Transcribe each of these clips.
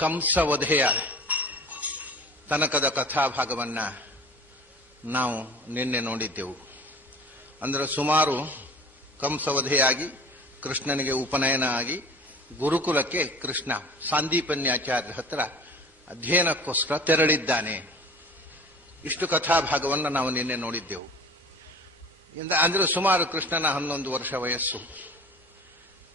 ಕಂಸವಧೆಯ ತನಕದ ಕಥಾಭಾಗವನ್ನ ನಾವು ನಿನ್ನೆ ನೋಡಿದ್ದೆವು. ಅಂದರೆ ಸುಮಾರು ಕಂಸವಧೆಯಾಗಿ ಕೃಷ್ಣನಿಗೆ ಉಪನಯನ ಆಗಿ ಗುರುಕುಲಕ್ಕೆ ಕೃಷ್ಣ ಸಾಂದೀಪನ್ಯಾಚಾರ್ಯರ ಹತ್ರ ಅಧ್ಯಯನಕ್ಕೋಸ್ಕರ ತೆರಳಿದ್ದಾನೆ. ಇಷ್ಟು ಕಥಾಭಾಗವನ್ನು ನಾವು ನಿನ್ನೆ ನೋಡಿದ್ದೆವು. ಅಂದರೆ ಸುಮಾರು ಕೃಷ್ಣನ 11 ವರ್ಷ ವಯಸ್ಸು.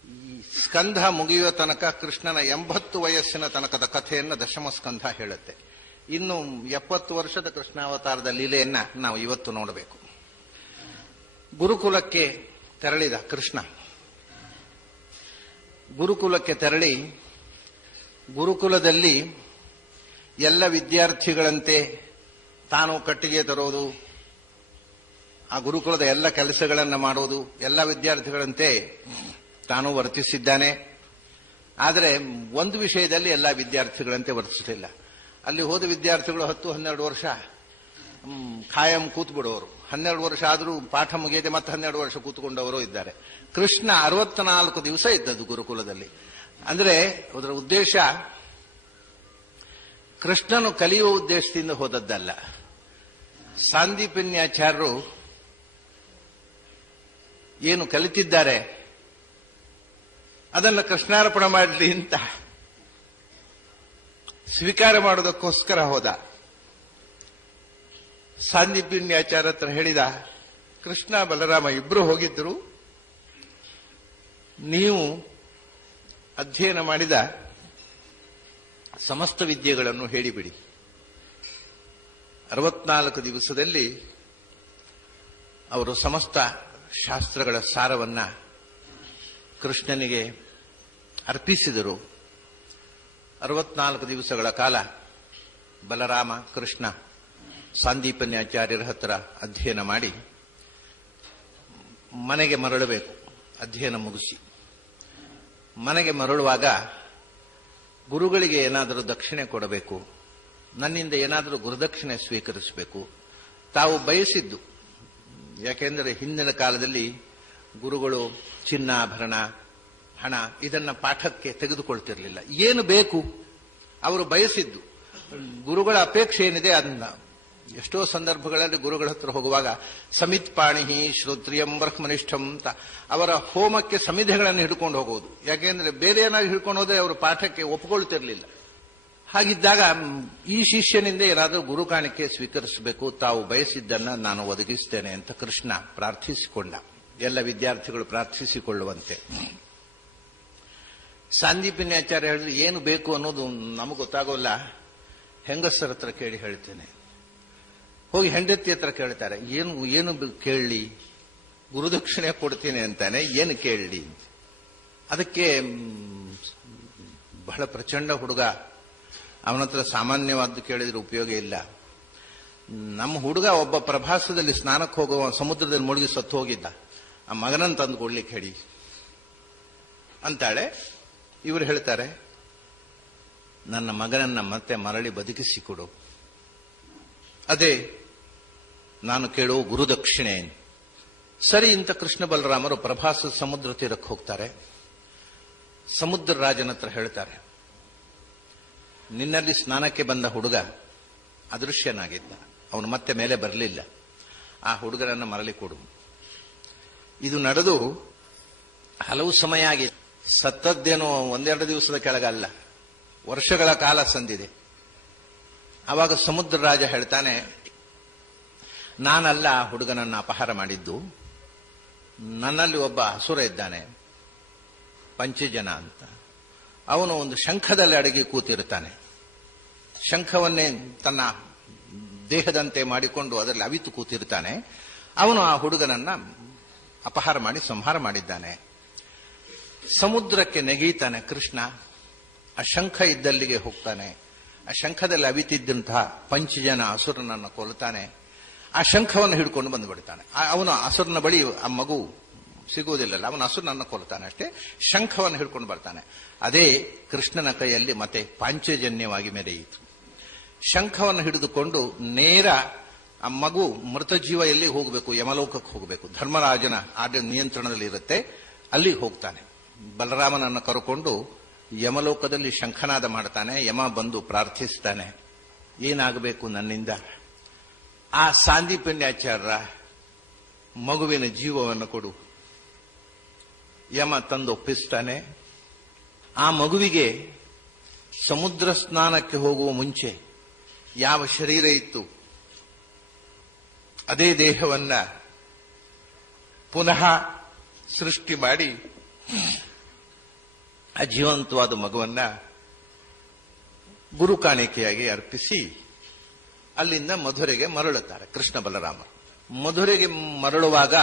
ಈ ಸ್ಕಂಧ ಮುಗಿಯುವ ತನಕ ಕೃಷ್ಣನ 80 ವಯಸ್ಸಿನ ತನಕದ ಕಥೆಯನ್ನು ದಶಮ ಸ್ಕಂಧ ಹೇಳುತ್ತೆ. ಇನ್ನು 70 ವರ್ಷದ ಕೃಷ್ಣಾವತಾರದ ಲೀಲೆಯನ್ನ ನಾವು ಇವತ್ತು ನೋಡಬೇಕು. ಗುರುಕುಲಕ್ಕೆ ತೆರಳಿದ ಕೃಷ್ಣ ಗುರುಕುಲಕ್ಕೆ ತೆರಳಿ ಗುರುಕುಲದಲ್ಲಿ ಎಲ್ಲ ವಿದ್ಯಾರ್ಥಿಗಳಂತೆ ತಾನು ಕಟ್ಟಿಗೆ ತರೋದು, ಆ ಗುರುಕುಲದ ಎಲ್ಲ ಕೆಲಸಗಳನ್ನು ಮಾಡೋದು, ಎಲ್ಲ ವಿದ್ಯಾರ್ಥಿಗಳಂತೆ ತಾನು ವರ್ತಿಸಿದ್ದಾನೆ. ಆದರೆ ಒಂದು ವಿಷಯದಲ್ಲಿ ಎಲ್ಲ ವಿದ್ಯಾರ್ಥಿಗಳಂತೆ ವರ್ತಿಸಲಿಲ್ಲ. ಅಲ್ಲಿ ಹೋದ ವಿದ್ಯಾರ್ಥಿಗಳು 10-12 ವರ್ಷ ಖಾಯಂ ಕೂತ್ ಬಿಡೋರು, 12 ವರ್ಷ ಆದರೂ ಪಾಠ ಮುಗಿಯದೆ ಮತ್ತೆ 12 ವರ್ಷ ಕೂತ್ಕೊಂಡವರು ಇದ್ದಾರೆ. ಕೃಷ್ಣ 64 ದಿವಸ ಇದ್ದದ್ದು ಗುರುಕುಲದಲ್ಲಿ. ಅಂದರೆ ಅದರ ಉದ್ದೇಶ ಕೃಷ್ಣನು ಕಲಿಯುವ ಉದ್ದೇಶದಿಂದ ಹೋದದ್ದಲ್ಲ. ಸಾಂದೀಪನ್ಯಾಚಾರ್ಯರು ಏನು ಕಲಿತಿದ್ದಾರೆ ಅದನ್ನು ಕೃಷ್ಣಾರ್ಪಣೆ ಮಾಡಲಿ ಅಂತ ಸ್ವೀಕಾರ ಮಾಡೋದಕ್ಕೋಸ್ಕರ ಹೋದ. ಸಾಂದೀಪನ್ಯಾಚಾರ್ಯ ಹತ್ರ ಹೇಳಿದ, ಕೃಷ್ಣ ಬಲರಾಮ ಇಬ್ರು ಹೋಗಿದ್ರು, ನೀವು ಅಧ್ಯಯನ ಮಾಡಿದ ಸಮಸ್ತ ವಿದ್ಯೆಗಳನ್ನು ಹೇಳಿಬಿಡಿ. 64 ದಿವಸದಲ್ಲಿ ಅವರು ಸಮಸ್ತ ಶಾಸ್ತ್ರಗಳ ಸಾರವನ್ನ ಕೃಷ್ಣನಿಗೆ ಅರ್ಪಿಸಿದರು. 64 ದಿವಸಗಳ ಕಾಲ ಬಲರಾಮ ಕೃಷ್ಣ ಸಾಂದೀಪನ್ಯಾಚಾರ್ಯರ ಹತ್ರ ಅಧ್ಯಯನ ಮಾಡಿ ಮನೆಗೆ ಮರಳಬೇಕು. ಅಧ್ಯಯನ ಮುಗಿಸಿ ಮನೆಗೆ ಮರಳುವಾಗ ಗುರುಗಳಿಗೆ ಏನಾದರೂ ದಕ್ಷಿಣೆ ಕೊಡಬೇಕು, ನನ್ನಿಂದ ಏನಾದರೂ ಗುರುದಕ್ಷಿಣೆ ಸ್ವೀಕರಿಸಬೇಕು. ತಾವು ಬಯಸಿದ್ದು, ಯಾಕೆಂದರೆ ಹಿಂದಿನ ಕಾಲದಲ್ಲಿ ಗುರುಗಳು ಚಿನ್ನಾಭರಣ, ಹಣ ಇದನ್ನ ಪಾಠಕ್ಕೆ ತೆಗೆದುಕೊಳ್ತಿರಲಿಲ್ಲ. ಏನು ಬೇಕು ಅವರು ಬಯಸಿದ್ದು, ಗುರುಗಳ ಅಪೇಕ್ಷೆ ಏನಿದೆ ಅದನ್ನ ಎಷ್ಟೋ ಸಂದರ್ಭಗಳಲ್ಲಿ ಗುರುಗಳ ಹತ್ರ ಹೋಗುವಾಗ ಸಮಿತ್ ಪಾಣಿಹಿ ಶ್ರೋತ್ರಿಯಂ ಬ್ರಹ್ಮನಿಷ್ಠಂ ಅಂತ ಅವರ ಹೋಮಕ್ಕೆ ಸಮಿಧೆಗಳನ್ನು ಹಿಡ್ಕೊಂಡು ಹೋಗುವುದು. ಯಾಕೆಂದ್ರೆ ಬೇರೆ ಏನಾದ್ರು ಹಿಡ್ಕೊಂಡು ಹೋದ್ರೆ ಅವರು ಪಾಠಕ್ಕೆ ಒಪ್ಪಿಕೊಳ್ತಿರ್ಲಿಲ್ಲ. ಹಾಗಿದ್ದಾಗ ಈ ಶಿಷ್ಯನಿಂದ ಏನಾದರೂ ಗುರು ಕಾಣಿಕೆ ಸ್ವೀಕರಿಸಬೇಕು, ತಾವು ಬಯಸಿದ್ದನ್ನ ನಾನು ಒದಗಿಸ್ತೇನೆ ಅಂತ ಕೃಷ್ಣ ಪ್ರಾರ್ಥಿಸಿಕೊಂಡ. ಎಲ್ಲ ವಿದ್ಯಾರ್ಥಿಗಳು ಪ್ರಾರ್ಥಿಸಿಕೊಳ್ಳುವಂತೆ. ಸಾಂದೀಪನ್ಯಾಚಾರ್ಯ ಹೇಳಿದ್ರೆ ಏನು ಬೇಕು ಅನ್ನೋದು ನಮಗೆ ಗೊತ್ತಾಗೋಲ್ಲ, ಹೆಂಗಸರ ಹತ್ರ ಕೇಳಿ ಹೇಳ್ತೇನೆ. ಹೋಗಿ ಹೆಂಡತಿ ಹತ್ರ ಕೇಳ್ತಾರೆ, ಏನು ಕೇಳಲಿ, ಗುರುದಕ್ಷಿಣೆ ಕೊಡ್ತೀನಿ ಅಂತಾನೆ, ಏನು ಕೇಳಲಿ. ಅದಕ್ಕೆ ಬಹಳ ಪ್ರಚಂಡ ಹುಡುಗ, ಅವನ ಹತ್ರ ಸಾಮಾನ್ಯವಾದ್ದು ಕೇಳಿದ್ರೆ ಉಪಯೋಗ ಇಲ್ಲ. ನಮ್ಮ ಹುಡುಗ ಒಬ್ಬ ಪ್ರಭಾಸದಲ್ಲಿ ಸ್ನಾನಕ್ಕೆ ಹೋಗುವ ಸಮುದ್ರದಲ್ಲಿ ಮುಳುಗಿ ಸತ್ತು ಹೋಗಿದ್ದ, ಆ ಮಗನನ್ನು ತಂದು ಕೊಡ್ಲಿಕ್ಕೆ ಹೇಳಿ ಅಂತಾಳೆ. ಇವರು ಹೇಳ್ತಾರೆ, ನನ್ನ ಮಗನನ್ನ ಮತ್ತೆ ಮರಳಿ ಬದುಕಿಸಿಕೊಡು, ಅದೇ ನಾನು ಕೇಳುವ ಗುರುದಕ್ಷಿಣೆ. ಸರಿ ಅಂತ ಕೃಷ್ಣ ಬಲರಾಮರು ಪ್ರಭಾಸ ಸಮುದ್ರ ತೀರಕ್ಕೆ ಹೋಗ್ತಾರೆ. ಸಮುದ್ರ ರಾಜನ ಹತ್ರ ಹೇಳ್ತಾರೆ, ನಿನ್ನಲ್ಲಿ ಸ್ನಾನಕ್ಕೆ ಬಂದ ಹುಡುಗ ಅದೃಶ್ಯನಾಗಿದ್ದ, ಅವನು ಮತ್ತೆ ಮೇಲೆ ಬರಲಿಲ್ಲ, ಆ ಹುಡುಗನನ್ನು ಮರಳಿ ಕೊಡು. ಇದು ನಡೆದು ಹಲವು ಸಮಯ ಆಗಿದೆ, ಸತ್ತದ್ದೇನೋ 1-2 ದಿವಸದ ಕೆಳಗಲ್ಲ, ವರ್ಷಗಳ ಕಾಲ ಸಂದಿದೆ. ಆವಾಗ ಸಮುದ್ರ ರಾಜ ಹೇಳ್ತಾನೆ, ನಾನಲ್ಲ ಆ ಹುಡುಗನನ್ನು ಅಪಹಾರ ಮಾಡಿದ್ದು, ನನ್ನಲ್ಲಿ ಒಬ್ಬ ಅಸುರ ಇದ್ದಾನೆ ಪಂಚಜನ ಅಂತ. ಅವನು ಒಂದು ಶಂಖದಲ್ಲಿ ಅಡಗಿ ಕೂತಿರ್ತಾನೆ, ಶಂಖವನ್ನೇ ತನ್ನ ದೇಹದಂತೆ ಮಾಡಿಕೊಂಡು ಅದರಲ್ಲಿ ಅವಿತು ಕೂತಿರ್ತಾನೆ. ಅವನು ಆ ಹುಡುಗನನ್ನ ಅಪಹಾರ ಮಾಡಿ ಸಂಹಾರ ಮಾಡಿದ್ದಾನೆ. ಸಮುದ್ರಕ್ಕೆ ನೆಗೆಯುತ್ತಾನೆ ಕೃಷ್ಣ, ಆ ಶಂಖ ಇದ್ದಲ್ಲಿಗೆ ಹೋಗ್ತಾನೆ, ಆ ಶಂಖದಲ್ಲಿ ಅವಿತಿದ್ದಂತಹ ಪಂಚಜನ ಅಸುರನನ್ನು ಕೊಲ್ತಾನೆ. ಆ ಶಂಖವನ್ನು ಹಿಡ್ಕೊಂಡು ಬಂದುಬಿಡ್ತಾನೆ. ಅವನು ಅಸುರನ ಬಳಿ ಆ ಮಗು ಸಿಗುವುದಿಲ್ಲಲ್ಲ, ಅವನ ಅಸುರನನ್ನು ಕೊಲ್ತಾನೆ ಅಷ್ಟೇ. ಶಂಖವನ್ನು ಹಿಡ್ಕೊಂಡು ಬರ್ತಾನೆ. ಅದೇ ಕೃಷ್ಣನ ಕೈಯಲ್ಲಿ ಮತ್ತೆ ಪಾಂಚಜನ್ಯವಾಗಿ ಮೆರೆಯಿತು. ಶಂಖವನ್ನು ಹಿಡಿದುಕೊಂಡು ನೇರ ಆ ಮಗು ಮೃತ ಜೀವ ಎಲ್ಲಿ ಹೋಗಬೇಕು, ಯಮಲೋಕಕ್ಕೆ ಹೋಗಬೇಕು, ಧರ್ಮರಾಜನ ಆಡ ನಿಯಂತ್ರಣದಲ್ಲಿ ಇರುತ್ತೆ, ಅಲ್ಲಿ ಹೋಗ್ತಾನೆ. ಬಲರಾಮನನ್ನು ಕರೆಕೊಂಡು ಯಮಲೋಕದಲ್ಲಿ ಶಂಖನಾದ ಮಾಡ್ತಾನೆ. ಯಮ ಬಂದು ಪ್ರಾರ್ಥಿಸ್ತಾನೆ, ಏನಾಗಬೇಕು ನನ್ನಿಂದ? ಆ ಸಾಂದೀಪನ್ಯಾಚಾರ್ಯ ಮಗುವಿನ ಜೀವವನ್ನು ಕೊಡು. ಯಮ ತಂದು ಒಪ್ಪಿಸ್ತಾನೆ. ಆ ಮಗುವಿಗೆ ಸಮುದ್ರ ಸ್ನಾನಕ್ಕೆ ಹೋಗುವ ಮುಂಚೆ ಯಾವ ಶರೀರ ಇತ್ತು ಅದೇ ದೇಹವನ್ನ ಪುನಃ ಸೃಷ್ಟಿ ಮಾಡಿ ಆ ಜೀವಂತವಾದ ಮಗುವನ್ನ ಗುರು ಕಾಣಿಕೆಯಾಗಿ ಅರ್ಪಿಸಿ ಅಲ್ಲಿಂದ ಮಧುರೆಗೆ ಮರಳುತ್ತಾರೆ ಕೃಷ್ಣ ಬಲರಾಮರು. ಮಧುರೆಗೆ ಮರಳುವಾಗ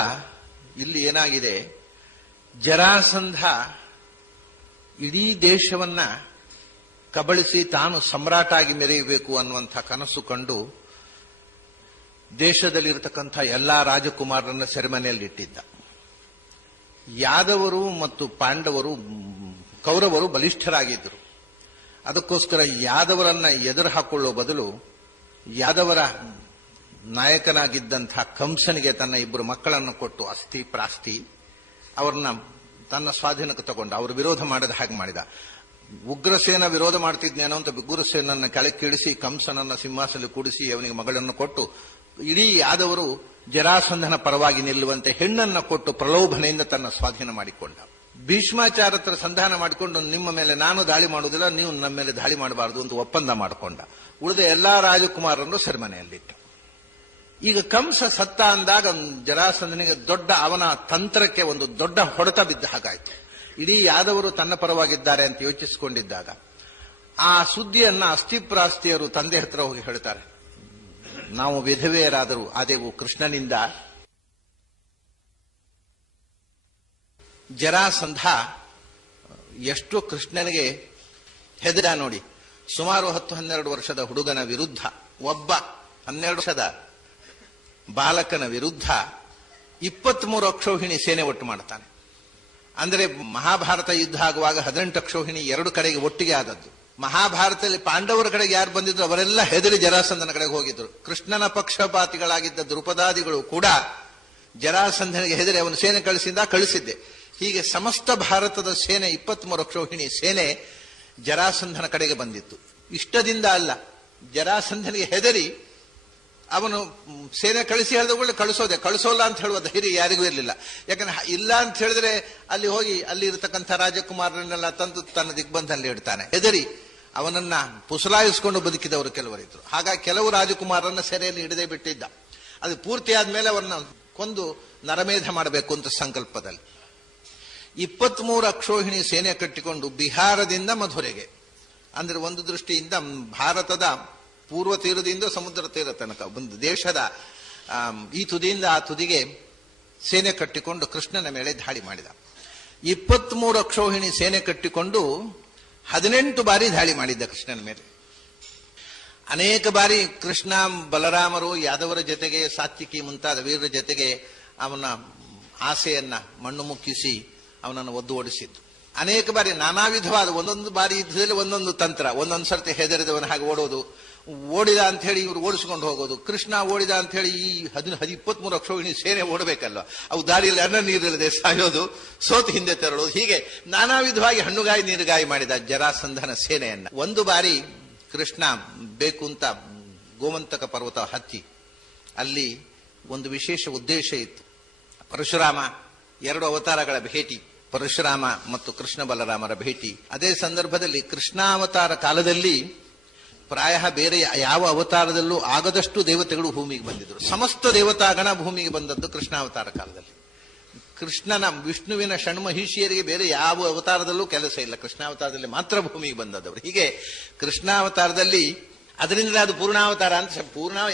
ಇಲ್ಲಿ ಏನಾಗಿದೆ, ಜರಾಸಂಧ ಇಡೀ ದೇಶವನ್ನ ಕಬಳಿಸಿ ತಾನು ಸಮ್ರಾಟ ಆಗಿ ಮೆರೆಯಬೇಕು ಅನ್ನುವಂಥ ಕನಸು ಕಂಡು ದೇಶದಲ್ಲಿರತಕ್ಕಂಥ ಎಲ್ಲಾ ರಾಜಕುಮಾರರನ್ನ ಸೆರೆಮನೆಯಲ್ಲಿಟ್ಟಿದ್ದ. ಯಾದವರು ಮತ್ತು ಪಾಂಡವರು, ಕೌರವರು ಬಲಿಷ್ಠರಾಗಿದ್ದರು. ಅದಕ್ಕೋಸ್ಕರ ಯಾದವರನ್ನ ಎದುರು ಹಾಕೊಳ್ಳುವ ಬದಲು ಯಾದವರ ನಾಯಕನಾಗಿದ್ದಂಥ ಕಂಸನಿಗೆ ತನ್ನ ಇಬ್ಬರು ಮಕ್ಕಳನ್ನು ಕೊಟ್ಟು ಅಸ್ಥಿ ಪ್ರಾಸ್ತಿ ಅವರನ್ನ ತನ್ನ ಸ್ವಾಧೀನಕ್ಕೆ ತಗೊಂಡ. ಅವರು ವಿರೋಧ ಮಾಡದ ಹಾಗೆ ಮಾಡಿದ. ಉಗ್ರಸೇನ ವಿರೋಧ ಮಾಡ್ತಿದ್ನೇನೋ ಅಂತ ಉಗ್ರಸೇನನ್ನ ಕೆಳಕ್ಕಿಳಿಸಿ ಕಂಸನನ್ನ ಸಿಂಹಾಸನಲ್ಲಿ ಕೂಡಿಸಿ ಅವನಿಗೆ ಮಗಳನ್ನು ಕೊಟ್ಟು ಇಡೀ ಯಾದವರು ಜರಾಸಂಧನ ಪರವಾಗಿ ನಿಲ್ಲುವಂತೆ ಹೆಣ್ಣನ್ನ ಕೊಟ್ಟು ಪ್ರಲೋಭನೆಯಿಂದ ತನ್ನ ಸ್ವಾಧೀನ ಮಾಡಿಕೊಂಡ. ಭೀಷ್ಮಾಚಾರ್ಯರ ಸಂಧಾನ ಮಾಡಿಕೊಂಡು ನಿಮ್ಮ ಮೇಲೆ ನಾನು ದಾಳಿ ಮಾಡುವುದಿಲ್ಲ, ನೀವು ನಮ್ಮ ಮೇಲೆ ದಾಳಿ ಮಾಡಬಾರದು ಅಂತ ಒಪ್ಪಂದ ಮಾಡಿಕೊಂಡ. ಉಳಿದ ಎಲ್ಲಾ ರಾಜಕುಮಾರರನ್ನು ಸೆರೆಮನೆಯಲ್ಲಿಟ್ಟ. ಈಗ ಕಂಸ ಸತ್ತ ಅಂದಾಗ ಜರಾಸಂಧನಿಗೆ ಅವನ ತಂತ್ರಕ್ಕೆ ಒಂದು ದೊಡ್ಡ ಹೊಡೆತ ಬಿದ್ದ ಹಾಗಾಯ್ತು. ಇಡೀ ಯಾದವರು ತನ್ನ ಪರವಾಗಿದ್ದಾರೆ ಅಂತ ಯೋಚಿಸಿಕೊಂಡಿದ್ದಾಗ ಆ ಸುದ್ದಿಯನ್ನ ಅಸ್ಥಿಪ್ರಾಸ್ತಿಯರು ತಂದೆ ಹತ್ರ ಹೋಗಿ ಹೇಳ್ತಾರೆ, ನಾವು ವಿಧವೆಯರಾದರೂ ಆದೆವು ಕೃಷ್ಣನಿಂದ. ಜರಾಸಂಧ ಎಷ್ಟು ಕೃಷ್ಣನಿಗೆ ಹೆದರ ನೋಡಿ. ಸುಮಾರು 10-12 ವರ್ಷದ ಹುಡುಗನ ವಿರುದ್ಧ, ಒಬ್ಬ 12 ವರ್ಷದ ಬಾಲಕನ ವಿರುದ್ಧ 23 ಅಕ್ಷೌಹಿಣಿ ಸೇನೆ ಒಟ್ಟು ಮಾಡ್ತಾನೆ. ಅಂದರೆ ಮಹಾಭಾರತ ಯುದ್ಧ ಆಗುವಾಗ 18 ಅಕ್ಷೌಹಿಣಿ ಎರಡು ಕಡೆಗೆ ಒಟ್ಟಿಗೆ ಆದದ್ದು. ಮಹಾಭಾರತದಲ್ಲಿ ಪಾಂಡವರ ಕಡೆಗೆ ಯಾರು ಬಂದಿದ್ರು ಅವರೆಲ್ಲ ಹೆದರಿ ಜರಾಸಂಧನ ಕಡೆಗೆ ಹೋಗಿದ್ರು. ಕೃಷ್ಣನ ಪಕ್ಷಪಾತಿಗಳಾಗಿದ್ದ ದೃಪದಾದಿಗಳು ಕೂಡ ಜರಾಸಂಧನಿಗೆ ಹೆದರಿ ಅವನು ಸೇನೆ ಕಳಿಸಿದ್ದೆ. ಹೀಗೆ ಸಮಸ್ತ ಭಾರತದ ಸೇನೆ 23 ಅಕ್ಷೌಹಿಣಿ ಸೇನೆ ಜರಾಸಂಧನ ಕಡೆಗೆ ಬಂದಿತ್ತು. ಇಷ್ಟದಿಂದ ಅಲ್ಲ, ಜರಾಸಂಧನಿಗೆ ಹೆದರಿ ಅವನು ಸೇನೆ ಕಳಿಸಿ ಹೇಳಿದ ಕಳಿಸೋಲ್ಲ ಅಂತ ಹೇಳುವ ಧೈರ್ಯ ಯಾರಿಗೂ ಇರಲಿಲ್ಲ. ಯಾಕಂದ್ರೆ ಇಲ್ಲ ಅಂತ ಹೇಳಿದ್ರೆ ಅಲ್ಲಿ ಹೋಗಿ ಅಲ್ಲಿ ಇರತಕ್ಕಂಥ ರಾಜಕುಮಾರರನ್ನೆಲ್ಲ ತಂದು ತನ್ನ ದಿಗ್ಬಂಧನಲ್ಲಿ ಇಡ್ತಾನೆ. ಹೆದರಿ ಅವನನ್ನ ಪುಸಲಾಯಿಸಿಕೊಂಡು ಬದುಕಿದವರು ಕೆಲವರಿದ್ರು. ಹಾಗಾಗಿ ಕೆಲವು ರಾಜಕುಮಾರರನ್ನ ಸೆರೆಯಲ್ಲಿ ಹಿಡದೆ ಬಿಟ್ಟಿದ್ದ. ಅದು ಪೂರ್ತಿ ಆದ್ಮೇಲೆ ಅವರನ್ನ ಕೊಂದು ನರಮೇಧ ಮಾಡಬೇಕು ಅಂತ ಸಂಕಲ್ಪದಲ್ಲಿ 23 ಅಕ್ಷೋಹಿಣಿ ಸೇನೆ ಕಟ್ಟಿಕೊಂಡು ಬಿಹಾರದಿಂದ ಮಧುರೆಗೆ, ಅಂದ್ರೆ ಒಂದು ದೃಷ್ಟಿಯಿಂದ ಭಾರತದ ಪೂರ್ವ ತೀರದಿಂದ ಸಮುದ್ರ ತೀರ ತನಕ ಒಂದು ದೇಶದ ಈ ತುದಿಯಿಂದ ಆ ತುದಿಗೆ ಸೇನೆ ಕಟ್ಟಿಕೊಂಡು ಕೃಷ್ಣನ ಮೇಲೆ ದಾಳಿ ಮಾಡಿದ. 23 ಅಕ್ಷೋಹಿಣಿ ಸೇನೆ ಕಟ್ಟಿಕೊಂಡು 18 ಬಾರಿ ದಾಳಿ ಮಾಡಿದ್ದ ಕೃಷ್ಣನ ಮೇಲೆ. ಅನೇಕ ಬಾರಿ ಕೃಷ್ಣ ಬಲರಾಮರು ಯಾದವರ ಜೊತೆಗೆ, ಸಾತ್ವಿಕಿ ಮುಂತಾದ ವೀರರ ಜೊತೆಗೆ ಅವನ ಆಸೆಯನ್ನ ಮಣ್ಣು ಮುಕ್ಕಿಸಿ ಅವನನ್ನು ಒದ್ದು ಓಡಿಸಿದ್ದು. ಅನೇಕ ಬಾರಿ ನಾನಾ ವಿಧವಾದ ಒಂದೊಂದು ಬಾರಿ ಯುದ್ಧದಲ್ಲಿ ಒಂದೊಂದು ತಂತ್ರ. ಒಂದೊಂದು ಸರ್ತಿ ಹೆದರಿದವನ ಹಾಗೆ ಓಡೋದು, ಓಡಿದ ಅಂತ ಹೇಳಿ ಇವರು ಓಡಿಸಿಕೊಂಡು ಹೋಗೋದು. ಕೃಷ್ಣ ಓಡಿದ ಅಂತ ಹೇಳಿ ಈ 23 ಅಕ್ಷೋಹಿಣಿ ಸೇನೆ ಓಡಬೇಕಲ್ವ, ಅವು ದಾರಿಯಲ್ಲಿ ಅನ್ನ ನೀರಿಲ್ಲದೆ ಸಾಯೋದು, ಸೋತು ಹಿಂದೆ ತೆರಳೋದು, ಹೀಗೆ ನಾನಾ ವಿಧವಾಗಿ ಹಣ್ಣುಗಾಯಿ ನೀರುಗಾಯಿ ಮಾಡಿದ ಜರಾಸಂಧನ ಸೇನೆಯನ್ನ. ಒಂದು ಬಾರಿ ಕೃಷ್ಣ ಬೇಕು ಅಂತ ಗೋಮಂತಕ ಪರ್ವತ ಹತ್ತಿ ಅಲ್ಲಿ ಒಂದು ವಿಶೇಷ ಉದ್ದೇಶ ಇತ್ತು. ಪರಶುರಾಮ 2 ಅವತಾರಗಳ ಭೇಟಿ, ಪರಶುರಾಮ ಮತ್ತು ಕೃಷ್ಣ ಬಲರಾಮರ ಭೇಟಿ. ಅದೇ ಸಂದರ್ಭದಲ್ಲಿ ಕೃಷ್ಣಾವತಾರ ಕಾಲದಲ್ಲಿ ಪ್ರಾಯ ಬೇರೆ ಯಾವ ಅವತಾರದಲ್ಲೂ ಆಗದಷ್ಟು ದೇವತೆಗಳು ಭೂಮಿಗೆ ಬಂದಿದ್ರು. ಸಮಸ್ತ ದೇವತಾಗಣ ಭೂಮಿಗೆ ಬಂದದ್ದು ಕೃಷ್ಣಾವತಾರ ಕಾಲದಲ್ಲಿ. ವಿಷ್ಣುವಿನ ಷಣ್ಮಹಿಷಿಯರಿಗೆ ಬೇರೆ ಯಾವ ಅವತಾರದಲ್ಲೂ ಕೆಲಸ ಇಲ್ಲ, ಕೃಷ್ಣಾವತಾರದಲ್ಲಿ ಮಾತ್ರ ಭೂಮಿಗೆ ಬಂದದವರು. ಹೀಗೆ ಕೃಷ್ಣಾವತಾರದಲ್ಲಿ, ಅದರಿಂದ ಅದು ಪೂರ್ಣಾವತಾರ ಅಂತ,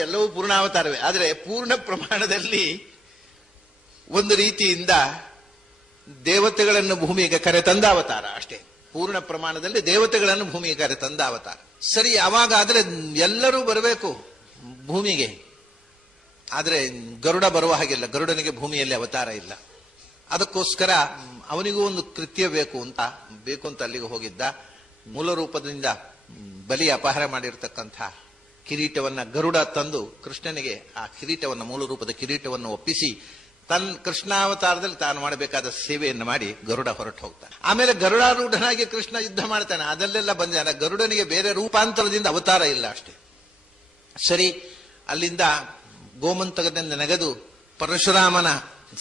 ಎಲ್ಲವೂ ಪೂರ್ಣಾವತಾರವೇ, ಆದರೆ ಪೂರ್ಣ ಪ್ರಮಾಣದಲ್ಲಿ ಒಂದು ರೀತಿಯಿಂದ ದೇವತೆಗಳನ್ನು ಭೂಮಿಗೆ ಕರೆತಂದ ಅವತಾರ ಅಷ್ಟೇ. ಪೂರ್ಣ ಪ್ರಮಾಣದಲ್ಲಿ ದೇವತೆಗಳನ್ನು ಭೂಮಿಗೆ ಕರೆತಂದ ಅವತಾರ. ಸರಿ, ಅವಾಗ ಆದ್ರೆ ಎಲ್ಲರೂ ಬರಬೇಕು ಭೂಮಿಗೆ. ಆದ್ರೆ ಗರುಡ ಬರುವ ಹಾಗಿಲ್ಲ, ಗರುಡನಿಗೆ ಭೂಮಿಯಲ್ಲಿ ಅವತಾರ ಇಲ್ಲ. ಅದಕ್ಕೋಸ್ಕರ ಅವನಿಗೂ ಒಂದು ಕೃತ್ಯ ಬೇಕು ಅಂತ ಅಲ್ಲಿಗೆ ಹೋಗಿದ್ದ. ಮೂಲ ರೂಪದಿಂದ ಬಲಿ ಅಪಹಾರ ಮಾಡಿರ್ತಕ್ಕಂಥ ಕಿರೀಟವನ್ನ ಗರುಡ ತಂದು ಕೃಷ್ಣನಿಗೆ ಆ ಕಿರೀಟವನ್ನು, ಮೂಲ ರೂಪದ ಕಿರೀಟವನ್ನು ಒಪ್ಪಿಸಿ ಕೃಷ್ಣಾವತಾರದಲ್ಲಿ ತಾನು ಮಾಡಬೇಕಾದ ಸೇವೆಯನ್ನು ಮಾಡಿ ಗರುಡ ಹೊರಟು ಹೋಗ್ತಾನೆ. ಆಮೇಲೆ ಗರುಡಾರೂಢನಾಗಿ ಕೃಷ್ಣ ಯುದ್ಧ ಮಾಡ್ತಾನೆ. ಅದಲ್ಲೆಲ್ಲ ಬಂದ ಗರುಡನಿಗೆ ಬೇರೆ ರೂಪಾಂತರದಿಂದ ಅವತಾರ ಇಲ್ಲ ಅಷ್ಟೇ. ಸರಿ, ಅಲ್ಲಿಂದ ಗೋಮಂತಕದಿಂದ ನೆಗೆದು ಪರಶುರಾಮನ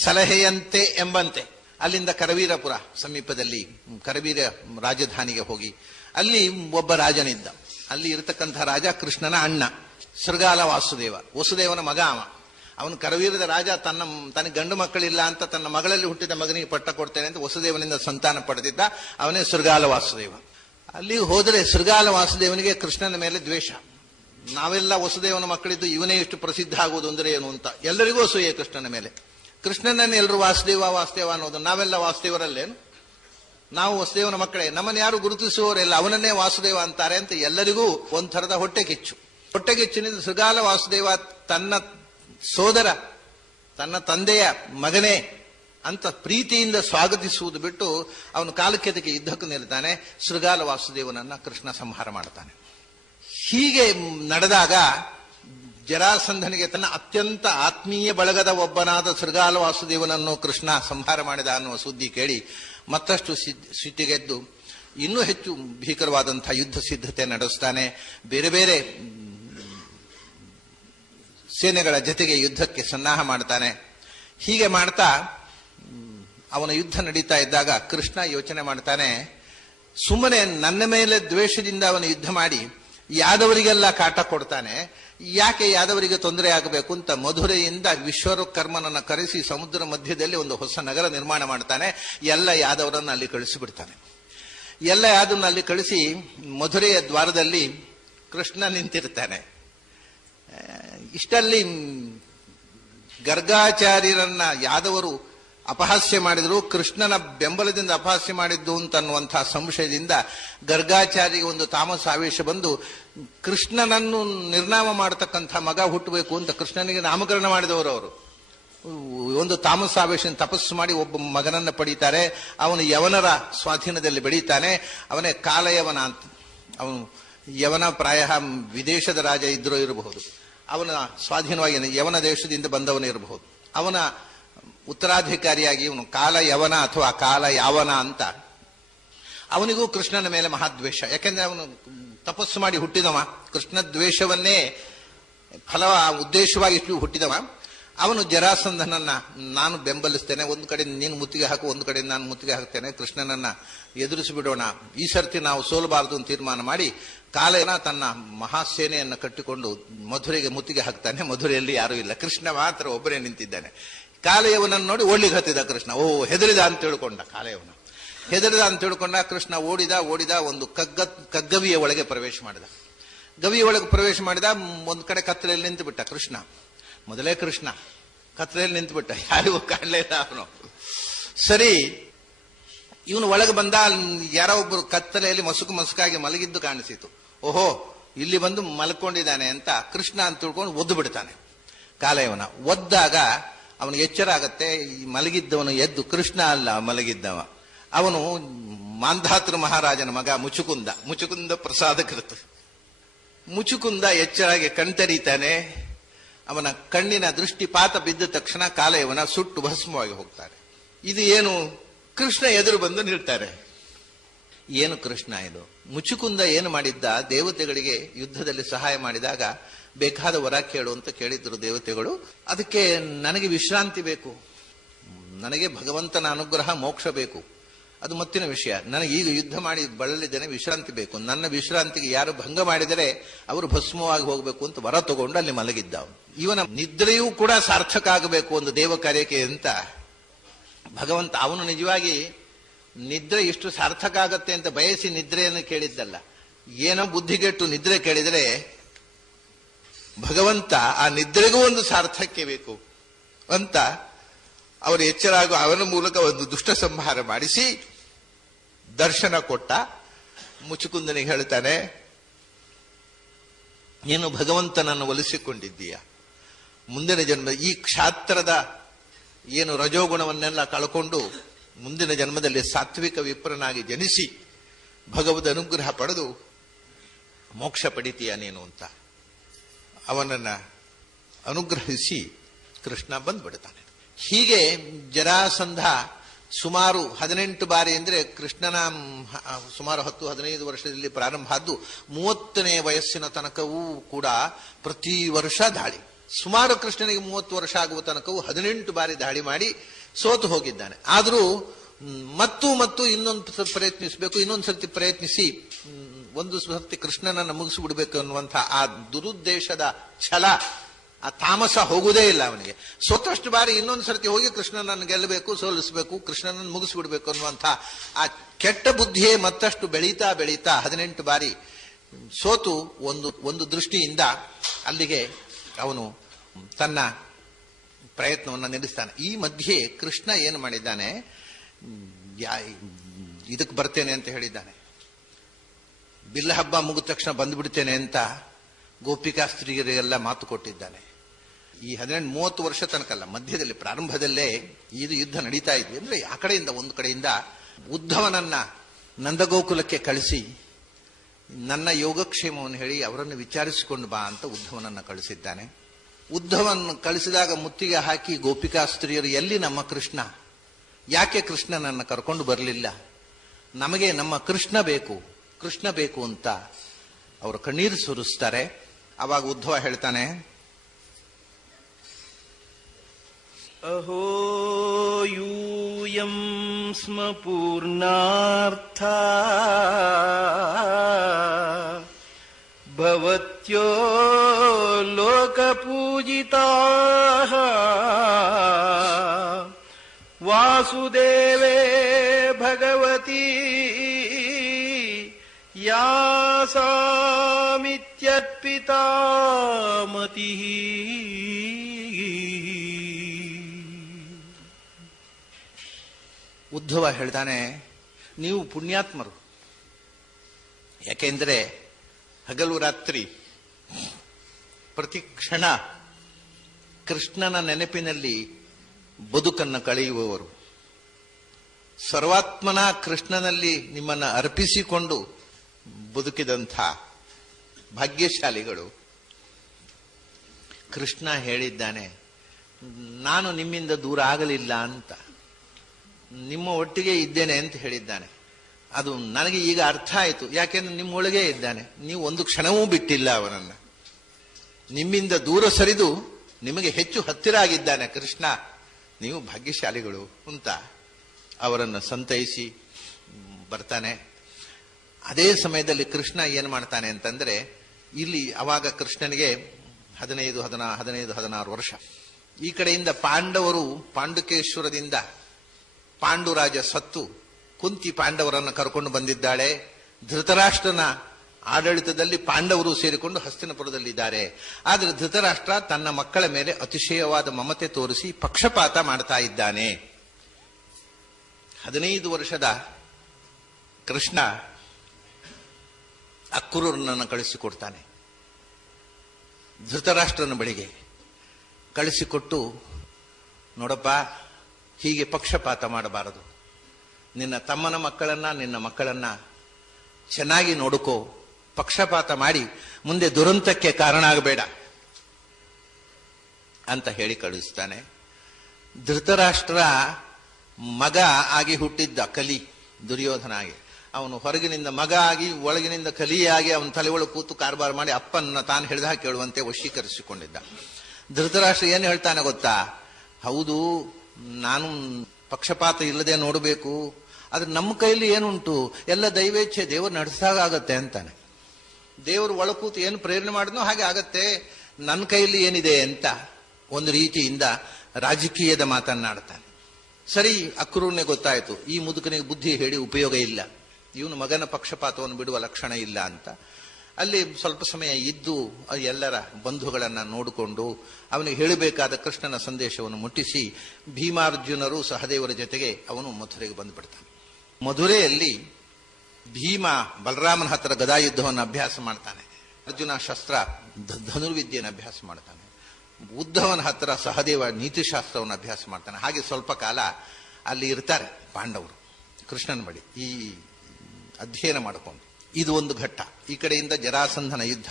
ಸಲಹೆಯಂತೆ ಎಂಬಂತೆ ಅಲ್ಲಿಂದ ಕರವೀರಪುರ ಸಮೀಪದಲ್ಲಿ ಕರವೀರ ರಾಜಧಾನಿಗೆ ಹೋಗಿ ಅಲ್ಲಿ ಒಬ್ಬ ರಾಜನಿದ್ದ. ಅಲ್ಲಿ ಇರತಕ್ಕಂಥ ರಾಜ ಕೃಷ್ಣನ ಅಣ್ಣ ಶೃಗಾಲ ವಾಸುದೇವ, ವಸುದೇವನ ಮಗ ಅವನು ಕರವೀರದ ರಾಜ. ತನಗೆ ಗಂಡು ಮಕ್ಕಳಿಲ್ಲ ಅಂತ ತನ್ನ ಮಗಳಲ್ಲಿ ಹುಟ್ಟಿದ ಮಗನಿಗೆ ಪಟ್ಟ ಕೊಡ್ತೇನೆ ಅಂತ ವಸುದೇವನಿಂದ ಸಂತಾನ ಪಡೆದಿದ್ದ. ಅವನೇ ಶೃಗಾಲ ವಾಸುದೇವ. ಅಲ್ಲಿ ಹೋದರೆ ಶೃಗಾಲ ವಾಸುದೇವನಿಗೆ ಕೃಷ್ಣನ ಮೇಲೆ ದ್ವೇಷ. ನಾವೆಲ್ಲ ವಸುದೇವನ ಮಕ್ಕಳಿದ್ದು ಇವನೇ ಇಷ್ಟು ಪ್ರಸಿದ್ಧ ಆಗುವುದು ಅಂದ್ರೆ ಏನು ಅಂತ ಎಲ್ಲರಿಗೂ ಅಸೂಯೆ ಕೃಷ್ಣನ ಮೇಲೆ. ಕೃಷ್ಣನನ್ನು ಎಲ್ಲರೂ ವಾಸುದೇವ ವಾಸುದೇವ ಅನ್ನೋದು. ನಾವೆಲ್ಲ ವಾಸುದೇವರಲ್ಲೇನು? ನಾವು ವಸುದೇವನ ಮಕ್ಕಳೇ, ನಮ್ಮನ್ನು ಯಾರು ಗುರುತಿಸುವವರೆಲ್ಲ ಅವನನ್ನೇ ವಾಸುದೇವ ಅಂತಾರೆ ಅಂತ ಎಲ್ಲರಿಗೂ ಒಂಥರದ ಹೊಟ್ಟೆಕಿಚ್ಚಿನಿಂದ ಶೃಗಾಲ ವಾಸುದೇವ ತನ್ನ ಸೋದರ, ತನ್ನ ತಂದೆಯ ಮಗನೇ ಅಂತ ಪ್ರೀತಿಯಿಂದ ಸ್ವಾಗತಿಸುವುದು ಬಿಟ್ಟು ಅವನು ಕಾಲಕ್ಕೆದಕ್ಕೆ ಯುದ್ಧಕ್ಕೂ ನಿಲ್ತಾನೆ. ಶೃಗಾಲ ವಾಸುದೇವನನ್ನ ಕೃಷ್ಣ ಸಂಹಾರ ಮಾಡ್ತಾನೆ. ಹೀಗೆ ನಡೆದಾಗ ಜರಾಸಂಧನಿಗೆ ತನ್ನ ಅತ್ಯಂತ ಆತ್ಮೀಯ ಬಳಗದ ಒಬ್ಬನಾದ ಶೃಗಾಲ ವಾಸುದೇವನನ್ನು ಕೃಷ್ಣ ಸಂಹಾರ ಮಾಡಿದ ಅನ್ನುವ ಸುದ್ದಿ ಕೇಳಿ ಮತ್ತಷ್ಟು ಸಿಟ್ಟಿಗೆದ್ದು ಇನ್ನೂ ಹೆಚ್ಚು ಭೀಕರವಾದಂತಹ ಯುದ್ಧ ಸಿದ್ಧತೆ ನಡೆಸ್ತಾನೆ. ಬೇರೆ ಬೇರೆ ಸೇನೆಗಳ ಜೊತೆಗೆ ಯುದ್ಧಕ್ಕೆ ಸನ್ನಾಹ ಮಾಡ್ತಾನೆ. ಹೀಗೆ ಮಾಡ್ತಾ ಅವನ ಯುದ್ಧ ನಡೀತಾ ಇದ್ದಾಗ ಕೃಷ್ಣ ಯೋಚನೆ ಮಾಡ್ತಾನೆ, ಸುಮ್ಮನೆ ನನ್ನ ಮೇಲೆ ದ್ವೇಷದಿಂದ ಅವನು ಯುದ್ಧ ಮಾಡಿ ಯಾದವರಿಗೆಲ್ಲ ಕಾಟ ಕೊಡ್ತಾನೆ, ಯಾಕೆ ಯಾದವರಿಗೆ ತೊಂದರೆ ಆಗಬೇಕು ಅಂತ ಮಧುರೆಯಿಂದ ವಿಶ್ವಕರ್ಮನನ್ನ ಕರೆಸಿ ಸಮುದ್ರ ಮಧ್ಯದಲ್ಲಿ ಒಂದು ಹೊಸ ನಗರ ನಿರ್ಮಾಣ ಮಾಡ್ತಾನೆ. ಎಲ್ಲ ಯಾದವರನ್ನು ಅಲ್ಲಿ ಕಳಿಸಿಬಿಡ್ತಾನೆ. ಎಲ್ಲ ಯಾದವನ್ನ ಅಲ್ಲಿ ಕಳಿಸಿ ಮಧುರೆಯ ದ್ವಾರದಲ್ಲಿ ಕೃಷ್ಣ ನಿಂತಿರ್ತಾನೆ. ಇಷ್ಟಲ್ಲಿ ಗರ್ಗಾಚಾರ್ಯರನ್ನ ಯಾದವರು ಅಪಹಾಸ್ಯ ಮಾಡಿದ್ರು. ಕೃಷ್ಣನ ಬೆಂಬಲದಿಂದ ಅಪಹಾಸ್ಯ ಮಾಡಿದ್ದು ಅಂತನ್ನುವಂತಹ ಸಂಶಯದಿಂದ ಗರ್ಗಾಚಾರ್ಯಗೆ ಒಂದು ತಾಮಸ ಆವೇಶ ಬಂದು ಕೃಷ್ಣನನ್ನು ನಿರ್ನಾಮ ಮಾಡತಕ್ಕಂಥ ಮಗ ಹುಟ್ಟಬೇಕು ಅಂತ ಕೃಷ್ಣನಿಗೆ ನಾಮಕರಣ ಮಾಡಿದವರು ಅವರು. ಒಂದು ತಾಮಸ ಆವೇಶ ತಪಸ್ಸು ಮಾಡಿ ಒಬ್ಬ ಮಗನನ್ನ ಪಡೀತಾರೆ. ಅವನು ಯವನರ ಸ್ವಾಧೀನದಲ್ಲಿ ಬೆಳೀತಾನೆ. ಅವನೇ ಕಾಲಯವನ ಅಂತ. ಅವನು ಯವನ ಪ್ರಾಯ ವಿದೇಶದ ರಾಜ ಇದ್ರೂ ಇರಬಹುದು. ಅವನ ಸ್ವಾಧೀನವಾಗಿ ಯವನ ದೇಶದಿಂದ ಬಂದವನೇ ಇರಬಹುದು. ಅವನ ಉತ್ತರಾಧಿಕಾರಿಯಾಗಿ ಇವನು ಕಾಲ ಯವನ ಅಥವಾ ಕಾಲ ಯಾವನ ಅಂತ. ಅವನಿಗೂ ಕೃಷ್ಣನ ಮೇಲೆ ಮಹಾದ್ವೇಷ. ಯಾಕೆಂದ್ರೆ ಅವನು ತಪಸ್ಸು ಮಾಡಿ ಹುಟ್ಟಿದವ, ಕೃಷ್ಣ ದ್ವೇಷವನ್ನೇ ಉದ್ದೇಶವಾಗಿ ಹುಟ್ಟಿದವ. ಅವನು ಜರಾಸಂಧನನ್ನ ನಾನು ಬೆಂಬಲಿಸ್ತೇನೆ, ಒಂದು ಕಡೆ ನೀನು ಮುತ್ತಿಗೆ ಹಾಕು, ಒಂದು ಕಡೆ ನಾನು ಮುತ್ತಿಗೆ ಹಾಕ್ತೇನೆ, ಕೃಷ್ಣನನ್ನ ಎದುರಿಸಿಬಿಡೋಣ, ಈ ಸರ್ತಿ ನಾವು ಸೋಲಬಾರದು ಅಂತ ತೀರ್ಮಾನ ಮಾಡಿ ಕಾಲನ ತನ್ನ ಮಹಾಸೇನೆಯನ್ನು ಕಟ್ಟಿಕೊಂಡು ಮಧುರೆಗೆ ಮುತ್ತಿಗೆ ಹಾಕ್ತಾನೆ. ಮಧುರೆಯಲ್ಲಿ ಯಾರೂ ಇಲ್ಲ, ಕೃಷ್ಣ ಮಾತ್ರ ಒಬ್ಬರೇ ನಿಂತಿದ್ದಾನೆ. ಕಾಲಯವನನ್ನು ನೋಡಿ ಓಡ್ಲಿಕ್ಕೆ ಹತ್ತಿದ ಕೃಷ್ಣ. ಹೆದರಿದ ಅಂತ ತಿಳ್ಕೊಂಡ ಕಾಲಯವನ. ಹೆದರಿದ ಅಂತ ತಿಳ್ಕೊಂಡ ಕೃಷ್ಣ ಓಡಿದ ಒಂದು ಕಗ್ಗವಿಯ ಒಳಗೆ ಪ್ರವೇಶ ಮಾಡಿದ. ಗವಿಯ ಒಳಗೆ ಪ್ರವೇಶ ಮಾಡಿದ. ಒಂದು ಕಡೆ ಕತ್ತಲೆಯಲ್ಲಿ ನಿಂತು ಬಿಟ್ಟ ಕೃಷ್ಣ. ಮೊದಲೇ ಕೃಷ್ಣ ಕತ್ತಲೆಯಲ್ಲಿ ನಿಂತು ಬಿಟ್ಟ, ಯಾರಿಗೂ ಕಾಣಲೇ ಇಲ್ಲ ಅವನು. ಸರಿ, ಇವನು ಒಳಗೆ ಬಂದ. ಯಾರೋ ಒಬ್ಬರು ಕತ್ತಲೆಯಲ್ಲಿ ಮಸುಕಾಗಿ ಮಲಗಿದ್ದು ಕಾಣಿಸಿತು. ಓಹೋ, ಇಲ್ಲಿ ಬಂದು ಮಲ್ಕೊಂಡಿದ್ದಾನೆ ಅಂತ ಕೃಷ್ಣ ಅಂತ ತಿಳ್ಕೊಂಡು ಒದ್ದು ಬಿಡ್ತಾನೆ ಕಾಲಯವನ. ಒದ್ದಾಗ ಅವನಿಗೆ ಎಚ್ಚರ ಆಗತ್ತೆ. ಈ ಮಲಗಿದ್ದವನು ಎದ್ದು ಕೃಷ್ಣ ಅಲ್ಲ ಮಲಗಿದ್ದವ, ಅವನು ಮಾಂಧಾತೃ ಮಹಾರಾಜನ ಮಗ ಮುಚುಕುಂದ ಪ್ರಸಾದಕೃತ. ಮುಚುಕುಂದ ಎಚ್ಚರಾಗಿ ಕಣ್ತರೀತಾನೆ. ಅವನ ಕಣ್ಣಿನ ದೃಷ್ಟಿಪಾತ ಬಿದ್ದ ತಕ್ಷಣ ಕಾಲಯವನ ಸುಟ್ಟು ಭಸ್ಮವಾಗಿ ಹೋಗ್ತಾನೆ. ಇದು ಏನು? ಕೃಷ್ಣ ಎದುರು ಬಂದು ನಿಲ್ತಾರೆ. ಏನು ಕೃಷ್ಣ ಇದು? ಮುಚುಕುಂದ ಏನು ಮಾಡಿದ್ದ? ದೇವತೆಗಳಿಗೆ ಯುದ್ಧದಲ್ಲಿ ಸಹಾಯ ಮಾಡಿದಾಗ ಬೇಕಾದ ವರ ಕೇಳು ಅಂತ ಕೇಳಿದ್ರು ದೇವತೆಗಳು. ಅದಕ್ಕೆ ನನಗೆ ವಿಶ್ರಾಂತಿ ಬೇಕು, ನನಗೆ ಭಗವಂತನ ಅನುಗ್ರಹ ಮೋಕ್ಷ ಬೇಕು, ಅದು ಮತ್ತಿನ ವಿಷಯ. ನನಗೆ ಈಗ ಯುದ್ಧ ಮಾಡಿ ಬಳಲಿದ್ದೇನೆ, ವಿಶ್ರಾಂತಿ ಬೇಕು. ನನ್ನ ವಿಶ್ರಾಂತಿಗೆ ಯಾರು ಭಂಗ ಮಾಡಿದರೆ ಅವರು ಭಸ್ಮವಾಗಿ ಹೋಗಬೇಕು ಅಂತ ವರ ತಗೊಂಡು ಅಲ್ಲಿ ಮಲಗಿದ್ದ. ಇವನ ನಿದ್ರೆಯೂ ಕೂಡ ಸಾರ್ಥಕ ಆಗಬೇಕು ಒಂದು ದೇವ ಕಾರ್ಯಕ್ಕೆ ಅಂತ ಭಗವಂತ. ಅವನು ನಿಜವಾಗಿ ನಿದ್ರೆ ಇಷ್ಟು ಸಾರ್ಥಕ ಆಗತ್ತೆ ಅಂತ ಬಯಸಿ ನಿದ್ರೆಯನ್ನು ಕೇಳಿದ್ದಲ್ಲ. ಏನೋ ಬುದ್ಧಿಗೆಟ್ಟು ನಿದ್ರೆ ಕೇಳಿದರೆ ಭಗವಂತ ಆ ನಿದ್ರೆಗೂ ಒಂದು ಸಾರ್ಥಕ್ಯ ಬೇಕು ಅಂತ ಅವರು ಎಚ್ಚರಾಗುವ ಅವನ ಮೂಲಕ ಒಂದು ದುಷ್ಟ ಸಂಹಾರ ಮಾಡಿಸಿ ದರ್ಶನ ಕೊಟ್ಟ. ಮುಚುಕುಂದನಿಗೆ ಹೇಳ್ತಾನೆ, ನೀನು ಭಗವಂತನನ್ನು ಒಲಿಸಿಕೊಂಡಿದ್ದೀಯ. ಮುಂದಿನ ಜನ್ಮ ಈ ಕ್ಷಾತ್ರದ ಏನು ರಜೋಗುಣವನ್ನೆಲ್ಲ ಕಳ್ಕೊಂಡು ಮುಂದಿನ ಜನ್ಮದಲ್ಲಿ ಸಾತ್ವಿಕ ವಿಪ್ರನಾಗಿ ಜನಿಸಿ ಭಗವದ್ ಅನುಗ್ರಹ ಪಡೆದು ಮೋಕ್ಷ ಪಡಿತೀಯ ನೀನು ಅಂತ ಅವನನ್ನ ಅನುಗ್ರಹಿಸಿ ಕೃಷ್ಣ ಬಂದ್ಬಿಡ್ತಾನೆ. ಹೀಗೆ ಜರಾಸಂಧ ಸುಮಾರು 18 ಬಾರಿ ಅಂದ್ರೆ ಕೃಷ್ಣನ ಸುಮಾರು 10-15 ವರ್ಷದಲ್ಲಿ ಪ್ರಾರಂಭ ಆದ್ದು 30ನೇ ವಯಸ್ಸಿನ ತನಕವೂ ಕೂಡ ಪ್ರತಿ ವರ್ಷ ದಾಳಿ. ಸುಮಾರು ಕೃಷ್ಣನಿಗೆ 30 ವರ್ಷ ಆಗುವ ತನಕವೂ 18 ಬಾರಿ ದಾಳಿ ಮಾಡಿ ಸೋತು ಹೋಗಿದ್ದಾನೆ. ಆದರೂ ಮತ್ತು ಇನ್ನೊಂದು ಪ್ರಯತ್ನಿಸಬೇಕು, ಇನ್ನೊಂದು ಸರ್ತಿ ಪ್ರಯತ್ನಿಸಿ ಒಂದು ಸರ್ತಿ ಕೃಷ್ಣನನ್ನು ಮುಗಿಸಿಬಿಡ್ಬೇಕು ಅನ್ನುವಂಥ ಆ ದುರುದ್ದೇಶದ ಛಲ, ಆ ತಾಮಸ ಹೋಗುವುದೇ ಇಲ್ಲ ಅವನಿಗೆ. ಸೋತಷ್ಟು ಬಾರಿ ಇನ್ನೊಂದು ಸರ್ತಿ ಹೋಗಿ ಕೃಷ್ಣನನ್ನು ಗೆಲ್ಲಬೇಕು, ಸೋಲಿಸಬೇಕು, ಕೃಷ್ಣನನ್ನು ಮುಗಿಸಿಬಿಡ್ಬೇಕು ಅನ್ನುವಂಥ ಆ ಕೆಟ್ಟ ಬುದ್ಧಿಯೇ ಮತ್ತಷ್ಟು ಬೆಳೀತಾ 18 ಬಾರಿ ಸೋತು ಒಂದು ದೃಷ್ಟಿಯಿಂದ ಅಲ್ಲಿಗೆ ಅವನು ತನ್ನ ಪ್ರಯತ್ನವನ್ನು ನಿಲ್ಲಿಸ್ತಾನೆ. ಈ ಮಧ್ಯೆ ಕೃಷ್ಣ ಏನು ಮಾಡಿದ್ದಾನೆ, ಇದಕ್ಕೆ ಬರ್ತೇನೆ ಅಂತ ಹೇಳಿದ್ದಾನೆ. ಬಿಲ್ಲ ಹಬ್ಬ ಮುಗಿದ ತಕ್ಷಣ ಬಂದ್ಬಿಡ್ತೇನೆ ಅಂತ ಗೋಪಿಕಾಸ್ತ್ರೀಯರಿಗೆಲ್ಲ ಮಾತು ಕೊಟ್ಟಿದ್ದಾನೆ. ಈ 30 ವರ್ಷ ತನಕಲ್ಲ, ಮಧ್ಯದಲ್ಲಿ ಪ್ರಾರಂಭದಲ್ಲೇ ಇದು ಯುದ್ಧ ನಡೀತಾ ಇದ್ವಿ ಅಂದ್ರೆ ಆ ಕಡೆಯಿಂದ ಒಂದು ಕಡೆಯಿಂದ ಉದ್ಧವನನ್ನ ನಂದಗೋಕುಲಕ್ಕೆ ಕಳಿಸಿ ನನ್ನ ಯೋಗಕ್ಷೇಮವನ್ನು ಹೇಳಿ ಅವರನ್ನು ವಿಚಾರಿಸಿಕೊಂಡು ಬಾ ಅಂತ ಉದ್ಧವನನ್ನ ಕಳಿಸಿದ್ದಾನೆ. ಉದ್ಧವನ್ನು ಕಳಿಸಿದಾಗ ಮುತ್ತಿಗೆ ಹಾಕಿ ಗೋಪಿಕಾಸ್ತ್ರೀಯರು, ಎಲ್ಲಿ ನಮ್ಮ ಕೃಷ್ಣ, ಯಾಕೆ ಕೃಷ್ಣನನ್ನು ಕರ್ಕೊಂಡು ಬರಲಿಲ್ಲ, ನಮಗೆ ನಮ್ಮ ಕೃಷ್ಣ ಬೇಕು ಅಂತ ಅವರು ಕಣ್ಣೀರು ಸುರಿಸ್ತಾರೆ. ಅವಾಗ ಉದ್ಧವ ಹೇಳ್ತಾನೆ, ಅಹೋ ಯೂಯಂ ಸ್ಮ ಪೂರ್ಣಾರ್ಥ ಭವತ್ಯೋ ಲೋಕಪೂಜಿತಾಃ ವಾಸುದೇವೇ ಭಗವತಿ ಯಾಸಾಮಿತ್ಯರ್ಪಿತಾ ಮತಿಃ. ಉದ್ಧವ ಹೇಳ್ತಾನೆ, ನೀವು ಪುಣ್ಯಾತ್ಮರು, ಯಾಕೆಂದ್ರೆ ಹಗಲು ರಾತ್ರಿ ಪ್ರತಿ ಕ್ಷಣ ಕೃಷ್ಣನ ನೆನಪಿನಲ್ಲಿ ಬದುಕನ್ನು ಕಳೆಯುವವರು, ಸರ್ವಾತ್ಮನ ಕೃಷ್ಣನಲ್ಲಿ ನಿಮ್ಮನ್ನು ಅರ್ಪಿಸಿಕೊಂಡು ಬದುಕಿದಂಥ ಭಾಗ್ಯಶಾಲಿಗಳು. ಕೃಷ್ಣ ಹೇಳಿದ್ದಾನೆ, ನಾನು ನಿಮ್ಮಿಂದ ದೂರ ಆಗಲಿಲ್ಲ ಅಂತ, ನಿಮ್ಮ ಒಟ್ಟಿಗೆ ಇದ್ದೇನೆ ಅಂತ ಹೇಳಿದ್ದಾನೆ. ಅದು ನನಗೆ ಈಗ ಅರ್ಥ ಆಯಿತು, ಯಾಕೆಂದ್ರೆ ನಿಮ್ಮೊಳಗೆ ಇದ್ದಾನೆ, ನೀವು ಒಂದು ಕ್ಷಣವೂ ಬಿಟ್ಟಿಲ್ಲ ಅವನನ್ನು. ನಿಮ್ಮಿಂದ ದೂರ ಸರಿದು ನಿಮಗೆ ಹೆಚ್ಚು ಹತ್ತಿರ ಆಗಿದ್ದಾನೆ ಕೃಷ್ಣ, ನೀವು ಭಾಗ್ಯಶಾಲಿಗಳು ಅಂತ ಅವರನ್ನು ಸಂತೈಸಿ ಬರ್ತಾನೆ. ಅದೇ ಸಮಯದಲ್ಲಿ ಕೃಷ್ಣ ಏನು ಮಾಡ್ತಾನೆ ಅಂತಂದ್ರೆ, ಇಲ್ಲಿ ಅವಾಗ ಕೃಷ್ಣನಿಗೆ 15-16 ವರ್ಷ. ಈ ಕಡೆಯಿಂದ ಪಾಂಡವರು ಪಾಂಡುಕೇಶ್ವರದಿಂದ ಪಾಂಡುರಾಜ ಸತ್ತು ಕುಂತಿ ಪಾಂಡವರನ್ನು ಕರ್ಕೊಂಡು ಬಂದಿದ್ದಾಳೆ. ಧೃತರಾಷ್ಟ್ರನ ಆಡಳಿತದಲ್ಲಿ ಪಾಂಡವರು ಸೇರಿಕೊಂಡು ಹಸ್ತಿನಪುರದಲ್ಲಿದ್ದಾರೆ. ಆದರೆ ಧೃತರಾಷ್ಟ್ರ ತನ್ನ ಮಕ್ಕಳ ಮೇಲೆ ಅತಿಶಯವಾದ ಮಮತೆ ತೋರಿಸಿ ಪಕ್ಷಪಾತ ಮಾಡ್ತಾ ಇದ್ದಾನೆ. 15 ವರ್ಷದ ಕೃಷ್ಣ ಅಕ್ರೂರನನ್ನು ಕಳಿಸಿಕೊಡ್ತಾನೆ ಧೃತರಾಷ್ಟ್ರನ ಬಳಿಗೆ. ಕಳಿಸಿಕೊಟ್ಟು, ನೋಡಪ್ಪ, ಹೀಗೆ ಪಕ್ಷಪಾತ ಮಾಡಬಾರದು, ನಿನ್ನ ತಮ್ಮನ ಮಕ್ಕಳನ್ನ ನಿನ್ನ ಮಕ್ಕಳನ್ನ ಚೆನ್ನಾಗಿ ನೋಡಿಕೋ, ಪಕ್ಷಪಾತ ಮಾಡಿ ಮುಂದೆ ದುರಂತಕ್ಕೆ ಕಾರಣ ಆಗಬೇಡ ಅಂತ ಹೇಳಿ ಕಳಿಸ್ತಾನೆ. ಧೃತರಾಷ್ಟ್ರ ಮಗ ಆಗಿ ಹುಟ್ಟಿದ್ದ ಕಲಿ, ದುರ್ಯೋಧನ ಆಗಿ. ಅವನು ಹೊರಗಿನಿಂದ ಮಗ ಆಗಿ ಒಳಗಿನಿಂದ ಕಲಿಯಾಗಿ ಅವನ ತಲೆ ಒಳಗೆ ಕೂತು ಕಾರ್ಬಾರ್ ಮಾಡಿ ಅಪ್ಪನ್ನ ತಾನು ಹೇಳಿದ ಕೇಳುವಂತೆ ವಶೀಕರಿಸಿಕೊಂಡಿದ್ದ. ಧೃತರಾಷ್ಟ್ರ ಏನು ಹೇಳ್ತಾನೆ ಗೊತ್ತಾ, ಹೌದು, ನಾನು ಪಕ್ಷಪಾತ ಇಲ್ಲದೆ ನೋಡಬೇಕು, ಆದ್ರೆ ನಮ್ಮ ಕೈಲಿ ಏನುಂಟು, ಎಲ್ಲ ದೈವೇಚ್ಛೆ, ದೇವರು ನಡೆಸಾಗತ್ತೆ ಅಂತಾನೆ. ದೇವರು ಒಳ ಕೂತು ಏನು ಪ್ರೇರಣೆ ಮಾಡಿದ್ನೋ ಹಾಗೆ ಆಗತ್ತೆ, ನನ್ನ ಕೈಲಿ ಏನಿದೆ ಅಂತ ಒಂದು ರೀತಿಯಿಂದ ರಾಜಕೀಯದ ಮಾತನ್ನಾಡ್ತಾನೆ. ಸರಿ, ಅಕ್ರೂರನೇ ಗೊತ್ತಾಯ್ತು, ಈ ಮುದುಕನಿಗೆ ಬುದ್ಧಿ ಹೇಳಿ ಉಪಯೋಗ ಇಲ್ಲ, ಇವನು ಮಗನ ಪಕ್ಷಪಾತವನ್ನು ಬಿಡುವ ಲಕ್ಷಣ ಇಲ್ಲ ಅಂತ ಅಲ್ಲಿ ಸ್ವಲ್ಪ ಸಮಯ ಇದ್ದು ಎಲ್ಲರ ಬಂಧುಗಳನ್ನ ನೋಡಿಕೊಂಡು ಅವನಿಗೆ ಹೇಳಬೇಕಾದ ಕೃಷ್ಣನ ಸಂದೇಶವನ್ನು ಮುಟ್ಟಿಸಿ ಭೀಮಾರ್ಜುನರು ಸಹದೇವರ ಜೊತೆಗೆ ಅವನು ಮಥುರೆಗೆ ಬಂದುಬಿಡ್ತಾನೆ. ಮಧುರೆಯಲ್ಲಿ ಭೀಮ ಬಲರಾಮನ ಹತ್ರ ಗದಾಯುದ್ಧವನ್ನು ಅಭ್ಯಾಸ ಮಾಡ್ತಾನೆ, ಅರ್ಜುನ ಶಸ್ತ್ರ ಧನುರ್ವಿದ್ಯೆಯನ್ನು ಅಭ್ಯಾಸ ಮಾಡ್ತಾನೆ, ಉದ್ಧವನ ಹತ್ರ ಸಹದೇವ ನೀತಿಶಾಸ್ತ್ರವನ್ನು ಅಭ್ಯಾಸ ಮಾಡ್ತಾನೆ. ಹಾಗೆ ಸ್ವಲ್ಪ ಕಾಲ ಅಲ್ಲಿ ಇರ್ತಾರೆ ಪಾಂಡವರು ಕೃಷ್ಣನ ಬಳಿ ಈ ಅಧ್ಯಯನ ಮಾಡಿಕೊಂಡು. ಇದು ಒಂದು ಘಟ್ಟ. ಈ ಕಡೆಯಿಂದ ಜರಾಸಂಧನ ಯುದ್ಧ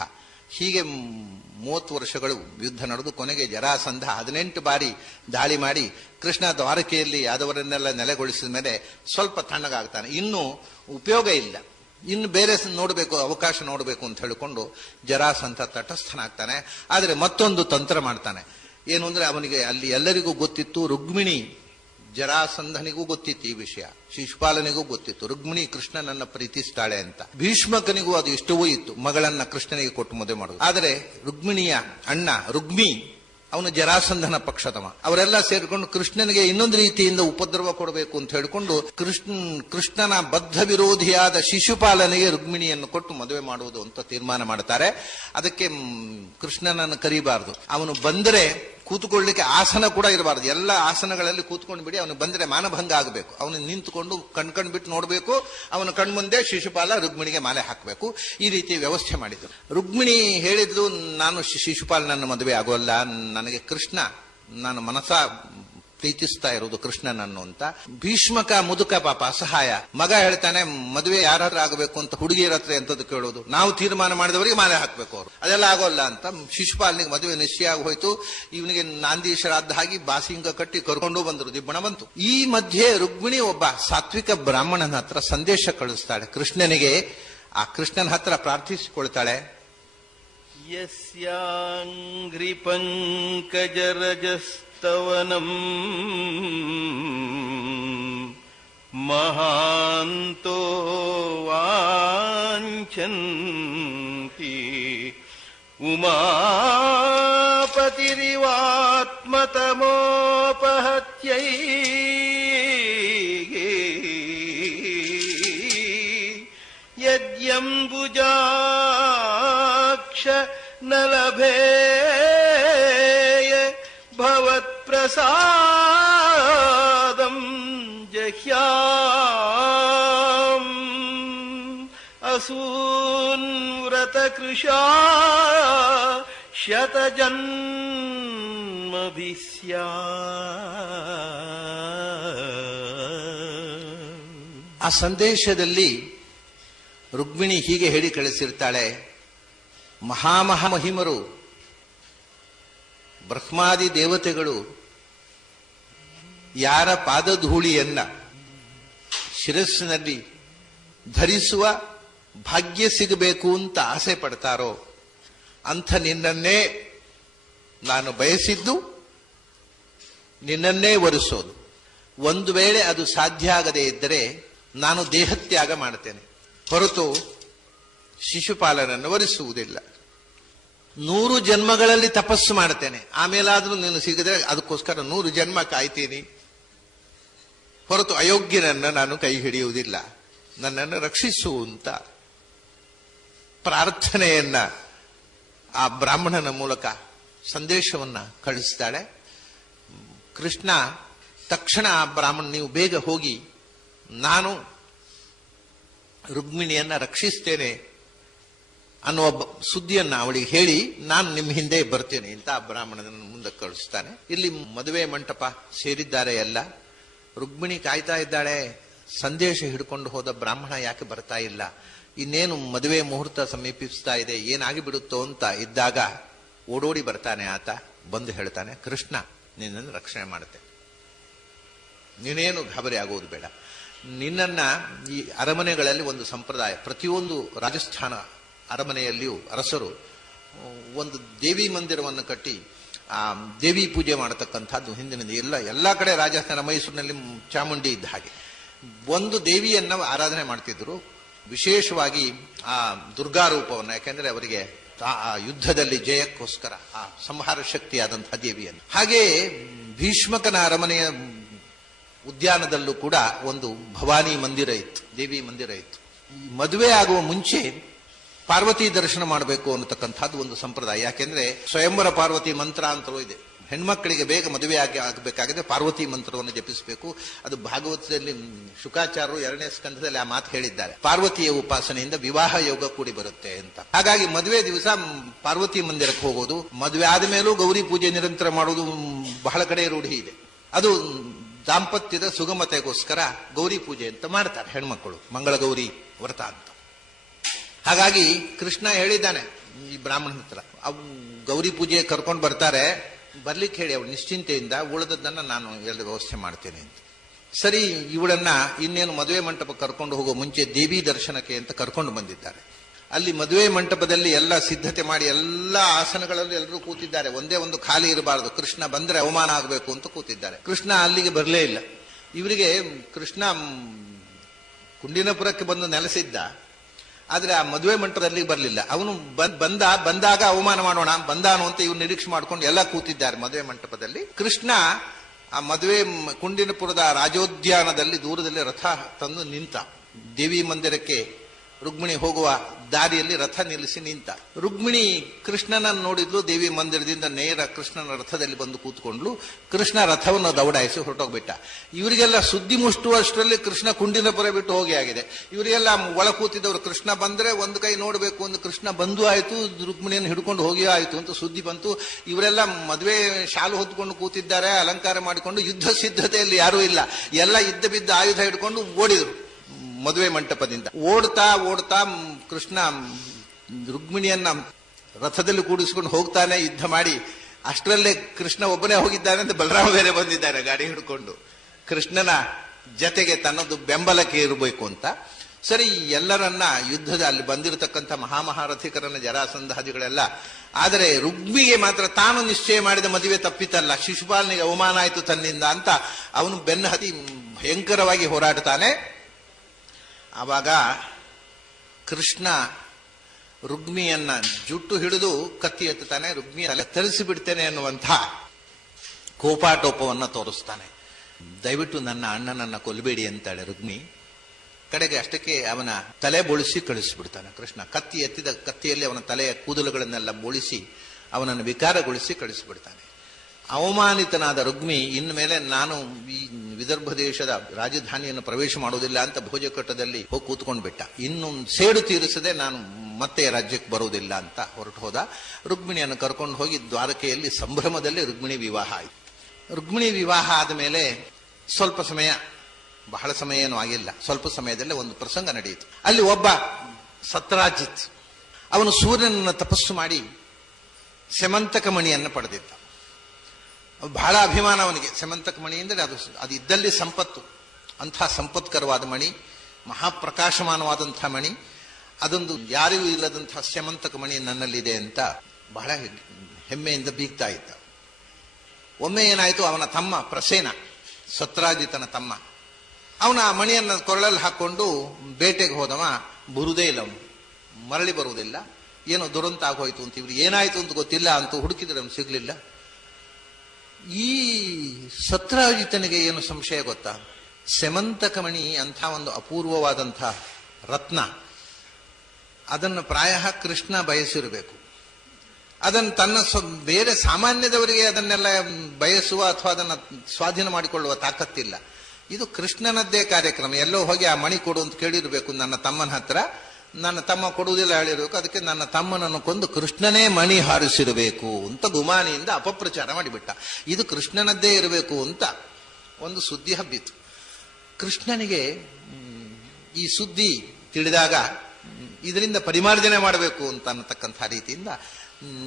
ಹೀಗೆ 30 ವರ್ಷಗಳು ಯುದ್ಧ ನಡೆದು ಕೊನೆಗೆ ಜರಾಸಂಧ 18 ಬಾರಿ ದಾಳಿ ಮಾಡಿ ಕೃಷ್ಣ ದ್ವಾರಕೆಯಲ್ಲಿ ಯಾದವರನ್ನೆಲ್ಲ ನೆಲೆಗೊಳಿಸಿದ ಮೇಲೆ ಸ್ವಲ್ಪ ತಣ್ಣಗಾಗ್ತಾನೆ. ಇನ್ನೂ ಉಪಯೋಗ ಇಲ್ಲ, ಇನ್ನು ಬೇರೆ ನೋಡಬೇಕು, ಅವಕಾಶ ನೋಡಬೇಕು ಅಂತ ಹೇಳಿಕೊಂಡು ಜರಾಸಂಧ ತಟಸ್ಥನಾಗ್ತಾನೆ. ಆದರೆ ಮತ್ತೊಂದು ತಂತ್ರ ಮಾಡ್ತಾನೆ. ಏನು ಅಂದ್ರೆ, ಅವನಿಗೆ ಅಲ್ಲಿ ಎಲ್ಲರಿಗೂ ಗೊತ್ತಿತ್ತು, ರುಕ್ಮಿಣಿ ಜರಾಸಂಧನಿಗೂ ಗೊತ್ತಿತ್ತು ಈ ವಿಷಯ, ಶಿಶುಪಾಲನಿಗೂ ಗೊತ್ತಿತ್ತು, ರುಕ್ಮಿಣಿ ಕೃಷ್ಣನನ್ನ ಪ್ರೀತಿಸ್ತಾಳೆ ಅಂತ. ಭೀಷ್ಮಕನಿಗೂ ಅದು ಇಷ್ಟವೂ ಇತ್ತು, ಮಗಳನ್ನ ಕೃಷ್ಣನಿಗೆ ಕೊಟ್ಟು ಮದುವೆ ಮಾಡುದು. ಆದರೆ ರುಕ್ಮಿಣಿಯ ಅಣ್ಣ ರುಗ್ಮಿ ಅವನು ಜರಾಸಂಧನ ಪಕ್ಷದವ. ಅವರೆಲ್ಲ ಸೇರಿಕೊಂಡು ಕೃಷ್ಣನಿಗೆ ಇನ್ನೊಂದು ರೀತಿಯಿಂದ ಉಪದ್ರವ ಕೊಡಬೇಕು ಅಂತ ಹೇಳಿಕೊಂಡು ಕೃಷ್ಣನ ಬದ್ಧ ವಿರೋಧಿಯಾದ ಶಿಶುಪಾಲನಿಗೆ ರುಕ್ಮಿಣಿಯನ್ನು ಕೊಟ್ಟು ಮದುವೆ ಮಾಡುವುದು ಅಂತ ತೀರ್ಮಾನ ಮಾಡ್ತಾರೆ. ಅದಕ್ಕೆ ಕೃಷ್ಣನನ್ನು ಕರೀಬಾರದು, ಅವನು ಬಂದರೆ ಕೂತ್ಕೊಳ್ಳಿಕ್ಕೆ ಆಸನ ಕೂಡ ಇರಬಾರದು, ಎಲ್ಲ ಆಸನಗಳಲ್ಲಿ ಕೂತ್ಕೊಂಡು ಬಿಡಿ, ಅವನು ಬಂದರೆ ಮಾನಭಂಗ ಆಗಬೇಕು, ಅವನು ನಿಂತುಕೊಂಡು ಕಣ್ಬಿಟ್ಟು ನೋಡಬೇಕು, ಅವನ ಕಣ್ಮುಂದೆ ಶಿಶುಪಾಲ ರುಕ್ಮಿಣಿಗೆ ಮಾಲೆ ಹಾಕಬೇಕು. ಈ ರೀತಿ ವ್ಯವಸ್ಥೆ ಮಾಡಿದ್ರು. ರುಕ್ಮಿಣಿ ಹೇಳಿದ್ಲು, ನಾನು ಶಿಶುಪಾಲನನ್ನು ಮದುವೆ ಆಗೋಲ್ಲ, ನನಗೆ ಕೃಷ್ಣ, ನಾನು ಮನಸ ಪ್ರೀತಿಸ್ತಾ ಇರೋದು ಕೃಷ್ಣನನ್ನು ಅಂತ. ಭೀಷ್ಮಕ ಮುದುಕ ಪಾಪ ಅಸಹಾಯ, ಮಗ ಹೇಳ್ತಾನೆ ಮದುವೆ ಯಾರಾದ್ರೂ ಆಗಬೇಕು ಅಂತ ಹುಡುಗಿಯರ ಹತ್ರ ಎಂತದ್ದು ಕೇಳೋದು, ನಾವು ತೀರ್ಮಾನ ಮಾಡಿದವರಿಗೆ ಮಾಲೆ ಹಾಕ್ಬೇಕು, ಅವರು ಅದೆಲ್ಲ ಆಗೋಲ್ಲ ಅಂತ. ಶಿಶುಪಾಲನಿಗೆ ಮದುವೆ ನಿಶ್ಚಯ ಆಗಿ ಹೋಯ್ತು. ಇವನಿಗೆ ನಾಂದಿ ಶ್ರಾದ್ದ ಆಗಿ ಬಾಸಿಂಗ ಕಟ್ಟಿ ಕರ್ಕೊಂಡು ಬಂದರು, ದಿಬ್ಬಣ ಬಂತು. ಈ ಮಧ್ಯೆ ರುಕ್ಮಿಣಿ ಒಬ್ಬ ಸಾತ್ವಿಕ ಬ್ರಾಹ್ಮಣನ ಹತ್ರ ಸಂದೇಶ ಕಳಿಸ್ತಾಳೆ ಕೃಷ್ಣನಿಗೆ. ಆ ಕೃಷ್ಣನ ಹತ್ರ ಪ್ರಾರ್ಥಿಸಿಕೊಳ್ತಾಳೆ, ಯಸ್ಯಾಂಘ್ರಿ ಪಂಕಜರಜಸ್ತವನಂ ಮಹಾಂತೋ ವಾಂಛಂತಿ ಉಮಾಪತಿರಿವಾತ್ಮತಮೋಪಹತ್ಯೈ ಯದ್ಯಂಬುಜಾಕ್ಷ ನ ಲಭೇಯ ಭವತ್ಪ್ರಸಾದಂ ಜಹ್ಯಾಂ ಅಸೂನ್ವ್ರತಕೃಶಾ ಶತಜನ್ಮಭಿಃ ಸ್ಯಾತ್. ಆ ಸಂದೇಶದಲ್ಲಿ ರುಕ್ಮಿಣಿ ಹೀಗೆ ಹೇಳಿ ಕಳಿಸಿರ್ತಾಳೆ, ಮಹಾಮಹಿಮರು ಬ್ರಹ್ಮಾದಿ ದೇವತೆಗಳು ಯಾರ ಪಾದಧೂಳಿಯನ್ನ ಶಿರಸ್ಸಿನಲ್ಲಿ ಧರಿಸುವ ಭಾಗ್ಯ ಸಿಗಬೇಕು ಅಂತ ಆಸೆ ಪಡ್ತಾರೋ ಅಂಥ ನಿನ್ನನ್ನೇ ನಾನು ಬಯಸಿದ್ದು, ನಿನ್ನನ್ನೇ ವರಿಸೋದು. ಒಂದು ವೇಳೆ ಅದು ಸಾಧ್ಯ ಆಗದೇ ಇದ್ದರೆ ನಾನು ದೇಹತ್ಯಾಗ ಮಾಡ್ತೇನೆ, ಹೊರತು ಶಿಶುಪಾಲನನ್ನು ವರಿಸುವುದಿಲ್ಲ. 100 ಜನ್ಮಗಳಲ್ಲಿ ತಪಸ್ಸು ಮಾಡ್ತೇನೆ, ಆಮೇಲಾದ್ರೂ ನೀನು ಸಿಗದ್ರೆ ಅದಕ್ಕೋಸ್ಕರ 100 ಜನ್ಮ ಕಾಯ್ತೀನಿ, ಹೊರತು ಅಯೋಗ್ಯನನ್ನ ನಾನು ಕೈ ಹಿಡಿಯುವುದಿಲ್ಲ, ನನ್ನನ್ನು ರಕ್ಷಿಸು ಅಂತ ಪ್ರಾರ್ಥನೆಯನ್ನ ಆ ಬ್ರಾಹ್ಮಣನ ಮೂಲಕ ಸಂದೇಶವನ್ನ ಕಳಿಸ್ತಾಳೆ. ಕೃಷ್ಣ ತಕ್ಷಣ ಆ ಬ್ರಾಹ್ಮಣ, ನೀವು ಬೇಗ ಹೋಗಿ ನಾನು ರುಕ್ಮಿಣಿಯನ್ನ ರಕ್ಷಿಸ್ತೇನೆ ಅನ್ನುವ ಸುದ್ದಿಯನ್ನ ಅವಳಿಗೆ ಹೇಳಿ ನಾನು ನಿಮ್ಮ ಹಿಂದೆ ಬರ್ತೇನೆ ಅಂತ ಆ ಬ್ರಾಹ್ಮಣನ ಮುಂದೆ ಕಳಿಸ್ತಾನೆ. ಇಲ್ಲಿ ಮದುವೆ ಮಂಟಪ ಸೇರಿದ್ದಾರೆ ಎಲ್ಲ. ರುಕ್ಮಿಣಿ ಕಾಯ್ತಾ ಇದ್ದಾಳೆ, ಸಂದೇಶ ಹಿಡ್ಕೊಂಡು ಹೋದ ಬ್ರಾಹ್ಮಣ ಯಾಕೆ ಬರ್ತಾ ಇಲ್ಲ, ಇನ್ನೇನು ಮದುವೆ ಮುಹೂರ್ತ ಸಮೀಪಿಸ್ತಾ ಇದೆ, ಏನಾಗಿ ಬಿಡುತ್ತೋ ಅಂತ ಇದ್ದಾಗ ಓಡೋಡಿ ಬರ್ತಾನೆ ಆತ. ಬಂದು ಹೇಳ್ತಾನೆ, ಕೃಷ್ಣ ನಿನ್ನನ್ನು ರಕ್ಷಣೆ ಮಾಡುತ್ತೆ, ನೀನೇನು ಗಾಬರಿ ಆಗೋದು ಬೇಡ. ನಿನ್ನನ್ನ ಈ ಅರಮನೆಗಳಲ್ಲಿ ಒಂದು ಸಂಪ್ರದಾಯ, ಪ್ರತಿಯೊಂದು ರಾಜಸ್ಥಾನ ಅರಮನೆಯಲ್ಲಿಯೂ ಅರಸರು ಒಂದು ದೇವಿ ಮಂದಿರವನ್ನು ಕಟ್ಟಿ ಆ ದೇವಿ ಪೂಜೆ ಮಾಡತಕ್ಕಂಥದ್ದು ಹಿಂದಿನಿಂದ ಎಲ್ಲ ಕಡೆ. ರಾಜಸ್ಥಾನ, ಮೈಸೂರಿನಲ್ಲಿ ಚಾಮುಂಡಿ ಇದ್ದ ಹಾಗೆ ಒಂದು ದೇವಿಯನ್ನ ಆರಾಧನೆ ಮಾಡ್ತಿದ್ರು, ವಿಶೇಷವಾಗಿ ಆ ದುರ್ಗಾ ರೂಪವನ್ನು, ಯಾಕೆಂದ್ರೆ ಅವರಿಗೆ ಆ ಯುದ್ಧದಲ್ಲಿ ಜಯಕ್ಕೋಸ್ಕರ ಆ ಸಂಹಾರ ಶಕ್ತಿಯಾದಂತಹ ದೇವಿಯನ್ನು. ಹಾಗೆಯೇ ಭೀಷ್ಮಕನ ಅರಮನೆಯ ಉದ್ಯಾನದಲ್ಲೂ ಕೂಡ ಒಂದು ಭವಾನಿ ಮಂದಿರ ಇತ್ತು, ದೇವಿ ಮಂದಿರ ಇತ್ತು. ಮದುವೆ ಆಗುವ ಮುಂಚೆ ಪಾರ್ವತಿ ದರ್ಶನ ಮಾಡಬೇಕು ಅನ್ನತಕ್ಕಂಥದ್ದು ಒಂದು ಸಂಪ್ರದಾಯ. ಯಾಕೆಂದ್ರೆ ಸ್ವಯಂವರ ಪಾರ್ವತಿ ಮಂತ್ರ ಅಂತಲೂ ಇದೆ. ಹೆಣ್ಮಕ್ಕಳಿಗೆ ಬೇಗ ಮದುವೆ ಆಗಬೇಕಾಗಿದೆ ಪಾರ್ವತಿ ಮಂತ್ರವನ್ನು ಜಪಿಸಬೇಕು. ಅದು ಭಾಗವತದಲ್ಲಿ ಶುಕಾಚಾರ್ಯರು 2ನೇ ಸ್ಕಂಧದಲ್ಲಿ ಆ ಮಾತು ಹೇಳಿದ್ದಾರೆ, ಪಾರ್ವತಿಯ ಉಪಾಸನೆಯಿಂದ ವಿವಾಹ ಯೋಗ ಕೂಡಿ ಬರುತ್ತೆ ಅಂತ. ಹಾಗಾಗಿ ಮದುವೆ ದಿವಸ ಪಾರ್ವತಿ ಮಂದಿರಕ್ಕೆ ಹೋಗೋದು, ಮದುವೆ ಆದ ಮೇಲೂ ಗೌರಿ ಪೂಜೆ ನಿರಂತರ ಮಾಡೋದು ಬಹಳ ಕಡೆ ರೂಢಿ ಇದೆ. ಅದು ದಾಂಪತ್ಯದ ಸುಗಮತೆಗೋಸ್ಕರ ಗೌರಿ ಪೂಜೆ ಅಂತ ಮಾಡ್ತಾರೆ ಹೆಣ್ಮಕ್ಕಳು, ಮಂಗಳ ಗೌರಿ ವ್ರತ ಅಂತ. ಹಾಗಾಗಿ ಕೃಷ್ಣ ಹೇಳಿದ್ದಾನೆ, ಈ ಬ್ರಾಹ್ಮಣ ಹತ್ರ. ಅವು ಗೌರಿ ಪೂಜೆ ಕರ್ಕೊಂಡು ಬರ್ತಾರೆ, ಬರ್ಲಿಕ್ಕೆ ಹೇಳಿ ಅವಳು ನಿಶ್ಚಿಂತೆಯಿಂದ, ಉಳಿದದ್ದನ್ನ ನಾನು ಎಲ್ಲ ವ್ಯವಸ್ಥೆ ಮಾಡ್ತೇನೆ ಅಂತ. ಸರಿ, ಇವಳನ್ನ ಇನ್ನೇನು ಮದುವೆ ಮಂಟಪ ಕರ್ಕೊಂಡು ಹೋಗೋ ಮುಂಚೆ ದೇವಿ ದರ್ಶನಕ್ಕೆ ಅಂತ ಕರ್ಕೊಂಡು ಬಂದಿದ್ದಾರೆ. ಅಲ್ಲಿ ಮದುವೆ ಮಂಟಪದಲ್ಲಿ ಎಲ್ಲ ಸಿದ್ಧತೆ ಮಾಡಿ ಎಲ್ಲ ಆಸನಗಳಲ್ಲಿ ಎಲ್ಲರೂ ಕೂತಿದ್ದಾರೆ. ಒಂದೇ ಒಂದು ಖಾಲಿ ಇರಬಾರದು, ಕೃಷ್ಣ ಬಂದ್ರೆ ಅವಮಾನ ಆಗಬೇಕು ಅಂತ ಕೂತಿದ್ದಾರೆ. ಕೃಷ್ಣ ಅಲ್ಲಿಗೆ ಬರಲೇ ಇಲ್ಲ. ಇವರಿಗೆ ಕೃಷ್ಣ ಕುಂಡಿನಪುರಕ್ಕೆ ಬಂದು ನೆಲೆಸಿದ್ದ, ಆದ್ರೆ ಆ ಮದುವೆ ಮಂಟಪದಲ್ಲಿ ಬರಲಿಲ್ಲ. ಅವನು ಬಂದಾಗ ಅವಮಾನ ಮಾಡೋಣ ಬಂದಾನು ಅಂತ ಇವ್ರು ನಿರೀಕ್ಷೆ ಮಾಡ್ಕೊಂಡು ಎಲ್ಲ ಕೂತಿದ್ದಾರೆ ಮದುವೆ ಮಂಟಪದಲ್ಲಿ. ಕೃಷ್ಣ ಆ ಮದುವೆ ಕುಂಡಿನಪುರದ ರಾಜೋದ್ಯಾನದಲ್ಲಿ ದೂರದಲ್ಲಿ ರಥ ತಂದು ನಿಂತ. ದೇವಿ ಮಂದಿರಕ್ಕೆ ರುಕ್ಮಿಣಿ ಹೋಗುವ ದಾರಿಯಲ್ಲಿ ರಥ ನಿಲ್ಲಿಸಿ ನಿಂತ. ರುಕ್ಮಿಣಿ ಕೃಷ್ಣನನ್ನು ನೋಡಿದ್ಲು. ದೇವಿ ಮಂದಿರದಿಂದ ನೇರ ಕೃಷ್ಣನ ರಥದಲ್ಲಿ ಬಂದು ಕೂತ್ಕೊಂಡ್ಲು. ಕೃಷ್ಣ ರಥವನ್ನು ದೌಡಾಯಿಸಿ ಹೊರಟೋಗ್ಬಿಟ್ಟ. ಇವರಿಗೆಲ್ಲ ಸುದ್ದಿ ಮುಷ್ಟುವಷ್ಟರಲ್ಲಿ ಕೃಷ್ಣ ಕುಂಡಿನಪುರ ಬಿಟ್ಟು ಹೋಗಿ ಆಗಿದೆ. ಇವರಿಗೆಲ್ಲ ಒಳ ಕೂತಿದ್ದವರು ಕೃಷ್ಣ ಬಂದ್ರೆ ಒಂದು ಕೈ ನೋಡಬೇಕು, ಒಂದು ಕೃಷ್ಣ ಬಂದು ಆಯ್ತು, ರುಕ್ಮಿಣಿಯನ್ನು ಹಿಡ್ಕೊಂಡು ಹೋಗಿ ಆಯ್ತು ಅಂತ ಸುದ್ದಿ ಬಂತು. ಇವರೆಲ್ಲ ಮದುವೆ ಶಾಲು ಹೊತ್ಕೊಂಡು ಕೂತಿದ್ದಾರೆ, ಅಲಂಕಾರ ಮಾಡಿಕೊಂಡು. ಯುದ್ಧ ಸಿದ್ಧತೆಯಲ್ಲಿ ಯಾರೂ ಇಲ್ಲ, ಎಲ್ಲ ಇದ್ದ ಬಿದ್ದ ಆಯುಧ ಹಿಡ್ಕೊಂಡು ಓಡಿದ್ರು ಮದುವೆ ಮಂಟಪದಿಂದ. ಓಡ್ತಾ ಓಡ್ತಾ ಕೃಷ್ಣ ರುಕ್ಮಿಣಿಯನ್ನ ರಥದಲ್ಲಿ ಕೂಡಿಸ್ಕೊಂಡು ಹೋಗ್ತಾನೆ ಯುದ್ಧ ಮಾಡಿ. ಅಷ್ಟರಲ್ಲೇ ಕೃಷ್ಣ ಒಬ್ಬನೇ ಹೋಗಿದ್ದಾನೆ ಅಂತ ಬಲರಾಮ ಬೇರೆ ಬಂದಿದ್ದಾರೆ ಗಾಡಿ ಹಿಡ್ಕೊಂಡು, ಕೃಷ್ಣನ ಜತೆಗೆ ತನ್ನದು ಬೆಂಬಲಕ್ಕೆ ಇರಬೇಕು ಅಂತ. ಸರಿ, ಎಲ್ಲರನ್ನ ಯುದ್ಧದ ಅಲ್ಲಿ ಬಂದಿರತಕ್ಕಂಥ ಮಹಾಮಹಾರಥಿಕರನ್ನ ಜರಾಸಂಧಾದಿಗಳೆಲ್ಲ. ಆದರೆ ರುಗ್ಮಿಗೆ ಮಾತ್ರ ತಾನು ನಿಶ್ಚಯ ಮಾಡಿದ ಮದುವೆ ತಪ್ಪಿತಲ್ಲ, ಶಿಶುಪಾಲನಿಗೆ ಅವಮಾನ ಆಯಿತು ತನ್ನಿಂದ ಅಂತ ಅವನು ಬೆನ್ನು ಹತ್ತಿ ಭಯಂಕರವಾಗಿ ಹೋರಾಡ್ತಾನೆ. ಆವಾಗ ಕೃಷ್ಣ ರುಗ್ಮಿಯನ್ನ ಜುಟ್ಟು ಹಿಡಿದು ಕತ್ತಿ ಎತ್ತುತ್ತಾನೆ. ರುಗ್ಮಿಯ ತಲೆ ತರಿಸಿ ಬಿಡ್ತೇನೆ ಅನ್ನುವಂಥ ಕೋಪಾಟೋಪವನ್ನ ತೋರಿಸ್ತಾನೆ. ದಯವಿಟ್ಟು ನನ್ನ ಅಣ್ಣನನ್ನ ಕೊಲ್ಲಬೇಡಿ ಅಂತಾಳೆ ರುಗ್ಮಿ. ಕಡೆಗೆ ಅಷ್ಟಕ್ಕೆ ಅವನ ತಲೆ ಬೋಳಿಸಿ ಕಳಿಸಿಬಿಡ್ತಾನೆ ಕೃಷ್ಣ. ಕತ್ತಿ ಎತ್ತಿದ ಕತ್ತಿಯಲ್ಲಿ ಅವನ ತಲೆಯ ಕೂದಲುಗಳನ್ನೆಲ್ಲ ಬೋಳಿಸಿ ಅವನನ್ನು ವಿಕಾರಗೊಳಿಸಿ ಕಳಿಸಿಬಿಡ್ತಾನೆ. ಅವಮಾನಿತನಾದ ರುಗ್ಮಿ ಇನ್ನು ಮೇಲೆ ನಾನು ಈ ವಿದರ್ಭ ದೇಶದ ರಾಜಧಾನಿಯನ್ನು ಪ್ರವೇಶ ಮಾಡುವುದಿಲ್ಲ ಅಂತ ಭೋಜಕಟ್ಟದಲ್ಲಿ ಹೋಗಿ ಕೂತ್ಕೊಂಡು ಬಿಟ್ಟ. ಇನ್ನು ಸೇಡು ತೀರಿಸದೆ ನಾನು ಮತ್ತೆ ರಾಜ್ಯಕ್ಕೆ ಬರುವುದಿಲ್ಲ ಅಂತ ಹೊರಟು ಹೋದ. ರುಕ್ಮಿಣಿಯನ್ನು ಕರ್ಕೊಂಡು ಹೋಗಿ ದ್ವಾರಕೆಯಲ್ಲಿ ಸಂಭ್ರಮದಲ್ಲಿ ರುಕ್ಮಿಣಿ ವಿವಾಹ ಆಯಿತು. ರುಕ್ಮಿಣಿ ವಿವಾಹ ಆದ ಮೇಲೆ ಸ್ವಲ್ಪ ಸಮಯ, ಬಹಳ ಸಮಯ ಏನೂ ಆಗಿಲ್ಲ, ಸ್ವಲ್ಪ ಸಮಯದಲ್ಲೇ ಒಂದು ಪ್ರಸಂಗ ನಡೆಯಿತು. ಅಲ್ಲಿ ಒಬ್ಬ ಸತ್ರಾಜಿತ್, ಅವನು ಸೂರ್ಯನನ್ನು ತಪಸ್ಸು ಮಾಡಿ ಸ್ಯಮಂತಕ ಮಣಿಯನ್ನು ಪಡೆದಿದ್ದ. ಬಹಳ ಅಭಿಮಾನ ಅವನಿಗೆ. ಸ್ಯಮಂತಕ ಮಣಿ ಅಂದರೆ ಅದು ಇದ್ದಲ್ಲಿ ಸಂಪತ್ತು, ಅಂಥ ಸಂಪತ್ಕರವಾದ ಮಣಿ, ಮಹಾಪ್ರಕಾಶಮಾನವಾದಂಥ ಮಣಿ. ಅದೊಂದು ಯಾರಿಗೂ ಇಲ್ಲದಂಥ ಸ್ಯಮಂತಕ ಮಣಿ ನನ್ನಲ್ಲಿದೆ ಅಂತ ಬಹಳ ಹೆಮ್ಮೆಯಿಂದ ಬೀಗ್ತಾ ಇದ್ದ. ಒಮ್ಮೆ ಏನಾಯಿತು, ಅವನ ತಮ್ಮ ಪ್ರಸೇನ, ಸತ್ರಾಜಿತನ ತಮ್ಮ, ಅವನ ಆ ಮಣಿಯನ್ನು ಕೊರಳಲ್ಲಿ ಹಾಕೊಂಡು ಬೇಟೆಗೆ ಹೋದವ. ಬರುವುದೇ ಇಲ್ಲ, ಅವನು ಮರಳಿ ಬರುವುದಿಲ್ಲ. ಏನೋ ದುರಂತ ಆಗೋಯ್ತು ಅಂತ ಇವ್ರಿಗೆ ಏನಾಯ್ತು ಅಂತ ಗೊತ್ತಿಲ್ಲ ಅಂತ ಹುಡುಕಿದ್ರೆ ಅವನು ಸಿಗ್ಲಿಲ್ಲ. ಈ ಸತ್ರಾಜಿತನಿಗೆ ಏನು ಸಂಶಯ ಗೊತ್ತಾ, ಸ್ಯಮಂತಕಮಣಿ ಅಂಥ ಒಂದು ಅಪೂರ್ವವಾದಂಥ ರತ್ನ, ಅದನ್ನು ಪ್ರಾಯ ಕೃಷ್ಣ ಬಯಸಿರಬೇಕು. ಅದನ್ನು ತನ್ನ ಬೇರೆ ಸಾಮಾನ್ಯದವರಿಗೆ ಅದನ್ನೆಲ್ಲ ಬಯಸುವ ಅಥವಾ ಅದನ್ನು ಸ್ವಾಧೀನ ಮಾಡಿಕೊಳ್ಳುವ ತಾಕತ್ತಿಲ್ಲ. ಇದು ಕೃಷ್ಣನದ್ದೇ ಕಾರ್ಯಕ್ರಮ. ಎಲ್ಲೋ ಹೋಗಿ ಆ ಮಣಿ ಕೊಡು ಅಂತ ಕೇಳಿರ್ಬೇಕು ನನ್ನ ತಮ್ಮನ ಹತ್ರ. ನನ್ನ ತಮ್ಮ ಕೊಡುವುದಿಲ್ಲ ಹೇಳಿರ್ಬೇಕು. ಅದಕ್ಕೆ ನನ್ನ ತಮ್ಮನನ್ನು ಕೊಂದು ಕೃಷ್ಣನೇ ಮಣಿ ಹಾರಿಸಿರಬೇಕು ಅಂತ ಗುಮಾನಿಯಿಂದ ಅಪಪ್ರಚಾರ ಮಾಡಿಬಿಟ್ಟ. ಇದು ಕೃಷ್ಣನದ್ದೇ ಇರಬೇಕು ಅಂತ ಒಂದು ಸುದ್ದಿ ಹಬ್ಬಿತು. ಕೃಷ್ಣನಿಗೆ ಈ ಸುದ್ದಿ ತಿಳಿದಾಗ ಇದರಿಂದ ಪರಿಮಾರ್ಜನೆ ಮಾಡಬೇಕು ಅಂತ ಅನ್ನತಕ್ಕಂಥ ರೀತಿಯಿಂದ,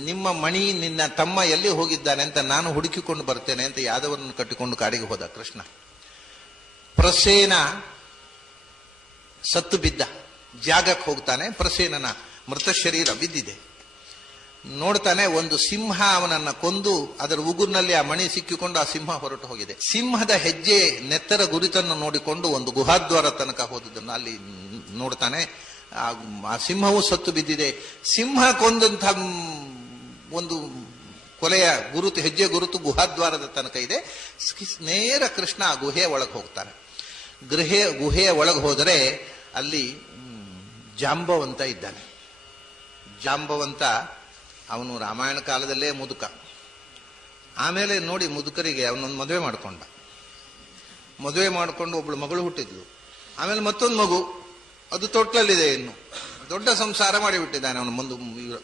ನಿಮ್ಮ ಮಣಿ ನಿನ್ನ ತಮ್ಮ ಎಲ್ಲಿ ಹೋಗಿದ್ದಾನೆ ಅಂತ ನಾನು ಹುಡುಕಿಕೊಂಡು ಬರ್ತೇನೆ ಅಂತ ಯಾದವರನ್ನು ಕಟ್ಟಿಕೊಂಡು ಕಾಡಿಗೆ ಹೋದ ಕೃಷ್ಣ. ಪ್ರಸೇನ ಸತ್ತು ಬಿದ್ದ ಜಾಗಕ್ಕೆ ಹೋಗ್ತಾನೆ. ಪ್ರಸೇನನ ಮೃತ ಶರೀರ ಬಿದ್ದಿದೆ. ನೋಡ್ತಾನೆ, ಒಂದು ಸಿಂಹ ಅವನನ್ನ ಕೊಂದು ಅದರ ಉಗುರಿನಲ್ಲಿ ಆ ಮಣಿ ಸಿಕ್ಕಿಕೊಂಡು ಆ ಸಿಂಹ ಹೊರಟು ಹೋಗಿದೆ. ಸಿಂಹದ ಹೆಜ್ಜೆ ನೆತ್ತರ ಗುರಿತನ್ನು ನೋಡಿಕೊಂಡು ಒಂದು ಗುಹಾದ್ವಾರ ತನಕ ಹೋದದನ್ನು ಅಲ್ಲಿ ನೋಡ್ತಾನೆ. ಆ ಸಿಂಹವು ಸತ್ತು ಬಿದ್ದಿದೆ. ಸಿಂಹ ಕೊಂದಂಥ ಒಂದು ಕೊಲೆಯ ಗುರುತು, ಹೆಜ್ಜೆ ಗುರುತು ಗುಹಾದ್ವಾರದ ತನಕ ಇದೆ. ನೇರ ಕೃಷ್ಣ ಆ ಗುಹೆಯ ಒಳಗೆ ಹೋಗ್ತಾನೆ. ಗುಹೆಯ ಒಳಗೆ ಹೋದರೆ ಅಲ್ಲಿ ಜಾಂಬವಂತ ಇದ್ದಾನೆ. ಜಾಂಬವಂತ ಅವನು ರಾಮಾಯಣ ಕಾಲದಲ್ಲೇ ಮುದುಕ. ಆಮೇಲೆ ನೋಡಿ ಮುದುಕರಿಗೆ ಅವನೊಂದು ಮದುವೆ ಮಾಡಿಕೊಂಡ. ಮದುವೆ ಮಾಡಿಕೊಂಡು ಒಬ್ಳು ಮಗಳು ಹುಟ್ಟಿದ್ಲು. ಆಮೇಲೆ ಮತ್ತೊಂದು ಮಗು, ಅದು ತೊಟ್ಲಲ್ಲಿದೆ. ಇನ್ನು ದೊಡ್ಡ ಸಂಸಾರ ಮಾಡಿಬಿಟ್ಟಿದ್ದಾನೆ ಅವನು ಮುಂದೆ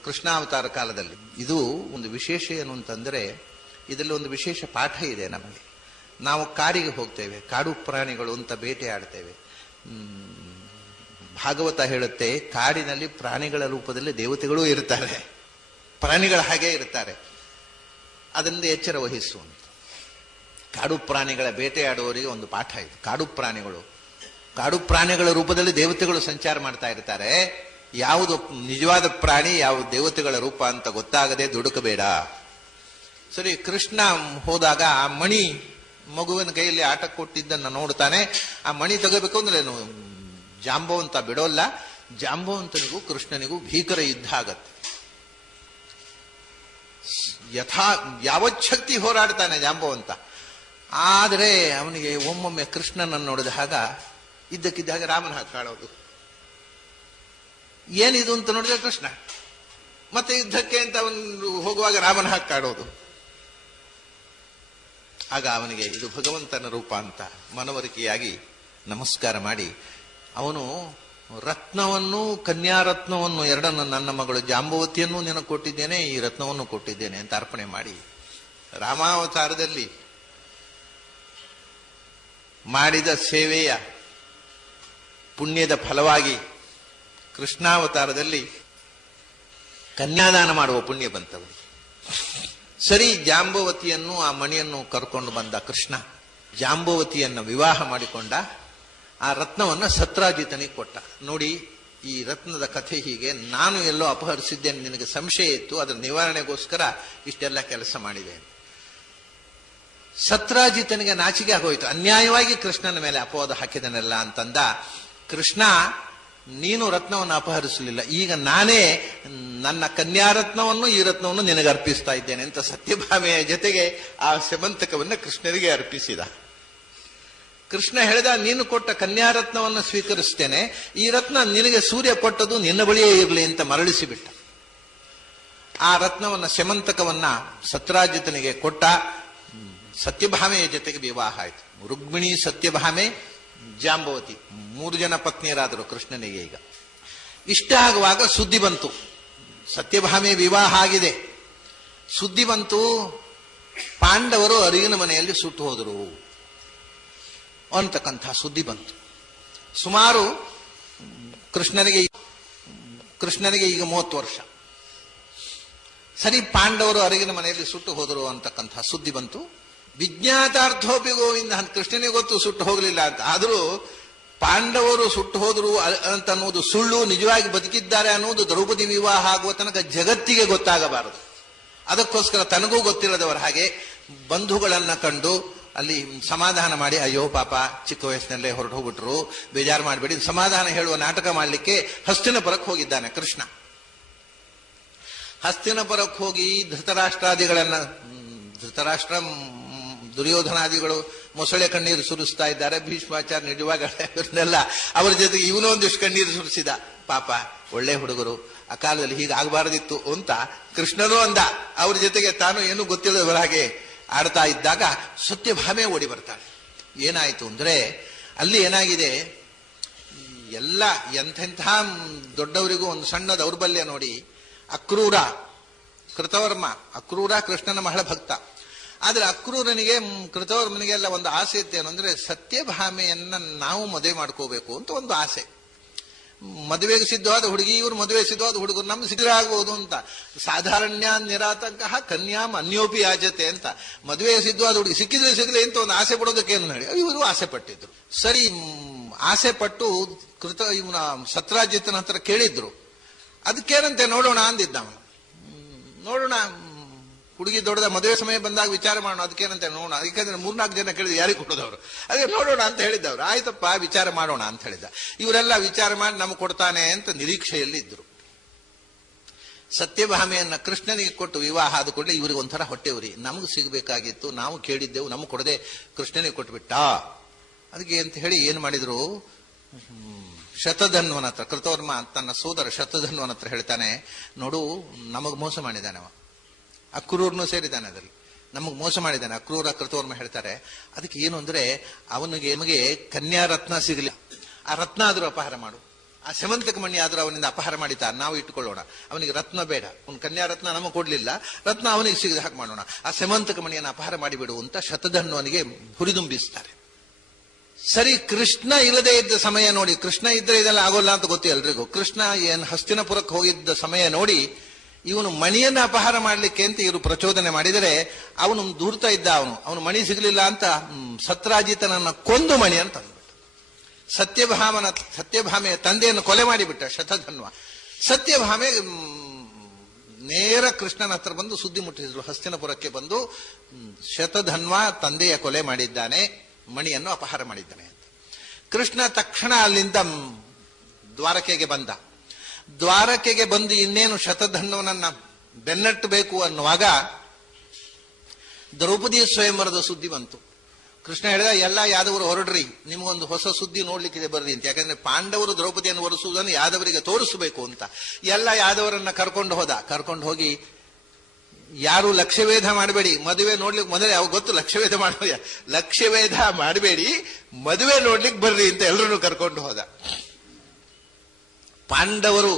ಕೃಷ್ಣಾವತಾರ ಕಾಲದಲ್ಲಿ. ಇದು ಒಂದು ವಿಶೇಷ ಏನು ಅಂತಂದ್ರೆ, ಇದರಲ್ಲಿ ಒಂದು ವಿಶೇಷ ಪಾಠ ಇದೆ ನಮಗೆ. ನಾವು ಕಾಡಿಗೆ ಹೋಗ್ತೇವೆ, ಕಾಡು ಪ್ರಾಣಿಗಳು ಅಂತ ಬೇಟೆ ಆಡ್ತೇವೆ. ಭಾಗವತ ಹೇಳುತ್ತೆ, ಕಾಡಿನಲ್ಲಿ ಪ್ರಾಣಿಗಳ ರೂಪದಲ್ಲಿ ದೇವತೆಗಳೂ ಇರ್ತಾರೆ, ಪ್ರಾಣಿಗಳ ಹಾಗೆ ಇರ್ತಾರೆ, ಅದರಿಂದ ಎಚ್ಚರ ವಹಿಸುವಂತ. ಕಾಡು ಪ್ರಾಣಿಗಳ ಬೇಟೆಯಾಡುವವರಿಗೆ ಒಂದು ಪಾಠ ಇದು. ಕಾಡು ಪ್ರಾಣಿಗಳ ರೂಪದಲ್ಲಿ ದೇವತೆಗಳು ಸಂಚಾರ ಮಾಡ್ತಾ ಇರ್ತಾರೆ. ಯಾವುದು ನಿಜವಾದ ಪ್ರಾಣಿ, ಯಾವುದು ದೇವತೆಗಳ ರೂಪ ಅಂತ ಗೊತ್ತಾಗದೆ ದುಡುಕಬೇಡ. ಸರಿ, ಕೃಷ್ಣ ಹೋದಾಗ ಆ ಮಣಿ ಮಗುವಿನ ಕೈಯಲ್ಲಿ ಆಟ ಕೊಟ್ಟಿದ್ದನ್ನು ನೋಡ್ತಾನೆ. ಆ ಮಣಿ ತಗೋಬೇಕು ಅಂದ್ರೆ ಜಾಂಬವಂತ ಬಿಡೋಲ್ಲ. ಜಾಂಬವಂತನಿಗೂ ಕೃಷ್ಣನಿಗೂ ಭೀಕರ ಯುದ್ಧ ಆಗತ್ತೆ. ಯಾವಚ್ಛಕ್ತಿ ಹೋರಾಡ್ತಾನೆ ಜಾಂಬವಂತ. ಆದರೆ ಅವನಿಗೆ ಒಮ್ಮೊಮ್ಮೆ ಕೃಷ್ಣನನ್ನು ನೋಡಿದಾಗ ಇದ್ದಕ್ಕಿದ್ದಾಗ ರಾಮನ ಹಾಕಿ ಕಾಣೋದು. ಏನಿದು ಅಂತ ನೋಡಿದ್ರೆ ಕೃಷ್ಣ, ಮತ್ತೆ ಯುದ್ಧಕ್ಕೆ ಅಂತ ಅವನು ಹೋಗುವಾಗ ರಾಮನ ಹಾಕಿ ಕಾಣೋದು. ಆಗ ಅವನಿಗೆ ಇದು ಭಗವಂತನ ರೂಪ ಅಂತ ಮನವರಿಕೆಯಾಗಿ ನಮಸ್ಕಾರ ಮಾಡಿ ಅವನು ರತ್ನವನ್ನು, ಕನ್ಯಾರತ್ನವನ್ನು ಎರಡನ್ನು, ನನ್ನ ಮಗಳು ಜಾಂಬವತಿಯನ್ನು ನಿನಗೆ ಕೊಟ್ಟಿದ್ದೇನೆ, ಈ ರತ್ನವನ್ನು ಕೊಟ್ಟಿದ್ದೇನೆ ಅಂತ ಅರ್ಪಣೆ ಮಾಡಿ ರಾಮಾವತಾರದಲ್ಲಿ ಮಾಡಿದ ಸೇವೆಯ ಪುಣ್ಯದ ಫಲವಾಗಿ ಕೃಷ್ಣಾವತಾರದಲ್ಲಿ ಕನ್ಯಾದಾನ ಮಾಡುವ ಪುಣ್ಯ ಬಂತವರು. ಸರಿ, ಜಾಂಬವತಿಯನ್ನು ಆ ಮಣಿಯನ್ನು ಕರ್ಕೊಂಡು ಬಂದ ಕೃಷ್ಣ. ಜಾಂಬವತಿಯನ್ನು ವಿವಾಹ ಮಾಡಿಕೊಂಡ. ಆ ರತ್ನವನ್ನು ಸತ್ರಾಜಿತನಿಗೆ ಕೊಟ್ಟ. ನೋಡಿ, ಈ ರತ್ನದ ಕಥೆ ಹೀಗೆ. ನಾನು ಎಲ್ಲೋ ಅಪಹರಿಸಿದ್ದೇನೆ, ನಿನಗೆ ಸಂಶಯ ಇತ್ತು, ಅದರ ನಿವಾರಣೆಗೋಸ್ಕರ ಇಷ್ಟೆಲ್ಲ ಕೆಲಸ ಮಾಡಿದೆ. ಸತ್ರಾಜಿತನಿಗೆ ನಾಚಿಕೆ ಆಗೋಯ್ತು, ಅನ್ಯಾಯವಾಗಿ ಕೃಷ್ಣನ ಮೇಲೆ ಅಪವಾದ ಹಾಕಿದನೆಲ್ಲ ಅಂತಂದ. ಕೃಷ್ಣ, ನೀನು ರತ್ನವನ್ನು ಅಪಹರಿಸಲಿಲ್ಲ, ಈಗ ನಾನೇ ನನ್ನ ಕನ್ಯಾರತ್ನವನ್ನು, ಈ ರತ್ನವನ್ನು ನಿನಗೆ ಅರ್ಪಿಸ್ತಾ ಇದ್ದೇನೆ ಅಂತ ಸತ್ಯಭಾಮೆಯ ಜೊತೆಗೆ ಆ ಸೆಮಂತಕವನ್ನು ಕೃಷ್ಣನಿಗೆ ಅರ್ಪಿಸಿದ. ಕೃಷ್ಣ ಹೇಳಿದ, ನೀನು ಕೊಟ್ಟ ಕನ್ಯಾರತ್ನವನ್ನು ಸ್ವೀಕರಿಸ್ತೇನೆ, ಈ ರತ್ನ ನಿನಗೆ ಸೂರ್ಯ ಕೊಟ್ಟದು ನಿನ್ನ ಬಳಿಯೇ ಇರಲಿ ಅಂತ ಮರಳಿಸಿಬಿಟ್ಟ. ಆ ರತ್ನವನ್ನ, ಸೆಮಂತಕವನ್ನ ಸತ್ರಾಜಿತನಿಗೆ ಕೊಟ್ಟ. ಸತ್ಯಭಾಮೆಯ ಜೊತೆಗೆ ವಿವಾಹ ಆಯಿತು. ರುಕ್ಮಿಣಿ, ಸತ್ಯಭಾಮೆ, ಜಾಂಬವತಿ 3 ಜನ ಪತ್ನಿಯರಾದರು ಕೃಷ್ಣನಿಗೆ. ಈಗ ಇಷ್ಟ ಆಗುವಾಗ ಸುದ್ದಿ ಬಂತು, ಸತ್ಯಭಾಮೆ ವಿವಾಹ ಆಗಿದೆ. ಸುದ್ದಿ ಬಂತು, ಪಾಂಡವರು ಅರಿಗಿನ ಮನೆಯಲ್ಲಿ ಸುಟ್ಟು ಹೋದರು ಅಂತಕ್ಕಂಥ ಸುದ್ದಿ ಬಂತು. ಸುಮಾರು ಕೃಷ್ಣನಿಗೆ ಈಗ 30 ವರ್ಷ. ಸರಿ, ಪಾಂಡವರು ಅರಿಗಿನ ಮನೆಯಲ್ಲಿ ಸುಟ್ಟು ಹೋದರು ಅಂತಕ್ಕಂಥ ಸುದ್ದಿ ಬಂತು. ವಿಜ್ಞಾತಾರ್ಥೋಪಿ ಗೋವಿಂದ, ಕೃಷ್ಣನಿಗೆ ಗೊತ್ತು ಸುಟ್ಟು ಹೋಗಲಿಲ್ಲ ಅಂತ. ಆದರೂ ಪಾಂಡವರು ಸುಟ್ಟು ಹೋದರು ಅಂತ ಅನ್ನೋದು ಸುಳ್ಳು, ನಿಜವಾಗಿ ಬದುಕಿದ್ದಾರೆ ಅನ್ನೋದು ದ್ರೌಪದಿ ವಿವಾಹ ಆಗುವ ತನಕ ಜಗತ್ತಿಗೆ ಗೊತ್ತಾಗಬಾರದು. ಅದಕ್ಕೋಸ್ಕರ ತನಗೂ ಗೊತ್ತಿಲ್ಲದವರ ಹಾಗೆ ಬಂಧುಗಳನ್ನ ಕಂಡು ಅಲ್ಲಿ ಸಮಾಧಾನ ಮಾಡಿ, ಅಯ್ಯೋ ಪಾಪ ಚಿಕ್ಕ ವಯಸ್ಸಿನಲ್ಲೇ ಹೊರಟು ಹೋಗ್ಬಿಟ್ರು, ಬೇಜಾರು ಮಾಡಬೇಡಿ, ಸಮಾಧಾನ ಹೇಳುವ ನಾಟಕ ಮಾಡಲಿಕ್ಕೆ ಹಸ್ತಿನಪುರಕ್ಕೆ ಹೋಗಿದ್ದಾನೆ ಕೃಷ್ಣ. ಹಸ್ತಿನಪುರಕ್ಕೆ ಹೋಗಿ ಧೃತರಾಷ್ಟ್ರ ದುರ್ಯೋಧನಾದಿಗಳು ಮೊಸಳೆ ಕಣ್ಣೀರು ಸುರಿಸ್ತಾ ಇದ್ದಾರೆ. ಭೀಷ್ಮಾಚಾರ್ಯ ನಿಜವಾಗಲ್ಲ, ಅವರ ಜೊತೆಗೆ ಇವನು ಒಂದಿಷ್ಟು ಕಣ್ಣೀರು ಸುರಿಸಿದ. ಪಾಪ ಒಳ್ಳೆ ಹುಡುಗರು, ಆ ಕಾಲದಲ್ಲಿ ಹೀಗೆ ಆಗಬಾರದಿತ್ತು ಅಂತ ಕೃಷ್ಣನೂ ಅಂದ. ಅವ್ರ ಜೊತೆಗೆ ತಾನು ಏನೂ ಗೊತ್ತಿಲ್ಲದವರ ಹಾಗೆ ಆಡ್ತಾ ಇದ್ದಾಗ ಸತ್ಯಭಾಮೆ ಓಡಿ ಬರ್ತಾಳೆ. ಏನಾಯಿತು ಅಂದ್ರೆ, ಅಲ್ಲಿ ಏನಾಗಿದೆ, ಎಲ್ಲ ಎಂಥೆಂಥ ದೊಡ್ಡವರಿಗೂ ಒಂದು ಸಣ್ಣ ದೌರ್ಬಲ್ಯ ನೋಡಿ. ಅಕ್ರೂರ, ಕೃತವರ್ಮ, ಅಕ್ರೂರ ಕೃಷ್ಣನ ಬಹಳ ಭಕ್ತ. ಆದ್ರೆ ಅಕ್ರೂರನಿಗೆ, ಕೃತವರ್ಮನಿಗೆಲ್ಲ ಒಂದು ಆಸೆ ಇತ್ತೇನು ಅಂದ್ರೆ, ಸತ್ಯಭಾಮೆಯನ್ನ ನಾವು ಮದುವೆ ಮಾಡ್ಕೋಬೇಕು ಅಂತ ಒಂದು ಆಸೆ. ಮದುವೆಗೆ ಸಿದ್ಧವಾದ ಹುಡುಗಿ, ಇವರು ಮದುವೆ ಸಿದ್ಧವಾದ ಹುಡುಗರು ನಮ್ಮ ಸಿದ್ಧರಾಗಬಹುದು ಅಂತ. ಸಾಧಾರಣ್ಯ ನಿರಾತಂಕ ಕನ್ಯಾಂ ಅನ್ಯೋಪಿ ಯಾಜತೆ ಅಂತ. ಮದುವೆಗೆ ಸಿದ್ಧವಾದ ಹುಡುಗಿ ಸಿಕ್ಕಿದ್ರೆ ಸಿಗಲಿ ಅಂತ ಒಂದು ಆಸೆ ಪಡೋದಕ್ಕೇನು ಹೇಳಿ ಇವರು ಆಸೆ ಪಟ್ಟಿದ್ರು. ಸರಿ, ಆಸೆ ಪಟ್ಟು ಇವನ ಸತ್ರಾಜಿತನ ಹತ್ರ ಕೇಳಿದ್ರು. ಅದಕ್ಕೇನಂತೆ ನೋಡೋಣ ಅಂದಿದ್ದ ಅವನು. ನೋಡೋಣ, ಹುಡುಗಿ ದೊಡ್ಡದ, ಮದುವೆ ಸಮಯ ಬಂದಾಗ ವಿಚಾರ ಮಾಡೋಣ, ಅದಕ್ಕೇನಂತೆ ನೋಡೋಣ. ಯಾಕಂದ್ರೆ 3-4 ಜನ ಕೇಳಿದ್ರು, ಯಾರಿಗೆ ಕೊಡೋದವ್ರು, ಅದೇ ನೋಡೋಣ ಅಂತ ಹೇಳಿದ್ದವ್ರು. ಆಯ್ತಪ್ಪ, ವಿಚಾರ ಮಾಡೋಣ ಅಂತ ಹೇಳಿದ. ಇವರೆಲ್ಲ ವಿಚಾರ ಮಾಡಿ ನಮಗೆ ಕೊಡ್ತಾನೆ ಅಂತ ನಿರೀಕ್ಷೆಯಲ್ಲಿ ಇದ್ರು. ಸತ್ಯಭಾಮೆಯನ್ನ ಕೃಷ್ಣನಿಗೆ ಕೊಟ್ಟು ವಿವಾಹ ಆದ ಕೂಡಲೇ ಇವರಿಗೆ ಒಂಥರ ಹೊಟ್ಟೆವ್ರಿ, ನಮಗೆ ಸಿಗಬೇಕಾಗಿತ್ತು, ನಾವು ಕೇಳಿದ್ದೆವು, ನಮಗೆ ಕೊಡದೆ ಕೃಷ್ಣನಿಗೆ ಕೊಟ್ಬಿಟ್ಟ. ಅದಕ್ಕೆ ಅಂತ ಹೇಳಿ ಏನ್ ಮಾಡಿದ್ರು, ಶತಧನ್ವನ ಹತ್ರ, ಕೃತವರ್ಮ ತನ್ನ ಸೋದರ ಶತಧನ್ವನ ಹತ್ರ ಹೇಳ್ತಾನೆ, ನೋಡು ನಮಗ್ ಮೋಸ ಮಾಡಿದ್ದಾನೆ ಅವ, ಅಕ್ರೂರ್ನು ಸೇರಿದ್ದಾನೆ ಅದರಲ್ಲಿ, ನಮಗ್ ಮೋಸ ಮಾಡಿದ್ದಾನೆ ಅಕ್ರೂರ. ಕೃತವರ್ಮ ಹೇಳ್ತಾರೆ, ಅದಕ್ಕೆ ಏನು ಅಂದ್ರೆ, ನಮಗೆ ಕನ್ಯಾ ರತ್ನ ಸಿಗಲಿಲ್ಲ, ಆ ರತ್ನ ಆದ್ರೂ ಅಪಹಾರ ಮಾಡು, ಆ ಸೆಮಂತಕ ಮಣಿ ಆದ್ರೂ ಅವನಿಂದ ಅಪಹಾರ ಮಾಡಿತಾ ನಾವು ಇಟ್ಟುಕೊಳ್ಳೋಣ, ಅವನಿಗೆ ರತ್ನ ಬೇಡ, ಅವ್ನು ಕನ್ಯಾ ರತ್ನ ನಮಗೆ ಕೊಡ್ಲಿಲ್ಲ, ರತ್ನ ಅವನಿಗೆ ಸಿಗದೆ ಹಾಗೆ ಮಾಡೋಣ, ಆ ಸೆಮಂತಕ ಮಣಿಯನ್ನು ಅಪಹಾರ ಮಾಡಿಬಿಡು ಅಂತ ಶತಧನ್ವನಿಗೆ ಹುರಿದುಂಬಿಸ್ತಾರೆ. ಸರಿ, ಕೃಷ್ಣ ಇಲ್ಲದೆ ಇದ್ದ ಸಮಯ ನೋಡಿ, ಕೃಷ್ಣ ಇದ್ರೆ ಇದೆಲ್ಲ ಆಗೋಲ್ಲ ಅಂತ ಗೊತ್ತು ಎಲ್ರಿಗೂ. ಕೃಷ್ಣ ಏನ್ ಹಸ್ತಿನಪುರಕ್ಕೆ ಹೋಗಿದ್ದ ಸಮಯ ನೋಡಿ, ಇವನು ಮಣಿಯನ್ನ ಅಪಹಾರ ಮಾಡ್ಲಿಕ್ಕೆ ಅಂತ ಇವರು ಪ್ರಚೋದನೆ ಮಾಡಿದರೆ ಅವನು ದೂರ್ತಾ ಇದ್ದ. ಅವನು ಮಣಿ ಸಿಗಲಿಲ್ಲ ಅಂತ ಸತ್ರಾಜಿತನನ್ನ ಕೊಂದು ಮಣಿ ಅಂತ ಸತ್ಯಭಾಮೆಯ ತಂದೆಯನ್ನು ಕೊಲೆ ಮಾಡಿಬಿಟ್ಟ ಶತಧನ್ವ. ಸತ್ಯಭಾಮೆ ನೇರ ಕೃಷ್ಣನ ಹತ್ರ ಬಂದು ಸುದ್ದಿ ಮುಟ್ಟಿಸಿದ್ರು, ಹಸ್ತಿನಪುರಕ್ಕೆ ಬಂದು ಶತಧನ್ವ ತಂದೆಯ ಕೊಲೆ ಮಾಡಿದ್ದಾನೆ, ಮಣಿಯನ್ನು ಅಪಹಾರ ಮಾಡಿದ್ದಾನೆ ಅಂತ. ಕೃಷ್ಣ ತಕ್ಷಣ ಅಲ್ಲಿಂದ ದ್ವಾರಕೆಗೆ ಬಂದ. ದ್ವಾರಕೆಗೆ ಬಂದು ಇನ್ನೇನು ಶತಧನ್ವನನ್ನ ಬೆನ್ನಟ್ಟಬೇಕು ಅನ್ನುವಾಗ ದ್ರೌಪದಿ ಸ್ವಯಂವರದ ಸುದ್ದಿ ಬಂತು. ಕೃಷ್ಣ ಹೇಳಿದ, ಎಲ್ಲ ಯಾದವರು ಹೊರಡ್ರಿ, ನಿಮಗೊಂದು ಹೊಸ ಸುದ್ದಿ ನೋಡ್ಲಿಕ್ಕಿದೆ ಬರ್ರಿ ಅಂತ. ಯಾಕಂದ್ರೆ ಪಾಂಡವರು ದ್ರೌಪದಿಯನ್ನು ಒರೆಸುವುದನ್ನು ಯಾದವರಿಗೆ ತೋರಿಸಬೇಕು ಅಂತ ಎಲ್ಲ ಯಾದವರನ್ನ ಕರ್ಕೊಂಡು ಹೋಗಿ ಯಾರು ಲಕ್ಷ್ಯವೇಧ ಮಾಡಬೇಡಿ, ಮದುವೆ ನೋಡ್ಲಿಕ್ಕೆ ಮೊದಲೇ ಅವ್ ಗೊತ್ತು ಲಕ್ಷ್ಯವೇಧ ಮಾಡಬೇಡಿ, ಮದುವೆ ನೋಡ್ಲಿಕ್ಕೆ ಬರ್ರಿ ಅಂತ ಎಲ್ಲರನ್ನು ಕರ್ಕೊಂಡು ಹೋದ. ಪಾಂಡವರು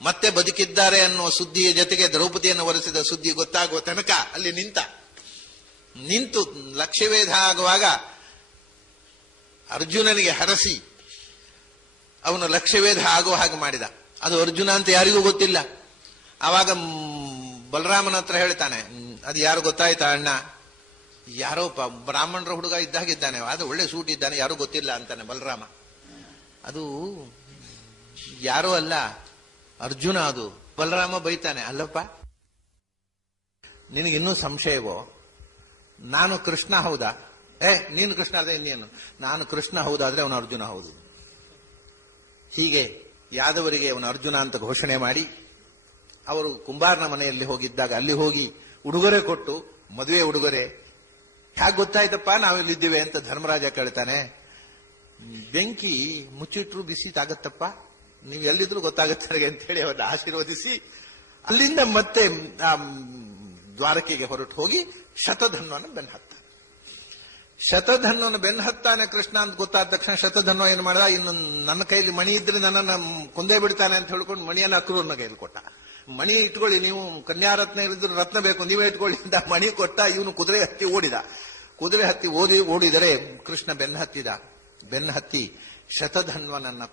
ಮತ್ತೆ ಬದುಕಿದ್ದಾರೆ ಅನ್ನುವ ಸುದ್ದಿಯ ಜೊತೆಗೆ ದ್ರೌಪದಿಯನ್ನು ಒರೆಸಿದ ಸುದ್ದಿ ಗೊತ್ತಾಗುವ ತನಕ ಅಲ್ಲಿ ನಿಂತು ಲಕ್ಷ್ಯವೇಧ ಆಗುವಾಗ ಅರ್ಜುನನಿಗೆ ಹರಸಿ ಅವನು ಲಕ್ಷ್ಯವೇಧ ಆಗೋ ಹಾಗೆ ಮಾಡಿದ. ಅದು ಅರ್ಜುನ ಅಂತ ಯಾರಿಗೂ ಗೊತ್ತಿಲ್ಲ. ಆವಾಗ ಬಲರಾಮನ ಹತ್ರ ಹೇಳ್ತಾನೆ, ಅದು ಯಾರು ಗೊತ್ತಾಯ್ತಾ ಅಣ್ಣ? ಯಾರೋ ಬ್ರಾಹ್ಮಣರ ಹುಡುಗ ಇದ್ದಾಗಿದ್ದಾನೆ, ಅದು ಒಳ್ಳೆ ಸೂಟ್ ಇದ್ದಾನೆ, ಯಾರು ಗೊತ್ತಿಲ್ಲ ಅಂತಾನೆ ಬಲರಾಮ. ಅದು ಯಾರೋ ಅಲ್ಲ, ಅರ್ಜುನ ಅದು. ಬಲರಾಮ ಬೈತಾನೆ, ಅಲ್ಲಪ್ಪ ನಿನಗಿನ್ನೂ ಸಂಶಯವೋ? ನಾನು ಕೃಷ್ಣ ಹೌದಾ? ನೀನು ಕೃಷ್ಣ ಆದ್ರೆ ಇನ್ನೇನು? ನಾನು ಕೃಷ್ಣ ಹೌದಾದ್ರೆ ಅವನು ಅರ್ಜುನ ಹೌದು. ಹೀಗೆ ಯಾದವರಿಗೆ ಅವನು ಅರ್ಜುನ ಅಂತ ಘೋಷಣೆ ಮಾಡಿ ಅವರು ಕುಂಬಾರನ ಮನೆಯಲ್ಲಿ ಹೋಗಿದ್ದಾಗ ಅಲ್ಲಿ ಹೋಗಿ ಉಡುಗೊರೆ ಕೊಟ್ಟು, ಮದುವೆ ಉಡುಗೊರೆ. ಹೇಗೆ ಗೊತ್ತಾಯ್ತಪ್ಪ ನಾವಿಲ್ಲಿದ್ದೇವೆ ಅಂತ ಧರ್ಮರಾಜ ಕೇಳ್ತಾನೆ. ಬೆಂಕಿ ಮುಚ್ಚಿಟ್ರು ಬಿಸಿ ತಾಗತ್ತಪ್ಪ, ನೀವು ಎಲ್ಲಿದ್ರು ಗೊತ್ತಾಗತ್ತೆ ಅಂತ ಹೇಳಿ ಅವರನ್ನ ಆಶೀರ್ವದಿಸಿ ಅಲ್ಲಿಂದ ಮತ್ತೆ ದ್ವಾರಕೆಗೆ ಹೊರಟು ಹೋಗಿ ಶತಧನ್ವನ ಬೆನ್ನು ಹತ್ತಾನೆ ಕೃಷ್ಣ ಅಂತ ಗೊತ್ತಾದ ತಕ್ಷಣ ಶತಧನ್ವ ಏನು ಮಾಡಿದ, ಇನ್ನು ನನ್ನ ಕೈಲಿ ಮಣಿ ಇದ್ರೆ ನನ್ನನ್ನು ಕೊಂದೇ ಬಿಡ್ತಾನೆ ಅಂತ ಹೇಳ್ಕೊಂಡು ಮಣಿಯನ್ನು ಅಕ್ರೂರನ ಕೈಲಿ ಕೊಟ್ಟ. ಮಣಿ ಇಟ್ಕೊಳ್ಳಿ, ನೀವು ಕನ್ಯಾರತ್ನ ಇಳಿದ್ರು ರತ್ನ ಬೇಕು, ನೀವೇ ಇಟ್ಕೊಳ್ಳಿ ಅಂತ ಮಣಿ ಕೊಟ್ಟ. ಇವನು ಕುದುರೆ ಹತ್ತಿ ಓಡಿದರೆ ಕೃಷ್ಣ ಬೆನ್ನು ಹತ್ತಿ ಶತಧನ್ವನನ್ನ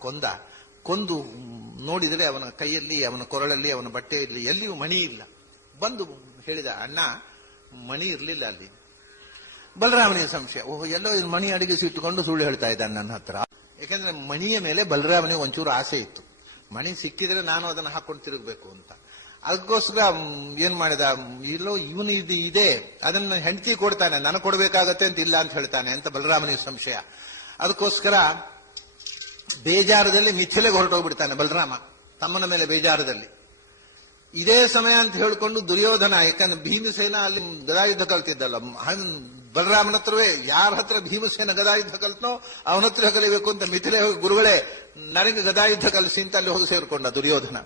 ಕೊಂದು ನೋಡಿದರೆ ಅವನ ಕೈಯಲ್ಲಿ, ಅವನ ಕೊರಳಲ್ಲಿ, ಅವನ ಬಟ್ಟೆಯಲ್ಲಿ ಎಲ್ಲಿಯೂ ಮಣಿ ಇಲ್ಲ. ಬಂದು ಹೇಳಿದ, ಅಣ್ಣ ಮಣಿ ಇರಲಿಲ್ಲ ಅಲ್ಲಿ. ಬಲರಾಮನಿಗೆ ಸಂಶಯ, ಎಲ್ಲೋ ಇದು ಮಣಿ ಅಡಿಗಿಸಿ ಇಟ್ಟುಕೊಂಡು ಸುಳ್ಳು ಹೇಳ್ತಾ ಇದ್ದಾನೆ ನನ್ನ ಹತ್ರ. ಯಾಕಂದ್ರೆ ಮಣಿಯ ಮೇಲೆ ಬಲರಾಮನಿಗೆ ಒಂಚೂರು ಆಸೆ ಇತ್ತು, ಮಣಿ ಸಿಕ್ಕಿದ್ರೆ ನಾನು ಅದನ್ನು ಹಾಕೊಂಡು ತಿರುಗಬೇಕು ಅಂತ. ಅದಕ್ಕೋಸ್ಕರ ಏನ್ ಮಾಡಿದ, ಇಲ್ಲೋ ಇವನು ಇದೆ, ಅದನ್ನ ಹೆಂಡತಿ ಕೊಡ್ತಾನೆ, ನನಗೆ ಕೊಡ್ಬೇಕಾಗತ್ತೆ ಅಂತ ಇಲ್ಲ ಅಂತ ಹೇಳ್ತಾನೆ ಅಂತ ಬಲರಾಮನಿಗೆ ಸಂಶಯ. ಅದಕ್ಕೋಸ್ಕರ ಬೇಜಾರದಲ್ಲಿ ಮಿಥಿಲೆಗೆ ಹೊರಟೋಗ್ಬಿಡ್ತಾನೆ ಬಲರಾಮ, ತಮ್ಮನ ಮೇಲೆ ಬೇಜಾರದಲ್ಲಿ. ಇದೇ ಸಮಯ ಅಂತ ಹೇಳ್ಕೊಂಡು ದುರ್ಯೋಧನ, ಯಾಕಂದ್ರೆ ಭೀಮಸೇನ ಅಲ್ಲಿ ಗದಾಯುದ್ಧ ಕಲ್ತಿದ್ದಲ್ಲ, ಬಲರಾಮನ ಹತ್ರವೇ ಯಾರ ಹತ್ರ ಭೀಮಸೇನ ಗದಾಯುದ್ಧ ಕಲ್ತನೋ ಅವನ ಹತ್ರ ಕಲಿಬೇಕು ಅಂತ ಮಿಥಿಲೆ ಹೋಗಿ, ಗುರುಗಳೇ ನನಗೆ ಗದಾಯುದ್ಧ ಕಲಿಸಿ ಅಂತ ಅಲ್ಲಿ ಹೋಗಿ ಸೇರ್ಕೊಂಡ ದುರ್ಯೋಧನ.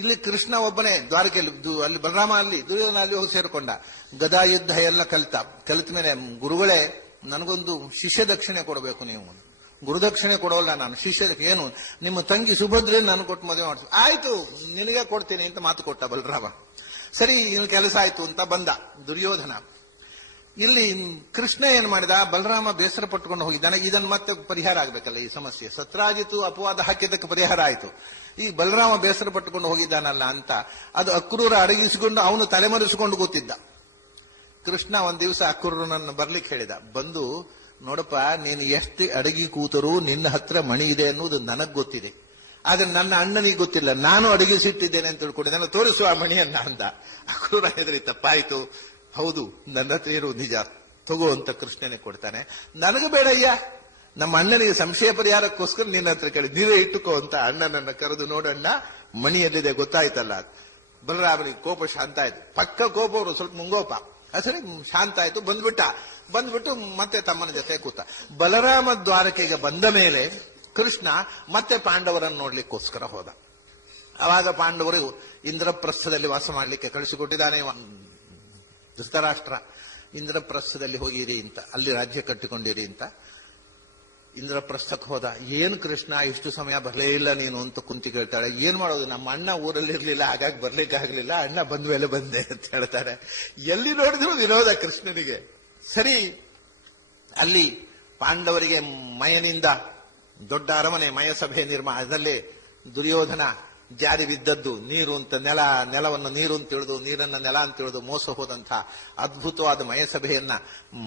ಇಲ್ಲಿ ಕೃಷ್ಣ ಒಬ್ಬನೇ ದ್ವಾರಕೆಯಲ್ಲಿ, ಅಲ್ಲಿ ಬಲರಾಮ ಅಲ್ಲಿ, ದುರ್ಯೋಧನ ಅಲ್ಲಿ ಹೋಗಿ ಸೇರ್ಕೊಂಡ. ಗದಾಯುದ್ಧ ಎಲ್ಲ ಕಲಿತ ಮೇಲೆ, ಗುರುಗಳೇ ನನಗೊಂದು ಶಿಷ್ಯ ದಕ್ಷಿಣೆ ಕೊಡಬೇಕು, ನೀವು ಗುರುದಕ್ಷಿಣೆ ಕೊಡೋಲ್ಲ ನಾನು, ಶಿಷ್ಯ ಏನು ನಿಮ್ಮ ತಂಗಿ ಸುಭದ್ರೆ ನಾನು ಕೊಟ್ಟು ಮದುವೆ ಮಾಡ್ತೀನಿ. ಆಯ್ತು ನಿನಗೆ ಕೊಡ್ತೀನಿ ಅಂತ ಮಾತು ಕೊಟ್ಟ ಬಲರಾಮ. ಸರಿ, ಇನ್ನು ಕೆಲಸ ಆಯ್ತು ಅಂತ ಬಂದ ದುರ್ಯೋಧನ. ಇಲ್ಲಿ ಕೃಷ್ಣ ಏನ್ ಮಾಡಿದ, ಬಲರಾಮ ಬೇಸರ ಪಟ್ಟುಕೊಂಡು ಹೋಗಿದ್ದಾನೆ, ಇದನ್ನು ಮತ್ತೆ ಪರಿಹಾರ ಆಗ್ಬೇಕಲ್ಲ ಈ ಸಮಸ್ಯೆ. ಸತ್ರಾಜಿತು ಅಪವಾದ ಹಾಕಿದ್ದಕ್ಕೆ ಪರಿಹಾರ ಆಯ್ತು, ಈ ಬಲರಾಮ ಬೇಸರ ಪಟ್ಟುಕೊಂಡು ಹೋಗಿದ್ದಾನಲ್ಲ ಅಂತ ಅದು ಅಕ್ರೂರ ಅಡಗಿಸಿಕೊಂಡು ಅವನು ತಲೆಮರೆಸಿಕೊಂಡು ಕೂತಿದ್ದ. ಕೃಷ್ಣ ಒಂದ್ ದಿವಸ ಅಕ್ರೂರನನ್ನು ಬರ್ಲಿಕ್ಕೆ ಹೇಳಿದ, ಬಂದು ನೋಡಪ್ಪ, ನೀನು ಎಷ್ಟು ಅಡಗಿ ಕೂತರೂ ನಿನ್ನ ಹತ್ರ ಮಣಿ ಇದೆ ಅನ್ನೋದು ನನಗ್ ಗೊತ್ತಿದೆ, ಆದ್ರೆ ನನ್ನ ಅಣ್ಣನಿಗೆ ಗೊತ್ತಿಲ್ಲ, ನಾನು ಅಡಗಿಸಿಟ್ಟಿದ್ದೇನೆ ಅಂತ ತಿಳ್ಕೊಂಡಿದ್ದಾನೆ, ತೋರಿಸುವ ಆ ಮಣಿಯನ್ನ ಅಂದ. ಅಕ್ರೂರ ಹೆದರಿ, ತಪ್ಪಾಯ್ತು, ಹೌದು ನನ್ನ ಹತ್ರ ಇರೋ ನಿಜ, ತಗೋ ಅಂತ ಕೃಷ್ಣನೇ ಕೊಡ್ತಾನೆ. ನನಗೆ ಬೇಡಯ್ಯ, ನಮ್ಮ ಅಣ್ಣನಿಗೆ ಸಂಶಯ ಪರಿಹಾರಕ್ಕೋಸ್ಕರ ನಿನ್ನ ಹತ್ರ ಕೇಳಿ, ನೀವೇ ಇಟ್ಟುಕೋ ಅಂತ ಅಣ್ಣನನ್ನ ಕರೆದು, ನೋಡಣ್ಣ ಮಣಿಯಲ್ಲಿದೆ ಗೊತ್ತಾಯ್ತಲ್ಲ. ಬಲರಾಮನಿಗೆ ಕೋಪ ಶಾಂತ ಆಯ್ತು, ಪಕ್ಕ ಕೋಪ, ಅವರು ಸ್ವಲ್ಪ ಮುಂಗೋಪ, ಸರಿ ಶಾಂತ ಆಯ್ತು, ಬಂದ್ಬಿಟ್ಟು ಮತ್ತೆ ತಮ್ಮನ ಜೊತೆ ಕೂತ. ಬಲರಾಮ ದ್ವಾರಕೆಗೆ ಬಂದ ಮೇಲೆ ಕೃಷ್ಣ ಮತ್ತೆ ಪಾಂಡವರನ್ನು ನೋಡ್ಲಿಕ್ಕೋಸ್ಕರ ಹೋದ. ಆವಾಗ ಪಾಂಡವರು ಇಂದ್ರಪ್ರಸ್ಥದಲ್ಲಿ ವಾಸ ಮಾಡ್ಲಿಕ್ಕೆ ಕಳಿಸಿಕೊಟ್ಟಿದ್ದಾನೆ ಧೃತರಾಷ್ಟ್ರ. ಇಂದ್ರಪ್ರಸ್ಥದಲ್ಲಿ ಹೋಗಿರಿ ಅಂತ, ಅಲ್ಲಿ ರಾಜ್ಯ ಕಟ್ಟಿಕೊಂಡಿರಿ ಅಂತ ಇಂದ್ರಪ್ರಸ್ಥಕ್ಕೆ ಹೋದ. ಏನ್ ಕೃಷ್ಣ ಇಷ್ಟು ಸಮಯ ಬರಲೇ ಇಲ್ಲ ನೀನು ಅಂತ ಕುಂತಿ ಕೇಳ್ತಾಳೆ. ಏನ್ ಮಾಡೋದು, ನಮ್ಮ ಅಣ್ಣ ಊರಲ್ಲಿ ಇರ್ಲಿಲ್ಲ, ಹಾಗಾಗಿ ಬರ್ಲಿಕ್ಕೆ ಆಗ್ಲಿಲ್ಲ, ಅಣ್ಣ ಬಂದ ಮೇಲೆ ಬಂದೆ ಅಂತ ಹೇಳ್ತಾರೆ. ಎಲ್ಲಿ ನೋಡಿದ್ರು ವಿರೋಧ ಕೃಷ್ಣನಿಗೆ. ಸರಿ, ಅಲ್ಲಿ ಪಾಂಡವರಿಗೆ ಮಯನಿಂದ ದೊಡ್ಡ ಅರಮನೆ ಮಯಸಭೆ ಅದರಲ್ಲಿ ದುರ್ಯೋಧನ ಜಾರಿ ಬಿದ್ದದ್ದು ನೀರು ಅಂತ ನೆಲವನ್ನು ನೀರು ಅಂತ ತಿಳಿದು ನೀರನ್ನ ನೆಲ ಅಂತ ತಿಳಿದು ಮೋಸ ಹೋದಂತಹ ಅದ್ಭುತವಾದ ಮಯಸಭೆಯನ್ನ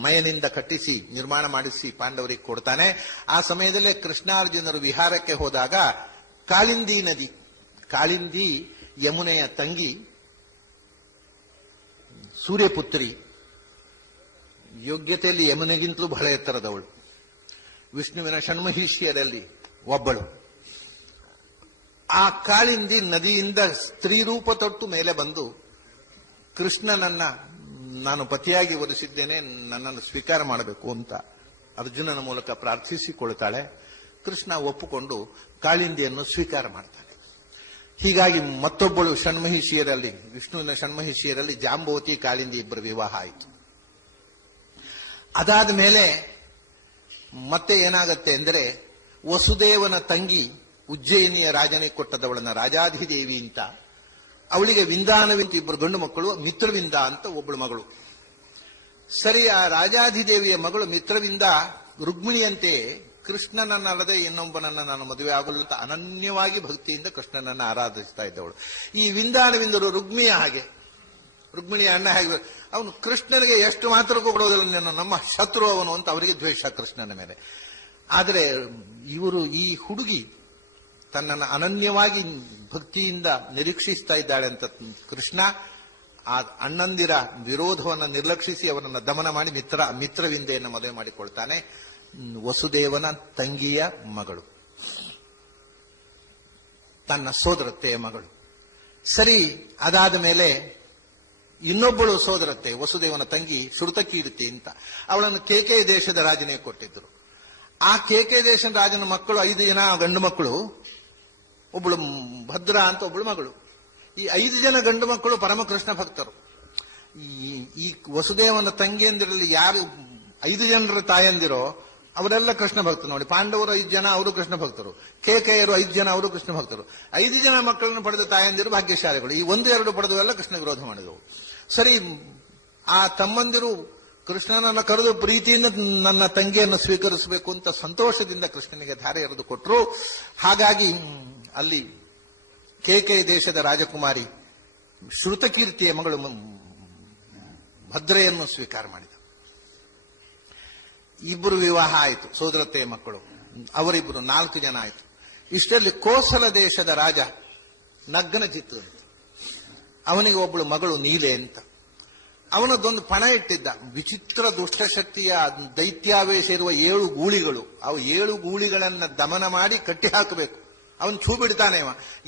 ಮಯನಿಂದ ಕಟ್ಟಿಸಿ ನಿರ್ಮಾಣ ಮಾಡಿಸಿ ಪಾಂಡವರಿಗೆ ಕೊಡ್ತಾನೆ. ಆ ಸಮಯದಲ್ಲೇ ಕೃಷ್ಣಾರ್ಜುನರು ವಿಹಾರಕ್ಕೆ ಹೋದಾಗ ಕಾಳಿಂದಿ ನದಿ, ಕಾಳಿಂದಿ ಯಮುನೆಯ ತಂಗಿ, ಸೂರ್ಯಪುತ್ರಿ, ಯೋಗ್ಯತೆಯಲ್ಲಿ ಯಮುನೆಗಿಂತಲೂ ಬಹಳ ಎತ್ತರದವಳು, ವಿಷ್ಣುವಿನ ಷಣ್ಮಹಿಷಿಯರಲ್ಲಿ ಒಬ್ಬಳು. ಆ ಕಾಳಿಂದಿ ನದಿಯಿಂದ ಸ್ತ್ರೀ ರೂಪ ತೊಟ್ಟು ಮೇಲೆ ಬಂದು ಕೃಷ್ಣನನ್ನ ನಾನು ಪತಿಯಾಗಿ ವರಿಸಿದ್ದೇನೆ, ನನ್ನನ್ನು ಸ್ವೀಕಾರ ಮಾಡಬೇಕು ಅಂತ ಅರ್ಜುನನ ಮೂಲಕ ಪ್ರಾರ್ಥಿಸಿಕೊಳ್ತಾಳೆ. ಕೃಷ್ಣ ಒಪ್ಪುಕೊಂಡು ಕಾಳಿಂದಿಯನ್ನು ಸ್ವೀಕಾರ ಮಾಡ್ತಾನೆ. ಹೀಗಾಗಿ ಮತ್ತೊಬ್ಬಳು ಷಣ್ಮಹಿಷಿಯರಲ್ಲಿ, ವಿಷ್ಣುವಿನ ಷಣ್ಮಹಿಷಿಯರಲ್ಲಿ ಜಾಂಬವತಿ ಕಾಳಿಂದಿ ಇಬ್ಬರ ವಿವಾಹ ಆಯಿತು. ಅದಾದ ಮೇಲೆ ಮತ್ತೆ ಏನಾಗತ್ತೆ ಅಂದರೆ, ವಸುದೇವನ ತಂಗಿ ಉಜ್ಜಯಿನಿಯ ರಾಜನಿಗೆ ಕೊಟ್ಟದವಳನ್ನ ರಾಜಾಧಿದೇವಿ ಅಂತ, ಅವಳಿಗೆ ವಿಂದಾನವಿಂತ ಇಬ್ಬರು ಗಂಡು ಮಕ್ಕಳು, ಮಿತ್ರವಿಂದ ಅಂತ ಒಬ್ಬಳು ಮಗಳು. ಸರಿ, ಆ ರಾಜಾಧಿದೇವಿಯ ಮಗಳು ಮಿತ್ರವಿಂದ ರುಕ್ಮಿಣಿಯಂತೆ ಕೃಷ್ಣನನ್ನಲ್ಲದೆ ಇನ್ನೊಬ್ಬನನ್ನ ನಾನು ಮದುವೆ ಆಗಲ್ಲ ಅಂತ ಅನನ್ಯವಾಗಿ ಭಕ್ತಿಯಿಂದ ಕೃಷ್ಣನನ್ನ ಆರಾಧಿಸ್ತಾ ಇದ್ದವಳು. ಈ ವಿಂದಾನವಿಂದರು ರುಕ್ಮಿಯ ಹಾಗೆ, ರುಕ್ಮಿಣಿಯ ಅಣ್ಣ ಹಾಗೆ, ಅವನು ಕೃಷ್ಣನಿಗೆ ಎಷ್ಟು ಮಾತ್ರ ಕೊಡೋದಿಲ್ಲ, ನಮ್ಮ ಶತ್ರು ಅವನು ಅಂತ ಅವರಿಗೆ ದ್ವೇಷ ಕೃಷ್ಣನ ಮೇಲೆ. ಆದರೆ ಇವರು, ಈ ಹುಡುಗಿ ತನ್ನನ್ನು ಅನನ್ಯವಾಗಿ ಭಕ್ತಿಯಿಂದ ನಿರೀಕ್ಷಿಸ್ತಾ ಇದ್ದಾಳೆ ಅಂತ ಕೃಷ್ಣ ಆ ಅಣ್ಣಂದಿರ ವಿರೋಧವನ್ನು ನಿರ್ಲಕ್ಷಿಸಿ ಅವರನ್ನು ದಮನ ಮಾಡಿ ಮಿತ್ರವಿಂದೆಯನ್ನು ಮದುವೆ ಮಾಡಿಕೊಳ್ತಾನೆ. ವಸುದೇವನ ತಂಗಿಯ ಮಗಳು, ತನ್ನ ಸೋದರತ್ತೆಯ ಮಗಳು. ಸರಿ, ಅದಾದ ಮೇಲೆ ಇನ್ನೊಬ್ಬಳು ಸೋದರತ್ತೆ, ವಸುದೇವನ ತಂಗಿ ಶ್ರುತಕೀರ್ತಿ ಅಂತ, ಅವಳನ್ನು ಕೇಕೆ ದೇಶದ ರಾಜನೇ ಕೊಟ್ಟಿದ್ದರು. ಆ ಕೇಕೆ ದೇಶದ ರಾಜನ ಮಕ್ಕಳು 5 ಜನ ಗಂಡು ಮಕ್ಕಳು, ಒಬ್ಬಳು ಭದ್ರ ಅಂತ ಒಬ್ಬಳು ಮಗಳು. ಈ 5 ಜನ ಗಂಡು ಮಕ್ಕಳು ಪರಮಕೃಷ್ಣ ಭಕ್ತರು. ಈ ವಸುದೇವನ ತಂಗಿಯಂದಿರಲ್ಲಿ ಯಾರು 5 ಜನರ ತಾಯಂದಿರೋ ಅವರೆಲ್ಲ ಕೃಷ್ಣ ಭಕ್ತರು. ನೋಡಿ, ಪಾಂಡವರು 5 ಜನ, ಅವರು ಕೃಷ್ಣ ಭಕ್ತರು. ಕೇಕೆಯರು 5 ಜನ, ಅವರು ಕೃಷ್ಣ ಭಕ್ತರು. 5 ಜನ ಮಕ್ಕಳನ್ನು ಪಡೆದ ತಾಯಂದಿರು ಭಾಗ್ಯಶಾಲಿಗಳು. ಈ 1-2 ಪಡೆದವೆಲ್ಲ ಕೃಷ್ಣ ವಿರೋಧ ಮಾಡಿದವು. ಸರಿ, ಆ ತಮ್ಮಂದಿರು ಕೃಷ್ಣನನ್ನ ಕರೆದು ಪ್ರೀತಿಯಿಂದ ನನ್ನ ತಂಗಿಯನ್ನು ಸ್ವೀಕರಿಸಬೇಕು ಅಂತ ಸಂತೋಷದಿಂದ ಕೃಷ್ಣನಿಗೆ ಧಾರೆ ಎರೆದು ಕೊಟ್ಟರು. ಹಾಗಾಗಿ ಅಲ್ಲಿ ಕೇಕೆ ದೇಶದ ರಾಜಕುಮಾರಿ ಶ್ರುತಕೀರ್ತಿಯ ಮಗಳು ಭದ್ರೆಯನ್ನು ಸ್ವೀಕಾರ ಮಾಡಿದ. ಇಬ್ಬರು ವಿವಾಹ ಆಯಿತು, ಸೋದರತೆಯ ಮಕ್ಕಳು, ಅವರಿಬ್ಬರು 4 ಜನ ಆಯಿತು. ಇಷ್ಟರಲ್ಲಿ ಕೋಸಲ ದೇಶದ ರಾಜ ನಗ್ನಜಿತ್ತು ಅಂತ, ಅವನಿಗೆ ಒಬ್ಬಳು ಮಗಳು ನೀಲೆ ಅಂತ. ಅವನದೊಂದು ಪಣ ಇಟ್ಟಿದ್ದ, ವಿಚಿತ್ರ ದುಷ್ಟಶಕ್ತಿಯ ದೈತ್ಯಾವೇಶ ಇರುವ 7 ಗೂಳಿಗಳು. ಅವು 7 ಗೂಳಿಗಳನ್ನ ದಮನ ಮಾಡಿ ಕಟ್ಟಿ ಹಾಕಬೇಕು. ಅವನು ಛೂ ಬಿಡ್ತಾನೆ.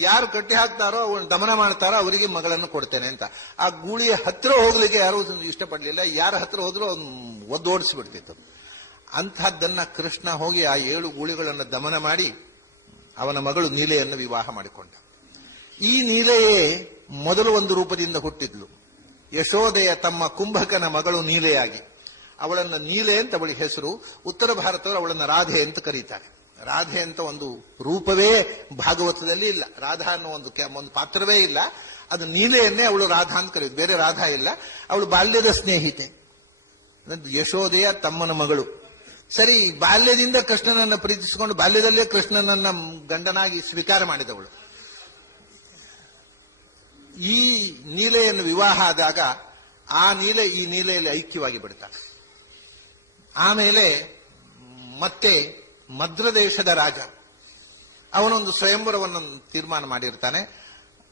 ಯಾರು ಕಟ್ಟಿ ಹಾಕ್ತಾರೋ ಅವನು ದಮನ ಮಾಡ್ತಾರೋ ಅವರಿಗೆ ಮಗಳನ್ನು ಕೊಡ್ತೇನೆ ಅಂತ. ಆ ಗೂಳಿಯ ಹತ್ತಿರ ಹೋಗ್ಲಿಕ್ಕೆ ಯಾರು ಇಷ್ಟಪಡಲಿಲ್ಲ. ಯಾರ ಹತ್ತಿರ ಹೋದ್ರೂ ಅವನು ಒದ್ದೋಡಿಸ್ಬಿಡ್ತಿತ್ತು. ಅಂಥದ್ದನ್ನ ಕೃಷ್ಣ ಹೋಗಿ ಆ 7 ಗೂಳಿಗಳನ್ನು ದಮನ ಮಾಡಿ ಅವನ ಮಗಳು ನೀಲೆಯನ್ನು ವಿವಾಹ ಮಾಡಿಕೊಂಡ. ಈ ನೀಲೆಯೇ ಮೊದಲು ಒಂದು ರೂಪದಿಂದ ಹುಟ್ಟಿದ್ಲು. ಯಶೋದೆಯ ತಮ್ಮ ಕುಂಭಕನ ಮಗಳು ನೀಲೆಯಾಗಿ, ಅವಳನ್ನು ನೀಲೆ ಅಂತ ಅವಳಿಗೆ ಹೆಸರು. ಉತ್ತರ ಭಾರತವರು ಅವಳನ್ನು ರಾಧೆ ಅಂತ ಕರೀತಾರೆ. ರಾಧೆ ಅಂತ ಒಂದು ರೂಪವೇ ಭಾಗವತದಲ್ಲಿ ಇಲ್ಲ. ರಾಧಾ ಅನ್ನೋ ಒಂದು ಪಾತ್ರವೇ ಇಲ್ಲ. ಅದು ನೀಲೆಯನ್ನೇ ಅವಳು ರಾಧಾ ಅಂತ ಕರೆಯುವುದು, ಬೇರೆ ರಾಧಾ ಇಲ್ಲ. ಅವಳು ಬಾಲ್ಯದ ಸ್ನೇಹಿತೆ, ಯಶೋದೆಯ ತಮ್ಮನ ಮಗಳು. ಸರಿ, ಬಾಲ್ಯದಿಂದ ಕೃಷ್ಣನನ್ನ ಪ್ರೀತಿಸಿಕೊಂಡು ಬಾಲ್ಯದಲ್ಲೇ ಕೃಷ್ಣನನ್ನ ಗಂಡನಾಗಿ ಸ್ವೀಕಾರ ಮಾಡಿದವಳು. ಈ ನೀಲೆಯನ್ನು ವಿವಾಹ ಆದಾಗ ಆ ನೀಲೆ ಈ ನೀಲೆಯಲ್ಲಿ ಐಕ್ಯವಾಗಿ ಬಿಡ್ತಾನೆ. ಆಮೇಲೆ ಮತ್ತೆ ಮದ್ರದೇಶದ ರಾಜ ಅವನೊಂದು ಸ್ವಯಂವರವನ್ನು ತೀರ್ಮಾನ ಮಾಡಿರ್ತಾನೆ.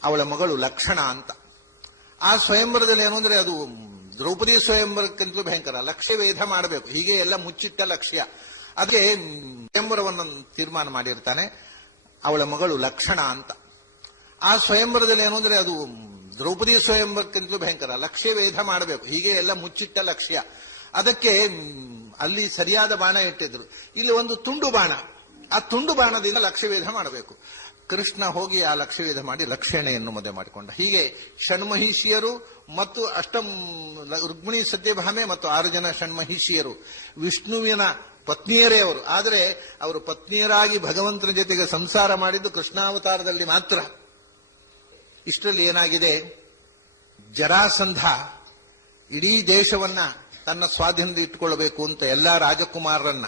ಅವಳ ಮಗಳು ಲಕ್ಷಣ ಅಂತ. ಆ ಸ್ವಯಂವರದಲ್ಲಿ ಏನು ಅಂದ್ರೆ, ಅದು ದ್ರೌಪದಿ ಸ್ವಯಂವರಕ್ಕಿಂತಲೂ ಭಯಂಕರ. ಲಕ್ಷ್ಯ ವೇಧ ಮಾಡಬೇಕು, ಹೀಗೆ ಎಲ್ಲ ಮುಚ್ಚಿಟ್ಟ ಲಕ್ಷ್ಯ. ಅದಕ್ಕೆ ಸ್ವಯಂವರವನ್ನು ತೀರ್ಮಾನ ಮಾಡಿರ್ತಾನೆ. ಅವಳ ಮಗಳು ಲಕ್ಷಣ ಅಂತ. ಆ ಸ್ವಯಂವರದಲ್ಲಿ ಏನು ಅಂದ್ರೆ, ಅದು ದ್ರೌಪದಿ ಸ್ವಯಂವರಕ್ಕಿಂತಲೂ ಭಯಂಕರ. ಲಕ್ಷ್ಯ ವೇಧ ಮಾಡಬೇಕು, ಹೀಗೆ ಎಲ್ಲ ಮುಚ್ಚಿಟ್ಟ ಲಕ್ಷ್ಯ. ಅದಕ್ಕೆ ಅಲ್ಲಿ ಸರಿಯಾದ ಬಾಣ ಇಟ್ಟಿದ್ರು. ಇಲ್ಲಿ ಒಂದು ತುಂಡು ಬಾಣ, ಆ ತುಂಡು ಬಾಣದಿಂದ ಲಕ್ಷ್ಯವೇಧ ಮಾಡಬೇಕು. ಕೃಷ್ಣ ಹೋಗಿ ಆ ಲಕ್ಷ್ಯವೇಧ ಮಾಡಿ ಲಕ್ಷಣೆಯನ್ನು ಮದುವೆ ಮಾಡಿಕೊಂಡ. ಹೀಗೆ ಷಣ್ಮಹಿಷಿಯರು ಮತ್ತು ರುಕ್ಮಿಣಿ ಸತ್ಯಭಾಮೆ ಮತ್ತು 6 ಜನ ಷಣ್ಮಹಿಷಿಯರು ವಿಷ್ಣುವಿನ ಪತ್ನಿಯರೇ ಅವರು. ಆದರೆ ಅವರು ಪತ್ನಿಯರಾಗಿ ಭಗವಂತನ ಜೊತೆಗೆ ಸಂಸಾರ ಮಾಡಿದ್ದು ಕೃಷ್ಣಾವತಾರದಲ್ಲಿ ಮಾತ್ರ. ಇಷ್ಟರಲ್ಲಿ ಏನಾಗಿದೆ, ಜರಾಸಂಧ ಇಡೀ ದೇಶವನ್ನ ತನ್ನ ಸ್ವಾಧೀನದಲ್ಲಿ ಇಟ್ಟುಕೊಳ್ಳಬೇಕು ಅಂತ ಎಲ್ಲಾ ರಾಜಕುಮಾರರನ್ನ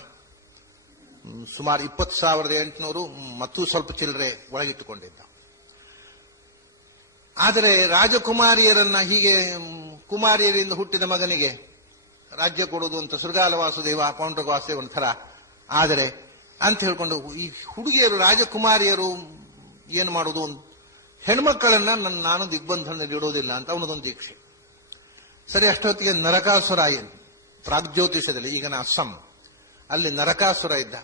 ಸುಮಾರು 20,800 ಮತ್ತು ಸ್ವಲ್ಪ ಚಿಲ್ಲರೆ ಒಳಗಿಟ್ಟುಕೊಂಡಿದ್ದ. ಆದರೆ ರಾಜಕುಮಾರಿಯರನ್ನ ಹೀಗೆ ಕುಮಾರಿಯರಿಂದ ಹುಟ್ಟಿದ ಮಗನಿಗೆ ರಾಜ್ಯ ಕೊಡುವುದು ಅಂತ ಶೃಗಾಲ ವಾಸುದೇವ ಪೌಂಡ್ರಕ ವಾಸುದೇವ ಒಂಥರ. ಆದರೆ ಅಂತ ಹೇಳ್ಕೊಂಡು ಈ ಹುಡುಗಿಯರು ರಾಜಕುಮಾರಿಯರು ಏನು ಮಾಡುವುದು, ಹೆಣ್ಮಕ್ಕಳನ್ನ ನಾನು ದಿಗ್ಬಂಧನದಲ್ಲಿ ಇಡೋದಿಲ್ಲ ಅಂತ ಅವನದೊಂದು ದೀಕ್ಷೆ. ಸರಿ, ಅಷ್ಟೊತ್ತಿಗೆ ನರಕಾಸುರ ಪ್ರಾಗ್ಜ್ಯೋತಿಷದಲ್ಲಿ, ಈಗಿನ ಅಸ್ಸಾಂ, ಅಲ್ಲಿ ನರಕಾಸುರ ಇದ್ದ.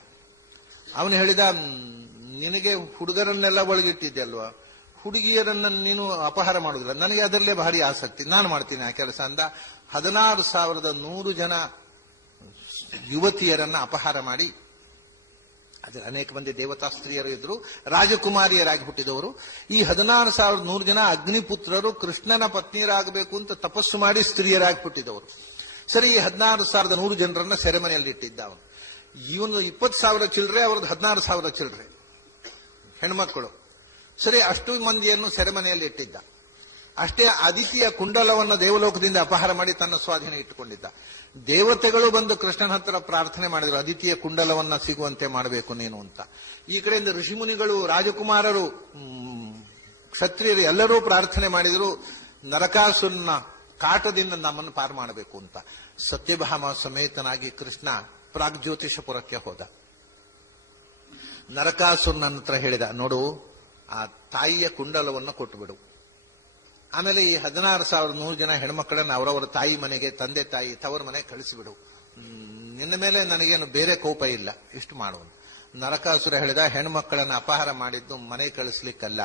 ಅವನು ಹೇಳಿದ, ನಿನಗೆ ಹುಡುಗರನ್ನೆಲ್ಲ ಒಳಗಿಟ್ಟಿದ್ದೆ ಅಲ್ವಾ, ಹುಡುಗಿಯರನ್ನ ನೀನು ಅಪಹಾರ ಮಾಡುದಿಲ್ಲ, ನನಗೆ ಅದರಲ್ಲೇ ಭಾರಿ ಆಸಕ್ತಿ, ನಾನು ಮಾಡ್ತೀನಿ ಆ ಕೆಲಸ ಅಂದ. 16,100 ಜನ ಯುವತಿಯರನ್ನ ಅಪಹಾರ ಮಾಡಿ, ಅದ್ರ ಅನೇಕ ಮಂದಿ ದೇವತಾ ಸ್ತ್ರೀಯರು ಇದ್ರು, ರಾಜಕುಮಾರಿಯರಾಗಿ ಹುಟ್ಟಿದವರು. ಈ 16,100 ಜನ ಅಗ್ನಿಪುತ್ರರು ಕೃಷ್ಣನ ಪತ್ನಿಯರಾಗಬೇಕು ಅಂತ ತಪಸ್ಸು ಮಾಡಿ ಸ್ತ್ರೀಯರಾಗಿ ಹುಟ್ಟಿದವರು. ಸರಿ, ಈ 16,100 ಜನರನ್ನ ಸೆರೆಮನೆಯಲ್ಲಿ ಇಟ್ಟಿದ್ದ ಅವನು. ಇವನು 20,000 ಚಿಲ್ಲರೆ, ಅವ್ರದ್ದು 16,000 ಚಿಲ್ಲರೆ ಹೆಣ್ಮಕ್ಕಳು. ಸರಿ, ಅಷ್ಟು ಮಂದಿಯನ್ನು ಸೆರೆಮನೆಯಲ್ಲಿ ಇಟ್ಟಿದ್ದ. ಅಷ್ಟೇ, ಅದಿತಿಯ ಕುಂಡಲವನ್ನು ದೇವಲೋಕದಿಂದ ಅಪಹಾರ ಮಾಡಿ ತನ್ನ ಸ್ವಾಧೀನ ಇಟ್ಟುಕೊಂಡಿದ್ದ. ದೇವತೆಗಳು ಬಂದು ಕೃಷ್ಣನ ಹತ್ರ ಪ್ರಾರ್ಥನೆ ಮಾಡಿದ್ರು, ಅದಿತಿಯ ಕುಂಡಲವನ್ನ ಸಿಗುವಂತೆ ಮಾಡಬೇಕು ನೀನು ಅಂತ. ಈ ಕಡೆಯಿಂದ ಋಷಿಮುನಿಗಳು, ರಾಜಕುಮಾರರು, ಕ್ಷತ್ರಿಯರು ಎಲ್ಲರೂ ಪ್ರಾರ್ಥನೆ ಮಾಡಿದ್ರು, ನರಕಾಸುರನ ಕಾಟದಿಂದ ನಮ್ಮನ್ನು ಪಾರು ಮಾಡಬೇಕು ಅಂತ. ಸತ್ಯಭಾಮ ಸಮೇತನಾಗಿ ಕೃಷ್ಣ ಪ್ರಾಗ್ಜ್ಯೋತಿಷಪುರಕ್ಕೆ ಹೋದ. ನರಕಾಸುರನ ಹತ್ರ ಹೇಳಿದ, ನೋಡು, ಆ ತಾಯಿಯ ಕುಂಡಲವನ್ನು ಕೊಟ್ಟುಬಿಡು. ಆಮೇಲೆ ಈ 16,100 ಜನ ಹೆಣ್ಮಕ್ಕಳನ್ನ ಅವರವರ ತಾಯಿ ಮನೆಗೆ, ತಂದೆ ತಾಯಿ ತವರ ಮನೆಗೆ ಕಳಿಸಿಬಿಡು. ನಿನ್ನ ಮೇಲೆ ನನಗೇನು ಬೇರೆ ಕೋಪ ಇಲ್ಲ, ಇಷ್ಟು ಮಾಡುವ. ನರಕಾಸುರ ಹೇಳಿದ, ಹೆಣ್ಮಕ್ಕಳನ್ನ ಅಪಹಾರ ಮಾಡಿದ್ದು ಮನೆಗೆ ಕಳಿಸ್ಲಿಕ್ಕಲ್ಲ,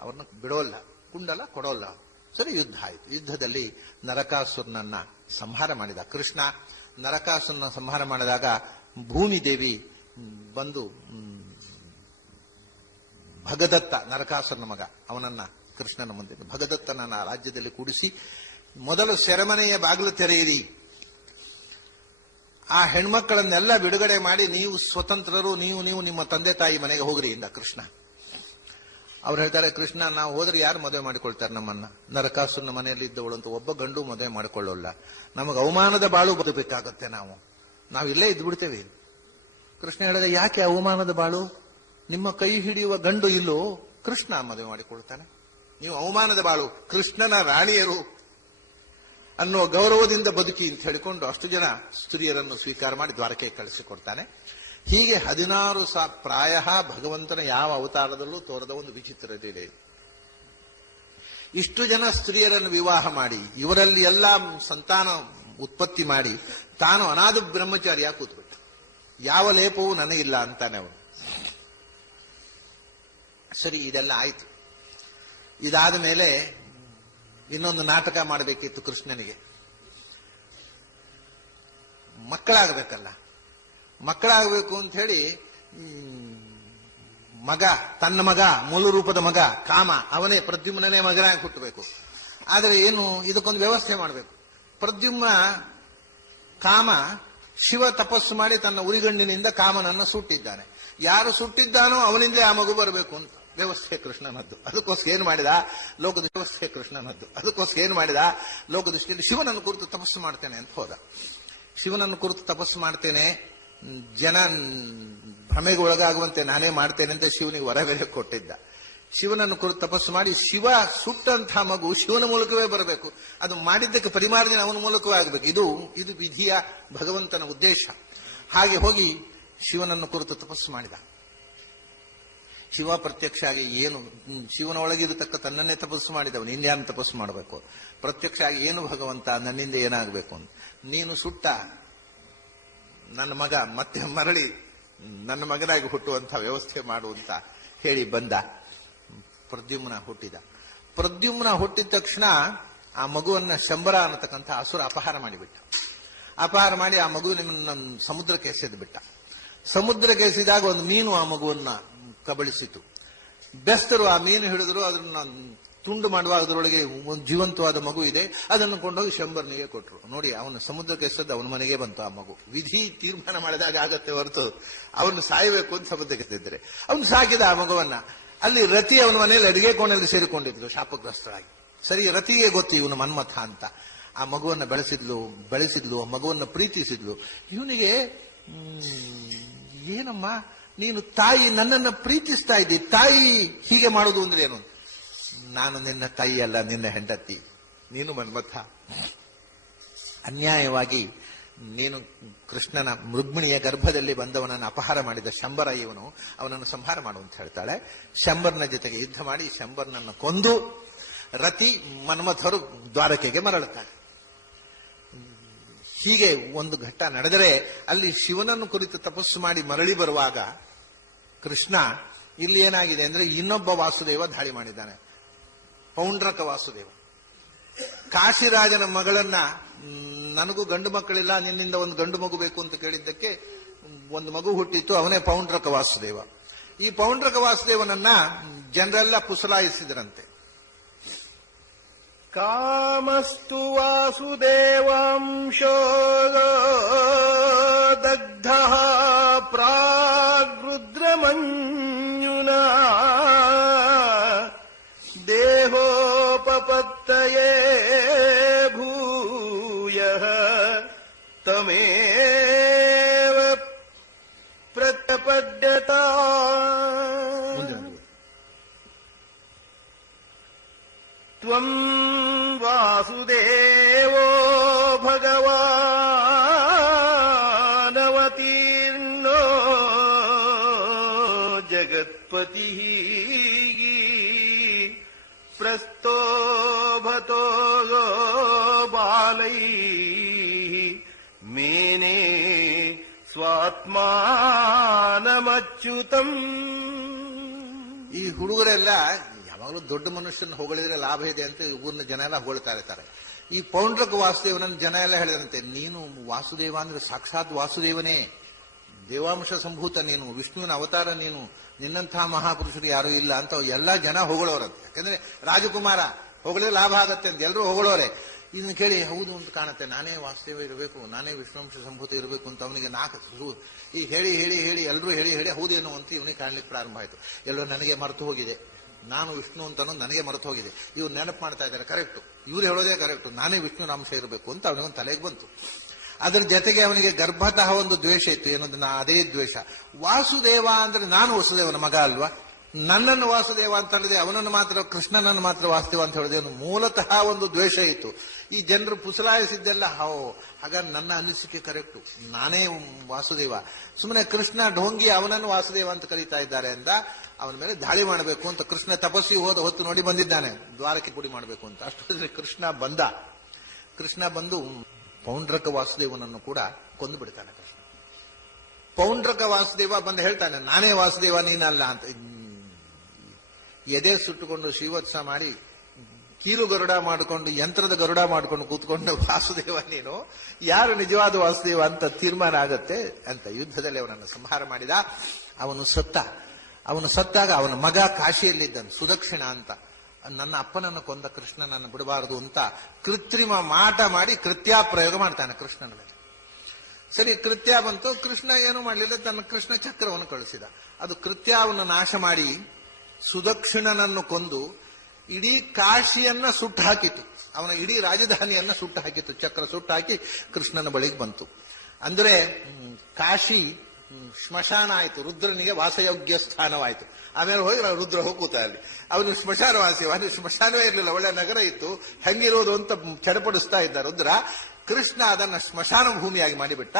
ಅವ್ರನ್ನ ಬಿಡೋಲ್ಲ, ಕುಂಡಲ ಕೊಡೋಲ್ಲ. ಸರಿ, ಯುದ್ಧ ಆಯಿತು. ಯುದ್ಧದಲ್ಲಿ ನರಕಾಸುರನನ್ನ ಸಂಹಾರ ಮಾಡಿದ ಕೃಷ್ಣ. ನರಕಾಸುರನ ಸಂಹಾರ ಮಾಡಿದಾಗ ಭೂಮಿದೇವಿ ಬಂದು ಭಗದತ್ತ, ನರಕಾಸುರನ ಮಗ, ಅವನನ್ನ ಕೃಷ್ಣನ ಮುಂದೆ ಭಗದತ್ತನನ್ನ ರಾಜ್ಯದಲ್ಲಿ ಕೂಡಿಸಿ, ಮೊದಲು ಸೆರೆಮನೆಯ ಬಾಗಿಲು ತೆರೆಯಿರಿ, ಆ ಹೆಣ್ಮಕ್ಕಳನ್ನೆಲ್ಲ ಬಿಡುಗಡೆ ಮಾಡಿ ನೀವು ಸ್ವತಂತ್ರರು, ನೀವು ನಿಮ್ಮ ತಂದೆ ತಾಯಿ ಮನೆಗೆ ಹೋಗ್ರಿ ಇಂದ ಕೃಷ್ಣ. ಅವ್ರು ಹೇಳ್ತಾರೆ, ಕೃಷ್ಣ, ನಾವು ಹೋದ್ರೆ ಯಾರು ಮದುವೆ ಮಾಡಿಕೊಳ್ತಾರೆ ನಮ್ಮನ್ನ? ನರಕಾಸುರನ ಮನೆಯಲ್ಲಿ ಇದ್ದವಳು ಅಂತ ಒಬ್ಬ ಗಂಡು ಮದುವೆ ಮಾಡಿಕೊಳ್ಳೋಲ್ಲ, ನಮಗೆ ಅವಮಾನದ ಬಾಳು ಬದುಕಬೇಕಾಗತ್ತೆ, ನಾವು ಇಲ್ಲೇ ಇದ್ಬಿಡ್ತೇವೆ. ಕೃಷ್ಣ ಹೇಳಿದ, ಯಾಕೆ ಅವಮಾನದ ಬಾಳು? ನಿಮ್ಮ ಕೈ ಹಿಡಿಯುವ ಗಂಡು ಇಲ್ಲೋ, ಕೃಷ್ಣ ಮದುವೆ ಮಾಡಿಕೊಳ್ತಾನೆ, ನೀವು ಅವಮಾನದ ಬಾಳು, ಕೃಷ್ಣನ ರಾಣಿಯರು ಅನ್ನುವ ಗೌರವದಿಂದ ಬದುಕಿ ಅಂತ ಹೇಳಿಕೊಂಡು ಅಷ್ಟು ಜನ ಸ್ತ್ರೀಯರನ್ನು ಸ್ವೀಕಾರ ಮಾಡಿ ದ್ವಾರಕೆ ಕಳಿಸಿಕೊಡ್ತಾನೆ. ಹೀಗೆ 16 ಪ್ರಾಯ ಭಗವಂತನ ಯಾವ ಅವತಾರದಲ್ಲೂ ತೋರದ ಒಂದು ವಿಚಿತ್ರ ಲೀಲೆ. ಇಷ್ಟು ಜನ ಸ್ತ್ರೀಯರನ್ನು ವಿವಾಹ ಮಾಡಿ ಇವರಲ್ಲಿ ಎಲ್ಲ ಸಂತಾನ ಉತ್ಪತ್ತಿ ಮಾಡಿ ತಾನು ಅನಾಥ ಬ್ರಹ್ಮಚಾರಿಯಾಗಿ ಕೂತ್ಬಿಟ್ಟ. ಯಾವ ಲೇಪವೂ ನನಗಿಲ್ಲ ಅಂತಾನೆ ಅವನು. ಸರಿ, ಇದೆಲ್ಲ ಆಯ್ತು. ಇದಾದ ಮೇಲೆ ಇನ್ನೊಂದು ನಾಟಕ ಮಾಡಬೇಕಿತ್ತು ಕೃಷ್ಣನಿಗೆ. ಮಕ್ಕಳಾಗಬೇಕಲ್ಲ, ಮಕ್ಕಳಾಗಬೇಕು ಅಂತ ಹೇಳಿ ತನ್ನ ಮಗ, ಮೂಲ ರೂಪದ ಮಗ ಕಾಮ, ಅವನೇ ಪ್ರದ್ಯುಮ್ನೇ ಮಗನಾಗಿ ಹುಟ್ಟಬೇಕು. ಆದರೆ ಏನು, ಇದಕ್ಕೊಂದು ವ್ಯವಸ್ಥೆ ಮಾಡಬೇಕು. ಪ್ರದ್ಯುಮ್ನ ಕಾಮ ಶಿವ ತಪಸ್ಸು ಮಾಡಿ ತನ್ನ ಉರಿಗಣ್ಣಿನಿಂದ ಕಾಮನನ್ನು ಸುಟ್ಟಿದ್ದಾನೆ. ಯಾರು ಸುಟ್ಟಿದ್ದಾನೋ ಅವನಿಂದಲೇ ಆ ಮಗು ಬರಬೇಕು ಅಂತ ವ್ಯವಸ್ಥೆ ಕೃಷ್ಣನದ್ದು. ಅದಕ್ಕೋಸ್ಕರ ಏನು ಮಾಡಿದ, ಲೋಕದೃಷ್ಟಿ ವ್ಯವಸ್ಥೆ ಕೃಷ್ಣನದ್ದು. ಅದಕ್ಕೋಸ್ಕರ ಏನು ಮಾಡಿದ, ಲೋಕದೃಷ್ಟಿಯಲ್ಲಿ ಶಿವನನ್ನು ಕುರಿತು ತಪಸ್ಸು ಮಾಡ್ತೇನೆ ಅಂತ ಹೋದ. ಶಿವನನ್ನು ಕುರಿತು ತಪಸ್ಸು ಮಾಡ್ತೇನೆ, ಜನ ಭ್ರಮೆಗೆ ಒಳಗಾಗುವಂತೆ ನಾನೇ ಮಾಡ್ತೇನೆ ಅಂತ ಶಿವನಿಗೆ ವರವೇಳೆ ಕೊಟ್ಟಿದ್ದ. ಶಿವನನ್ನು ಕುರಿತು ತಪಸ್ಸು ಮಾಡಿ ಶಿವ ಸುಟ್ಟಂತಹ ಮಗು ಶಿವನ ಮೂಲಕವೇ ಬರಬೇಕು, ಅದು ಮಾಡಿದ್ದಕ್ಕೆ ಪರಿಮಾರ್ಜನೆ ಅವನ ಮೂಲಕವೇ ಆಗಬೇಕು. ಇದು ವಿಧಿಯ ಭಗವಂತನ ಉದ್ದೇಶ. ಹಾಗೆ ಹೋಗಿ ಶಿವನನ್ನು ಕುರಿತು ತಪಸ್ಸು ಮಾಡಿದ. ಶಿವ ಪ್ರತ್ಯಕ್ಷ ಆಗಿ ಏನು, ಶಿವನ ಒಳಗಿರತಕ್ಕ ತನ್ನನ್ನೇ ತಪಸ್ಸು ಮಾಡಿದವನು ಇನ್ಯಾನು ತಪಸ್ಸು ಮಾಡಬೇಕು? ಪ್ರತ್ಯಕ್ಷ ಆಗಿ ಏನು ಭಗವಂತ, ನನ್ನಿಂದ ಏನಾಗಬೇಕು ಅಂತ, ನೀನು ಸುಟ್ಟ ನನ್ನ ಮಗ ಮತ್ತೆ ಮರಳಿ ನನ್ನ ಮಗನಾಗಿ ಹುಟ್ಟುವಂತ ವ್ಯವಸ್ಥೆ ಮಾಡುವಂತ ಹೇಳಿ ಬಂದ. ಪ್ರದ್ಯುಮ್ನ ಹುಟ್ಟಿದ. ಪ್ರದ್ಯುಮ್ನ ಹುಟ್ಟಿದ ತಕ್ಷಣ ಆ ಮಗುವನ್ನ ಶಂಬರ ಅನ್ನತಕ್ಕಂಥ ಅಸುರ ಅಪಹಾರ ಮಾಡಿಬಿಟ್ಟ. ಅಪಹಾರ ಮಾಡಿ ಆ ಮಗುವಿನ ಸಮುದ್ರಕ್ಕೆ ಎಸೆದು ಬಿಟ್ಟ. ಸಮುದ್ರಕ್ಕೆ ಎಸೆದಾಗ ಒಂದು ಮೀನು ಆ ಮಗುವನ್ನ ಕಬಳಿಸಿತು. ಬೆಸ್ತರು ಆ ಮೀನು ಹಿಡಿದ್ರು, ಅದನ್ನ ತುಂಡು ಮಾಡುವಾಗ ಅದರೊಳಗೆ ಒಂದು ಜೀವಂತವಾದ ಮಗು ಇದೆ, ಅದನ್ನು ಕೊಂಡೋಗಿ ಶಂಬರ್ನಿಗೆ ಕೊಟ್ಟರು. ನೋಡಿ, ಅವನು ಸಮುದ್ರಕ್ಕೆ ಎಸೆದು ಅವನ ಮನೆಗೆ ಬಂತು ಆ ಮಗು. ವಿಧಿ ತೀರ್ಮಾನ ಮಾಡಿದಾಗ ಆಗತ್ತೆ ಹೊರತು ಅವನು ಸಾಯಬೇಕು ಅಂತ ಸಮುದ್ರಕ್ಕೆ ಎಸೆದಿದ್ರೆ ಅವನು ಸಾಕಿದ ಆ ಮಗುವನ್ನ. ಅಲ್ಲಿ ರತಿ ಅವನ ಮನೆಯಲ್ಲಿ ಅಡಿಗೆ ಕೋಣೆಯಲ್ಲಿ ಸೇರಿಕೊಂಡಿದ್ರು ಶಾಪಗ್ರಸ್ತರಾಗಿ. ಸರಿ, ರತಿಗೆ ಗೊತ್ತು ಇವನು ಮನ್ಮಥ ಅಂತ. ಆ ಮಗುವನ್ನ ಬೆಳೆಸಿದ್ಲು, ಆ ಮಗುವನ್ನ ಪ್ರೀತಿಸಿದ್ಲು. ಇವನಿಗೆ ಏನಮ್ಮ ನೀನು ತಾಯಿ, ನನ್ನನ್ನು ಪ್ರೀತಿಸ್ತಾ ಇದ್ದಿ, ತಾಯಿ ಹೀಗೆ ಮಾಡುವುದು ಅಂದ್ರೆ ಏನು? ನಾನು ನಿನ್ನ ತಾಯಿ ಅಲ್ಲ, ನಿನ್ನ ಹೆಂಡತಿ, ನೀನು ಮನ್ಮಥ. ಅನ್ಯಾಯವಾಗಿ ನೀನು ಕೃಷ್ಣನ ರುಕ್ಮಿಣಿಯ ಗರ್ಭದಲ್ಲಿ ಬಂದವನನ್ನು ಅಪಹಾರ ಮಾಡಿದ ಶಂಬರ ಇವನು, ಅವನನ್ನು ಸಂಹಾರ ಮಾಡು ಅಂತ ಹೇಳ್ತಾಳೆ. ಶಂಬರ್ನ ಜೊತೆಗೆ ಯುದ್ಧ ಮಾಡಿ ಶಂಬರ್ನನ್ನು ಕೊಂದು ರತಿ ಮನ್ಮಥರು ದ್ವಾರಕೆಗೆ ಮರಳುತ್ತಾರೆ. ಹೀಗೆ ಒಂದು ಘಟ್ಟ ನಡೆದರೆ ಅಲ್ಲಿ ಶಿವನನ್ನು ಕುರಿತು ತಪಸ್ಸು ಮಾಡಿ ಮರಳಿ ಬರುವಾಗ ಕೃಷ್ಣ ಇಲ್ಲಿ ಏನಾಗಿದೆ ಅಂದ್ರೆ ಇನ್ನೊಬ್ಬ ವಾಸುದೇವ ದಾಳಿ ಮಾಡಿದ್ದಾನೆ, ಪೌಂಡ್ರಕ ವಾಸುದೇವ. ಕಾಶಿರಾಜನ ಮಗಳನ್ನ, ನನಗೂ ಗಂಡು ಮಕ್ಕಳಿಲ್ಲ, ನಿನ್ನಿಂದ ಒಂದು ಗಂಡು ಮಗು ಬೇಕು ಅಂತ ಕೇಳಿದ್ದಕ್ಕೆ ಒಂದು ಮಗು ಹುಟ್ಟಿತ್ತು, ಅವನೇ ಪೌಂಡ್ರಕ ವಾಸುದೇವ. ಈ ಪೌಂಡ್ರಕ ವಾಸುದೇವನನ್ನ ಜನರೆಲ್ಲ ಪುಸಲಾಯಿಸಿದರಂತೆ. ಕಾಮಸ್ತು ವಾಸುದೇವಾಂಶೋ ದಗ್ಧ ಪ್ರಾಗ್ರುದ್ರಮಂಜುನಾ ದೇಹೋಪಪತ್ತಯೇ ಭೂಯಃ ತಮೇವ ಪ್ರತ್ಯಪದ್ಯತಾ. ತ್ವಂ ವಾಸುದೇವೋ ಭಗವಾನವತೀರ್ಣೋ ಜಗತ್ಪತಿಃ ಪ್ರಸ್ತೋಭತೋ ಬಾಲೈಃ ಮೇನೆ ಸ್ವಾತ್ಮಾನಮಚ್ಯುತಂ. ಈ ಹುಡುಗರೆಲ್ಲ ಯಾವಾಗಲೂ ದೊಡ್ಡ ಮನುಷ್ಯನ ಹೊಗಳಿದ್ರೆ ಲಾಭ ಇದೆ ಅಂತ ಊರಿನ ಜನ ಎಲ್ಲ ಹೊಗಳ್ತಾ ಇರ್ತಾರೆ. ಈ ಪೌಂಡ್ರಕ ವಾಸುದೇವನನ್ನು ಜನ ಎಲ್ಲ ಹೇಳಿದಂತೆ, ನೀನು ವಾಸುದೇವ ಅಂದ್ರೆ ಸಾಕ್ಷಾತ್ ವಾಸುದೇವನೇ, ದೇವಾಂಶ ಸಂಭೂತ ನೀನು, ವಿಷ್ಣುವಿನ ಅವತಾರ ನೀನು, ನಿನ್ನಂತಹ ಮಹಾಪುರುಷರು ಯಾರೂ ಇಲ್ಲ ಅಂತ ಎಲ್ಲಾ ಜನ ಹೊಗಳೋರಂತೆ. ಯಾಕಂದ್ರೆ ರಾಜಕುಮಾರ ಹೊಗಳೇ ಲಾಭ ಆಗತ್ತೆ ಅಂತ ಎಲ್ಲರೂ ಹೊಗಳೋರೆ. ಇದನ್ನು ಕೇಳಿ ಹೌದು ಅಂತ ಕಾಣುತ್ತೆ, ನಾನೇ ವಾಸುದೇವ ಇರಬೇಕು, ನಾನೇ ವಿಷ್ಣುವಂಶ ಸಂಭೂತ ಇರಬೇಕು ಅಂತ ಅವನಿಗೆ ಈ ಹೇಳಿ ಹೇಳಿ ಹೇಳಿ ಎಲ್ಲರೂ ಹೇಳಿ ಹೇಳಿ ಹೌದೇನೋ ಅಂತ ಇವನಿಗೆ ಕಾಣ್ಲಿಕ್ಕೆ ಪ್ರಾರಂಭ ಆಯಿತು. ಎಲ್ಲೋ ನನಗೆ ಮರೆತು ಹೋಗಿದೆ, ನಾನು ವಿಷ್ಣು ಅಂತ ನನಗೆ ಮರೆತು ಹೋಗಿದೆ, ಇವ್ರು ನೆನಪು ಮಾಡ್ತಾ ಇದ್ದಾರೆ, ಕರೆಕ್ಟು, ಇವ್ರು ಹೇಳೋದೇ ಕರೆಕ್ಟು, ನಾನೇ ವಿಷ್ಣುವಿನ ಅಂಶ ಇರಬೇಕು ಅಂತ ಅವನಿಗೊಂದು ತಲೆಗೆ ಬಂತು. ಅದರ ಜೊತೆಗೆ ಅವನಿಗೆ ಗರ್ಭತಃ ಒಂದು ದ್ವೇಷ ಇತ್ತು, ಏನಂದ್ರೆ ಅದೇ ದ್ವೇಷ. ವಾಸುದೇವ ಅಂದ್ರೆ ನಾನು ವಸುದೇವನ ಮಗ ಅಲ್ವಾ, ನನ್ನನ್ನು ವಾಸುದೇವ ಅಂತ ಹೇಳಿದೆ, ಅವನನ್ನು ಮಾತ್ರ, ಕೃಷ್ಣನನ್ನು ಮಾತ್ರ ವಾಸುದೇವ ಅಂತ ಹೇಳಿದೆ, ಅವನು ಮೂಲತಃ ಒಂದು ದ್ವೇಷ ಇತ್ತು. ಈ ಜನರು ಪುಸಲಾಯಿಸಿದ್ದೆಲ್ಲ ಹಾಗಾಗಿ ನನ್ನ ಅನಿಸಿಕೆ ಕರೆಕ್ಟು, ನಾನೇ ವಾಸುದೇವ. ಸುಮ್ಮನೆ ಕೃಷ್ಣ ಢೋಂಗಿ ಅವನನ್ನು ವಾಸುದೇವ ಅಂತ ಕರೀತಾ ಇದ್ದಾರೆ ಅಂತ ಅವನ ಮೇಲೆ ದಾಳಿ ಮಾಡಬೇಕು ಅಂತ ಕೃಷ್ಣ ತಪಸ್ಸಿಗೆ ಹೋದ ಹೊತ್ತು ನೋಡಿ ಬಂದಿದ್ದಾನೆ, ದ್ವಾರಕ್ಕೆ ಪುಡಿ ಮಾಡಬೇಕು ಅಂತ. ಅಷ್ಟೊಂದ್ರೆ ಕೃಷ್ಣ ಬಂದು ಪೌಂಡ್ರಕ ವಾಸುದೇವನನ್ನು ಕೂಡ ಕೊಂದು ಬಿಡ್ತಾನೆ. ಕೃಷ್ಣ ಪೌಂಡ್ರಕ ವಾಸುದೇವ ಬಂದು ಹೇಳ್ತಾನೆ, ನಾನೇ ವಾಸುದೇವ ನೀನಲ್ಲ ಅಂತ. ಎದೆ ಸುಟ್ಟುಕೊಂಡು ಶ್ರೀವತ್ಸ ಮಾಡಿ ಕೀಲು ಗರುಡ ಮಾಡಿಕೊಂಡು, ಯಂತ್ರದ ಗರುಡ ಮಾಡಿಕೊಂಡು ಕೂತ್ಕೊಂಡು ವಾಸುದೇವ ನೀನು, ಯಾರು ನಿಜವಾದ ವಾಸುದೇವ ಅಂತ ತೀರ್ಮಾನ ಆಗತ್ತೆ ಅಂತ ಯುದ್ಧದಲ್ಲಿ ಅವನನ್ನು ಸಂಹಾರ ಮಾಡಿದ. ಅವನು ಸತ್ತಾಗ ಅವನ ಮಗ ಕಾಶಿಯಲ್ಲಿದ್ದನು ಸುದಕ್ಷಿಣ ಅಂತ, ನನ್ನ ಅಪ್ಪನನ್ನು ಕೊಂದ ಕೃಷ್ಣನನ್ನು ಬಿಡಬಾರದು ಅಂತ ಕೃತ್ರಿಮ ಮಾಟ ಮಾಡಿ ಕೃತ್ಯಾಪ್ರಯೋಗ ಮಾಡ್ತಾನೆ ಕೃಷ್ಣನ ಮೇಲೆ. ಸರಿ, ಕೃತ್ಯ ಬಂತು, ಕೃಷ್ಣ ಏನು ಮಾಡಲಿಲ್ಲ, ತನ್ನ ಕೃಷ್ಣ ಚಕ್ರವನ್ನು ಕಳಿಸಿದ. ಅದು ಕೃತ್ಯವನ್ನು ನಾಶ ಮಾಡಿ ಸುದಕ್ಷಿಣನನ್ನು ಕೊಂದು ಇಡೀ ಕಾಶಿಯನ್ನ ಸುಟ್ಟು ಹಾಕಿತು, ಅವನ ಇಡೀ ರಾಜಧಾನಿಯನ್ನ ಸುಟ್ಟು ಹಾಕಿತು, ಚಕ್ರ ಸುಟ್ಟು ಹಾಕಿ ಕೃಷ್ಣನ ಬಳಿಗೆ ಬಂತು. ಅಂದ್ರೆ ಕಾಶಿ ಸ್ಮಶಾನ ಆಯಿತು, ರುದ್ರನಿಗೆ ವಾಸಯೋಗ್ಯ ಸ್ಥಾನವಾಯಿತು. ಆಮೇಲೆ ಹೋಗಿ ರುದ್ರ ಹೋಗ್ಕೂತ ಅಲ್ಲಿ, ಅವನು ಸ್ಮಶಾನವಾಸಿ, ಅವನು ಸ್ಮಶಾನವೇ ಇರಲಿಲ್ಲ, ಒಳ್ಳೆ ನಗರ ಇತ್ತು, ಹೆಂಗಿರೋದು ಅಂತ ಚಡಪಡಿಸ್ತಾ ಇದ್ದ ರುದ್ರ. ಕೃಷ್ಣ ಅದನ್ನ ಸ್ಮಶಾನ ಭೂಮಿಯಾಗಿ ಮಾಡಿಬಿಟ್ಟ,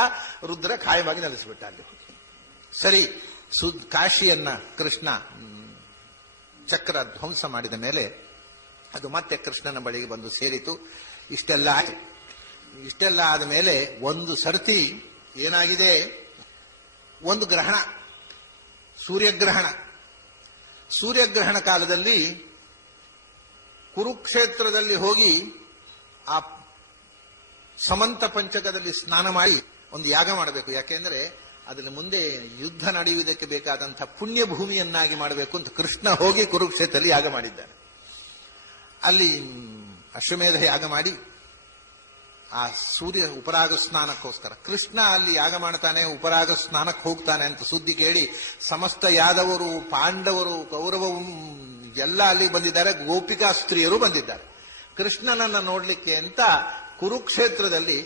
ರುದ್ರ ಖಾಯವಾಗಿ ನೆಲೆಸಿಬಿಟ್ಟ ಅಲ್ಲಿ. ಸರಿ, ಕಾಶಿಯನ್ನ ಕೃಷ್ಣ ಚಕ್ರ ಧ್ವಂಸ ಮಾಡಿದ ಮೇಲೆ ಅದು ಮತ್ತೆ ಕೃಷ್ಣನ ಬಳಿಗೆ ಬಂದು ಸೇರಿತು. ಇಷ್ಟೆಲ್ಲ ಆದ ಮೇಲೆ ಒಂದು ಸರ್ತಿ ಏನಾಗಿದೆ, ಒಂದು ಗ್ರಹಣ, ಸೂರ್ಯಗ್ರಹಣ ಕಾಲದಲ್ಲಿ ಕುರುಕ್ಷೇತ್ರದಲ್ಲಿ ಹೋಗಿ ಆ ಸಮಂತ ಪಂಚಕದಲ್ಲಿ ಸ್ನಾನ ಮಾಡಿ ಒಂದು ಯಾಗ ಮಾಡಬೇಕು. ಯಾಕೆಂದ್ರೆ ಅದರಲ್ಲಿ ಮುಂದೆ ಯುದ್ಧ ನಡೆಯುವುದಕ್ಕೆ ಬೇಕಾದಂತಹ ಪುಣ್ಯ ಭೂಮಿಯನ್ನಾಗಿ ಮಾಡಬೇಕು ಅಂತ ಕೃಷ್ಣ ಹೋಗಿ ಕುರುಕ್ಷೇತ್ರದಲ್ಲಿ ಯಾಗ ಮಾಡಿದ್ದಾನೆ. ಅಲ್ಲಿ ಅಶ್ವಮೇಧ ಯಾಗ ಮಾಡಿ ಆ ಸೂರ್ಯ ಉಪರಾಗ ಸ್ನಾನಕ್ಕೋಸ್ಕರ ಕೃಷ್ಣ ಅಲ್ಲಿ ಯಾಗ ಮಾಡ್ತಾನೆ, ಉಪರಾಗ ಸ್ನಾನಕ್ಕೆ ಹೋಗ್ತಾನೆ ಅಂತ ಸುದ್ದಿ ಕೇಳಿ ಸಮಸ್ತ ಯಾದವರು, ಪಾಂಡವರು, ಕೌರವರು ಎಲ್ಲ ಅಲ್ಲಿ ಬಂದಿದ್ದಾರೆ, ಗೋಪಿಕಾ ಸ್ತ್ರೀಯರು ಬಂದಿದ್ದಾರೆ ಕೃಷ್ಣನನ್ನ ನೋಡ್ಲಿಕ್ಕೆ ಅಂತ. ಕುರುಕ್ಷೇತ್ರದಲ್ಲಿ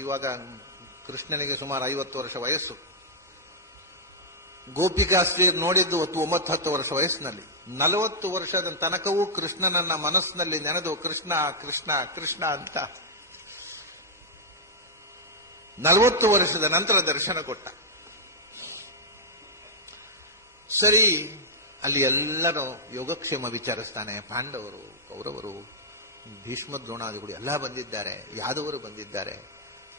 ಇವಾಗ ಕೃಷ್ಣನಿಗೆ ಸುಮಾರು 50 ವರ್ಷ ವಯಸ್ಸು, ಗೋಪಿಕಾಸ್ತ್ರೀಯರು ನೋಡಿದ್ದು 9-10 ವರ್ಷ ವಯಸ್ಸಿನಲ್ಲಿ. 40 ವರ್ಷದ ತನಕವೂ ಕೃಷ್ಣನನ್ನ ಮನಸ್ಸಿನಲ್ಲಿ ನೆನೆದು ಕೃಷ್ಣ ಕೃಷ್ಣ ಕೃಷ್ಣ ಅಂತ 40 ವರ್ಷದ ನಂತರ ದರ್ಶನ ಕೊಟ್ಟ. ಸರಿ, ಅಲ್ಲಿ ಎಲ್ಲರೂ ಯೋಗಕ್ಷೇಮ ವಿಚಾರಿಸ್ತಾನೆ. ಪಾಂಡವರು, ಕೌರವರು, ಭೀಷ್ಮ ದ್ರೋಣಾದಿಗಳು ಎಲ್ಲ ಬಂದಿದ್ದಾರೆ, ಯಾದವರು ಬಂದಿದ್ದಾರೆ,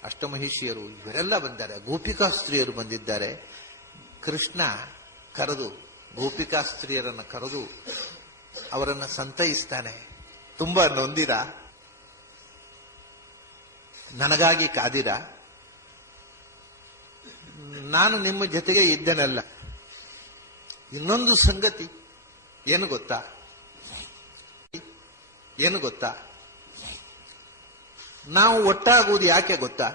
ಅಷ್ಟಮಹಿಷಿಯರು ಇವರೆಲ್ಲ ಬಂದಿದ್ದಾರೆ, ಗೋಪಿಕಾಸ್ತ್ರೀಯರು ಬಂದಿದ್ದಾರೆ. ಕೃಷ್ಣ ಕರೆದು ಗೋಪಿಕಾಸ್ತ್ರೀಯರನ್ನು ಕರೆದು ಅವರನ್ನು ಸಂತೈಸ್ತಾನೆ. ತುಂಬಾ ನೊಂದಿರ, ನನಗಾಗಿ ಕಾದಿರ, ನಾನು ನಿಮ್ಮ ಜೊತೆಗೆ ಇದ್ದೇನಲ್ಲ. ಇನ್ನೊಂದು ಸಂಗತಿ ಏನು ಗೊತ್ತಾ, ನಾವು ಒಟ್ಟಾಗುವುದು ಯಾಕೆ ಗೊತ್ತಾ?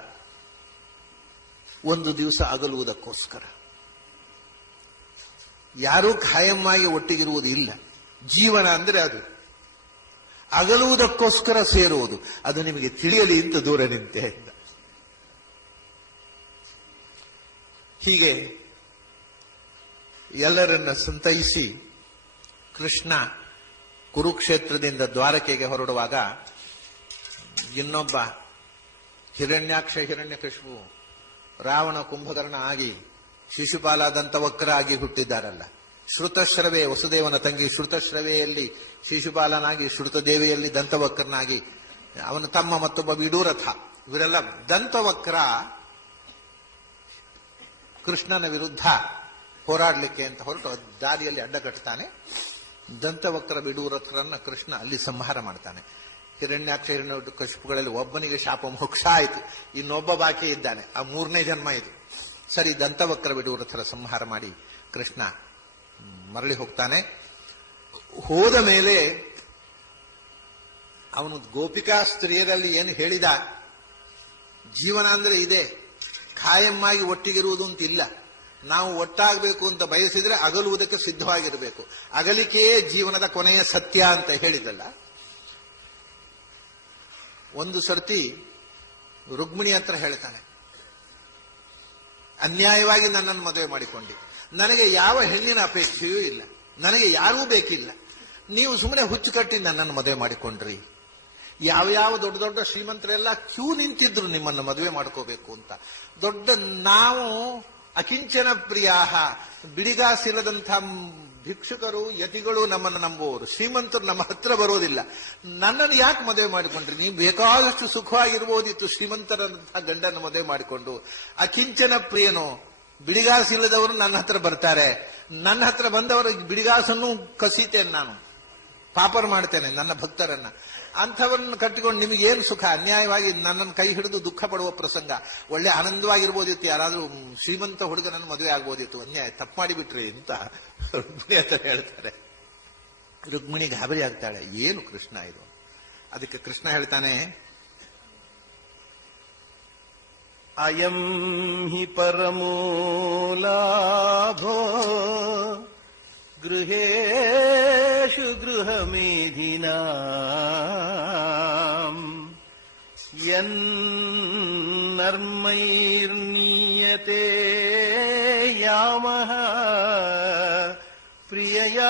ಒಂದು ದಿವಸ ಅಗಲುವುದಕ್ಕೋಸ್ಕರ. ಯಾರೂ ಖಾಯಮ್ಮಾಗಿ ಒಟ್ಟಿಗಿರುವುದು ಇಲ್ಲ. ಜೀವನ ಅಂದ್ರೆ ಅದು. ಅಗಲುವುದಕ್ಕೋಸ್ಕರ ಸೇರುವುದು, ಅದು ನಿಮಗೆ ತಿಳಿಯಲಿ ಅಂತ ದೂರ ನಿಂತೆ ಇದ್ದ. ಹೀಗೆ ಎಲ್ಲರನ್ನ ಸಂತೈಸಿ ಕೃಷ್ಣ ಕುರುಕ್ಷೇತ್ರದಿಂದ ದ್ವಾರಕೆಗೆ ಹೊರಡುವಾಗ ಇನ್ನೊಬ್ಬ ಹಿರಣ್ಯಾಕ್ಷ ಹಿರಣ್ಯಕಶಿಪು ರಾವಣ ಕುಂಭಕರ್ಣ ಆಗಿ ಶಿಶುಪಾಲ ದಂತವಕ್ರ ಆಗಿ ಹುಟ್ಟಿದ್ದಾರಲ್ಲ. ಶ್ರುತಶ್ರವೆ ವಸುದೇವನ ತಂಗಿ ಶ್ರುತಶ್ರವೆಯಲ್ಲಿ ಶಿಶುಪಾಲನಾಗಿ, ಶ್ರುತದೇವಿಯಲ್ಲಿ ದಂತವಕ್ರನಾಗಿ, ಅವನ ತಮ್ಮ ಮತ್ತೊಬ್ಬ ವಿಡೂರಥ, ಇವರೆಲ್ಲ ದಂತವಕ್ರ ಕೃಷ್ಣನ ವಿರುದ್ಧ ಹೋರಾಡಲಿಕ್ಕೆ ಅಂತ ಹೊರಟು ದಾರಿಯಲ್ಲಿ ಅಡ್ಡ ಕಟ್ತಾನೆ. ದಂತವಕ್ರ ವಿಡೂರಥರನ್ನ ಕೃಷ್ಣ ಅಲ್ಲಿ ಸಂಹಾರ ಮಾಡ್ತಾನೆ. ಹಿರಣ್ಯಾಕ್ಷ ಹಿರಣ್ಯಕಶಿಪುಗಳಲ್ಲಿ ಒಬ್ಬನಿಗೆ ಶಾಪ ಮೋಕ್ಷ ಆಯಿತು, ಇನ್ನೊಬ್ಬ ಬಾಕಿ ಇದ್ದಾನೆ, ಆ 3ನೇ ಜನ್ಮ ಇದು. ಸರಿ, ದಂತವಕ್ರ ವಿಡೂರಥರ ಸಂಹಾರ ಮಾಡಿ ಕೃಷ್ಣ ಮರಳಿ ಹೋಗ್ತಾನೆ. ಹೋದ ಮೇಲೆ ಅವನು ಗೋಪಿಕಾ ಸ್ತ್ರೀಯರಲ್ಲಿ ಏನು ಹೇಳಿದ, ಜೀವನ ಅಂದ್ರೆ ಇದೆ, ಖಾಯಮ್ಮಾಗಿ ಒಟ್ಟಿಗಿರುವುದು ಅಂತ ಇಲ್ಲ. ನಾವು ಒಟ್ಟಾಗಬೇಕು ಅಂತ ಬಯಸಿದ್ರೆ ಅಗಲುವುದಕ್ಕೆ ಸಿದ್ಧವಾಗಿರಬೇಕು. ಅಗಲಿಕೆಯೇ ಜೀವನದ ಕೊನೆಯ ಸತ್ಯ ಅಂತ ಹೇಳಿದಲ್ಲ. ಒಂದು ಸರ್ತಿ ರುಕ್ಮಿಣಿ ಹತ್ರ ಹೇಳ್ತಾನೆ, ಅನ್ಯಾಯವಾಗಿ ನನ್ನನ್ನು ಮದುವೆ ಮಾಡಿಕೊಂಡಿ, ನನಗೆ ಯಾವ ಹೆಣ್ಣಿನ ಅಪೇಕ್ಷೆಯೂ ಇಲ್ಲ, ನನಗೆ ಯಾರೂ ಬೇಕಿಲ್ಲ, ನೀವು ಸುಮ್ಮನೆ ಹುಚ್ಚು ಕಟ್ಟಿ ನನ್ನನ್ನು ಮದುವೆ ಮಾಡಿಕೊಂಡ್ರಿ. ಯಾವ ದೊಡ್ಡ ದೊಡ್ಡ ಶ್ರೀಮಂತರೆಲ್ಲ ಕ್ಯೂ ನಿಂತಿದ್ರು ನಿಮ್ಮನ್ನು ಮದುವೆ ಮಾಡ್ಕೋಬೇಕು ಅಂತ. ನಾವು ಅಕಿಂಚನ ಪ್ರಿಯಾಹ, ಬಿಡಿಗಾಸಿಲ್ಲದಂಥ ಭಿಕ್ಷುಕರು ಯತಿಗಳು ನಮ್ಮನ್ನು ನಂಬುವವರು, ಶ್ರೀಮಂತರು ನಮ್ಮ ಹತ್ರ ಬರೋದಿಲ್ಲ. ನನ್ನನ್ನು ಯಾಕೆ ಮದುವೆ ಮಾಡಿಕೊಂಡ್ರಿ? ನೀವು ಬೇಕಾದಷ್ಟು ಸುಖವಾಗಿರ್ಬೋದಿತ್ತು ಶ್ರೀಮಂತರಂತಹ ಗಂಡನ್ನು ಮದುವೆ ಮಾಡಿಕೊಂಡು. ಅಕಿಂಚನ ಪ್ರಿಯನು, ಬಿಡಿಗಾಸಿಲ್ಲದವರು ನನ್ನ ಹತ್ರ ಬರ್ತಾರೆ, ನನ್ನ ಹತ್ರ ಬಂದವರು ಬಿಡಿಗಾಸನ್ನು ಕಸೀತೇನೆ, ನಾನು ಪಾಪರ್ ಮಾಡ್ತೇನೆ ನನ್ನ ಭಕ್ತರನ್ನ. ಅಂಥವರನ್ನು ಕಟ್ಟಿಕೊಂಡು ನಿಮಗೇನು ಸುಖ? ಅನ್ಯಾಯವಾಗಿ ನನ್ನನ್ನು ಕೈ ಹಿಡಿದು ದುಃಖ ಪಡುವ ಪ್ರಸಂಗ. ಒಳ್ಳೆ ಆನಂದವಾಗಿರ್ಬೋದಿತ್ತು, ಯಾರಾದ್ರೂ ಶ್ರೀಮಂತ ಹುಡುಗನನ್ನು ಮದುವೆ ಆಗ್ಬೋದಿತ್ತು, ಅನ್ಯಾಯ ತಪ್ಪು ಮಾಡಿಬಿಟ್ರಿ ಅಂತ ರುಕ್ಮಿಣಿ ಅಂತ ಹೇಳ್ತಾರೆ. ರುಕ್ಮಿಣಿ ಗಾಬರಿ ಆಗ್ತಾಳೆ, ಏನು ಕೃಷ್ಣ ಇದು? ಅದಕ್ಕೆ ಕೃಷ್ಣ ಹೇಳ್ತಾನೆ, ಅಯಂ ಹಿ ಪರಮೋ ಲಾಭೋ ಗೃಹೇಷು ಗೃಹಮೇಧಿನಾಂ ಯನ್ನರ್ಮೈರ್ನೀಯತೆ ಯಾಮಃ ಪ್ರಿಯಯಾಭೀರುಭಾಮಿನಿ.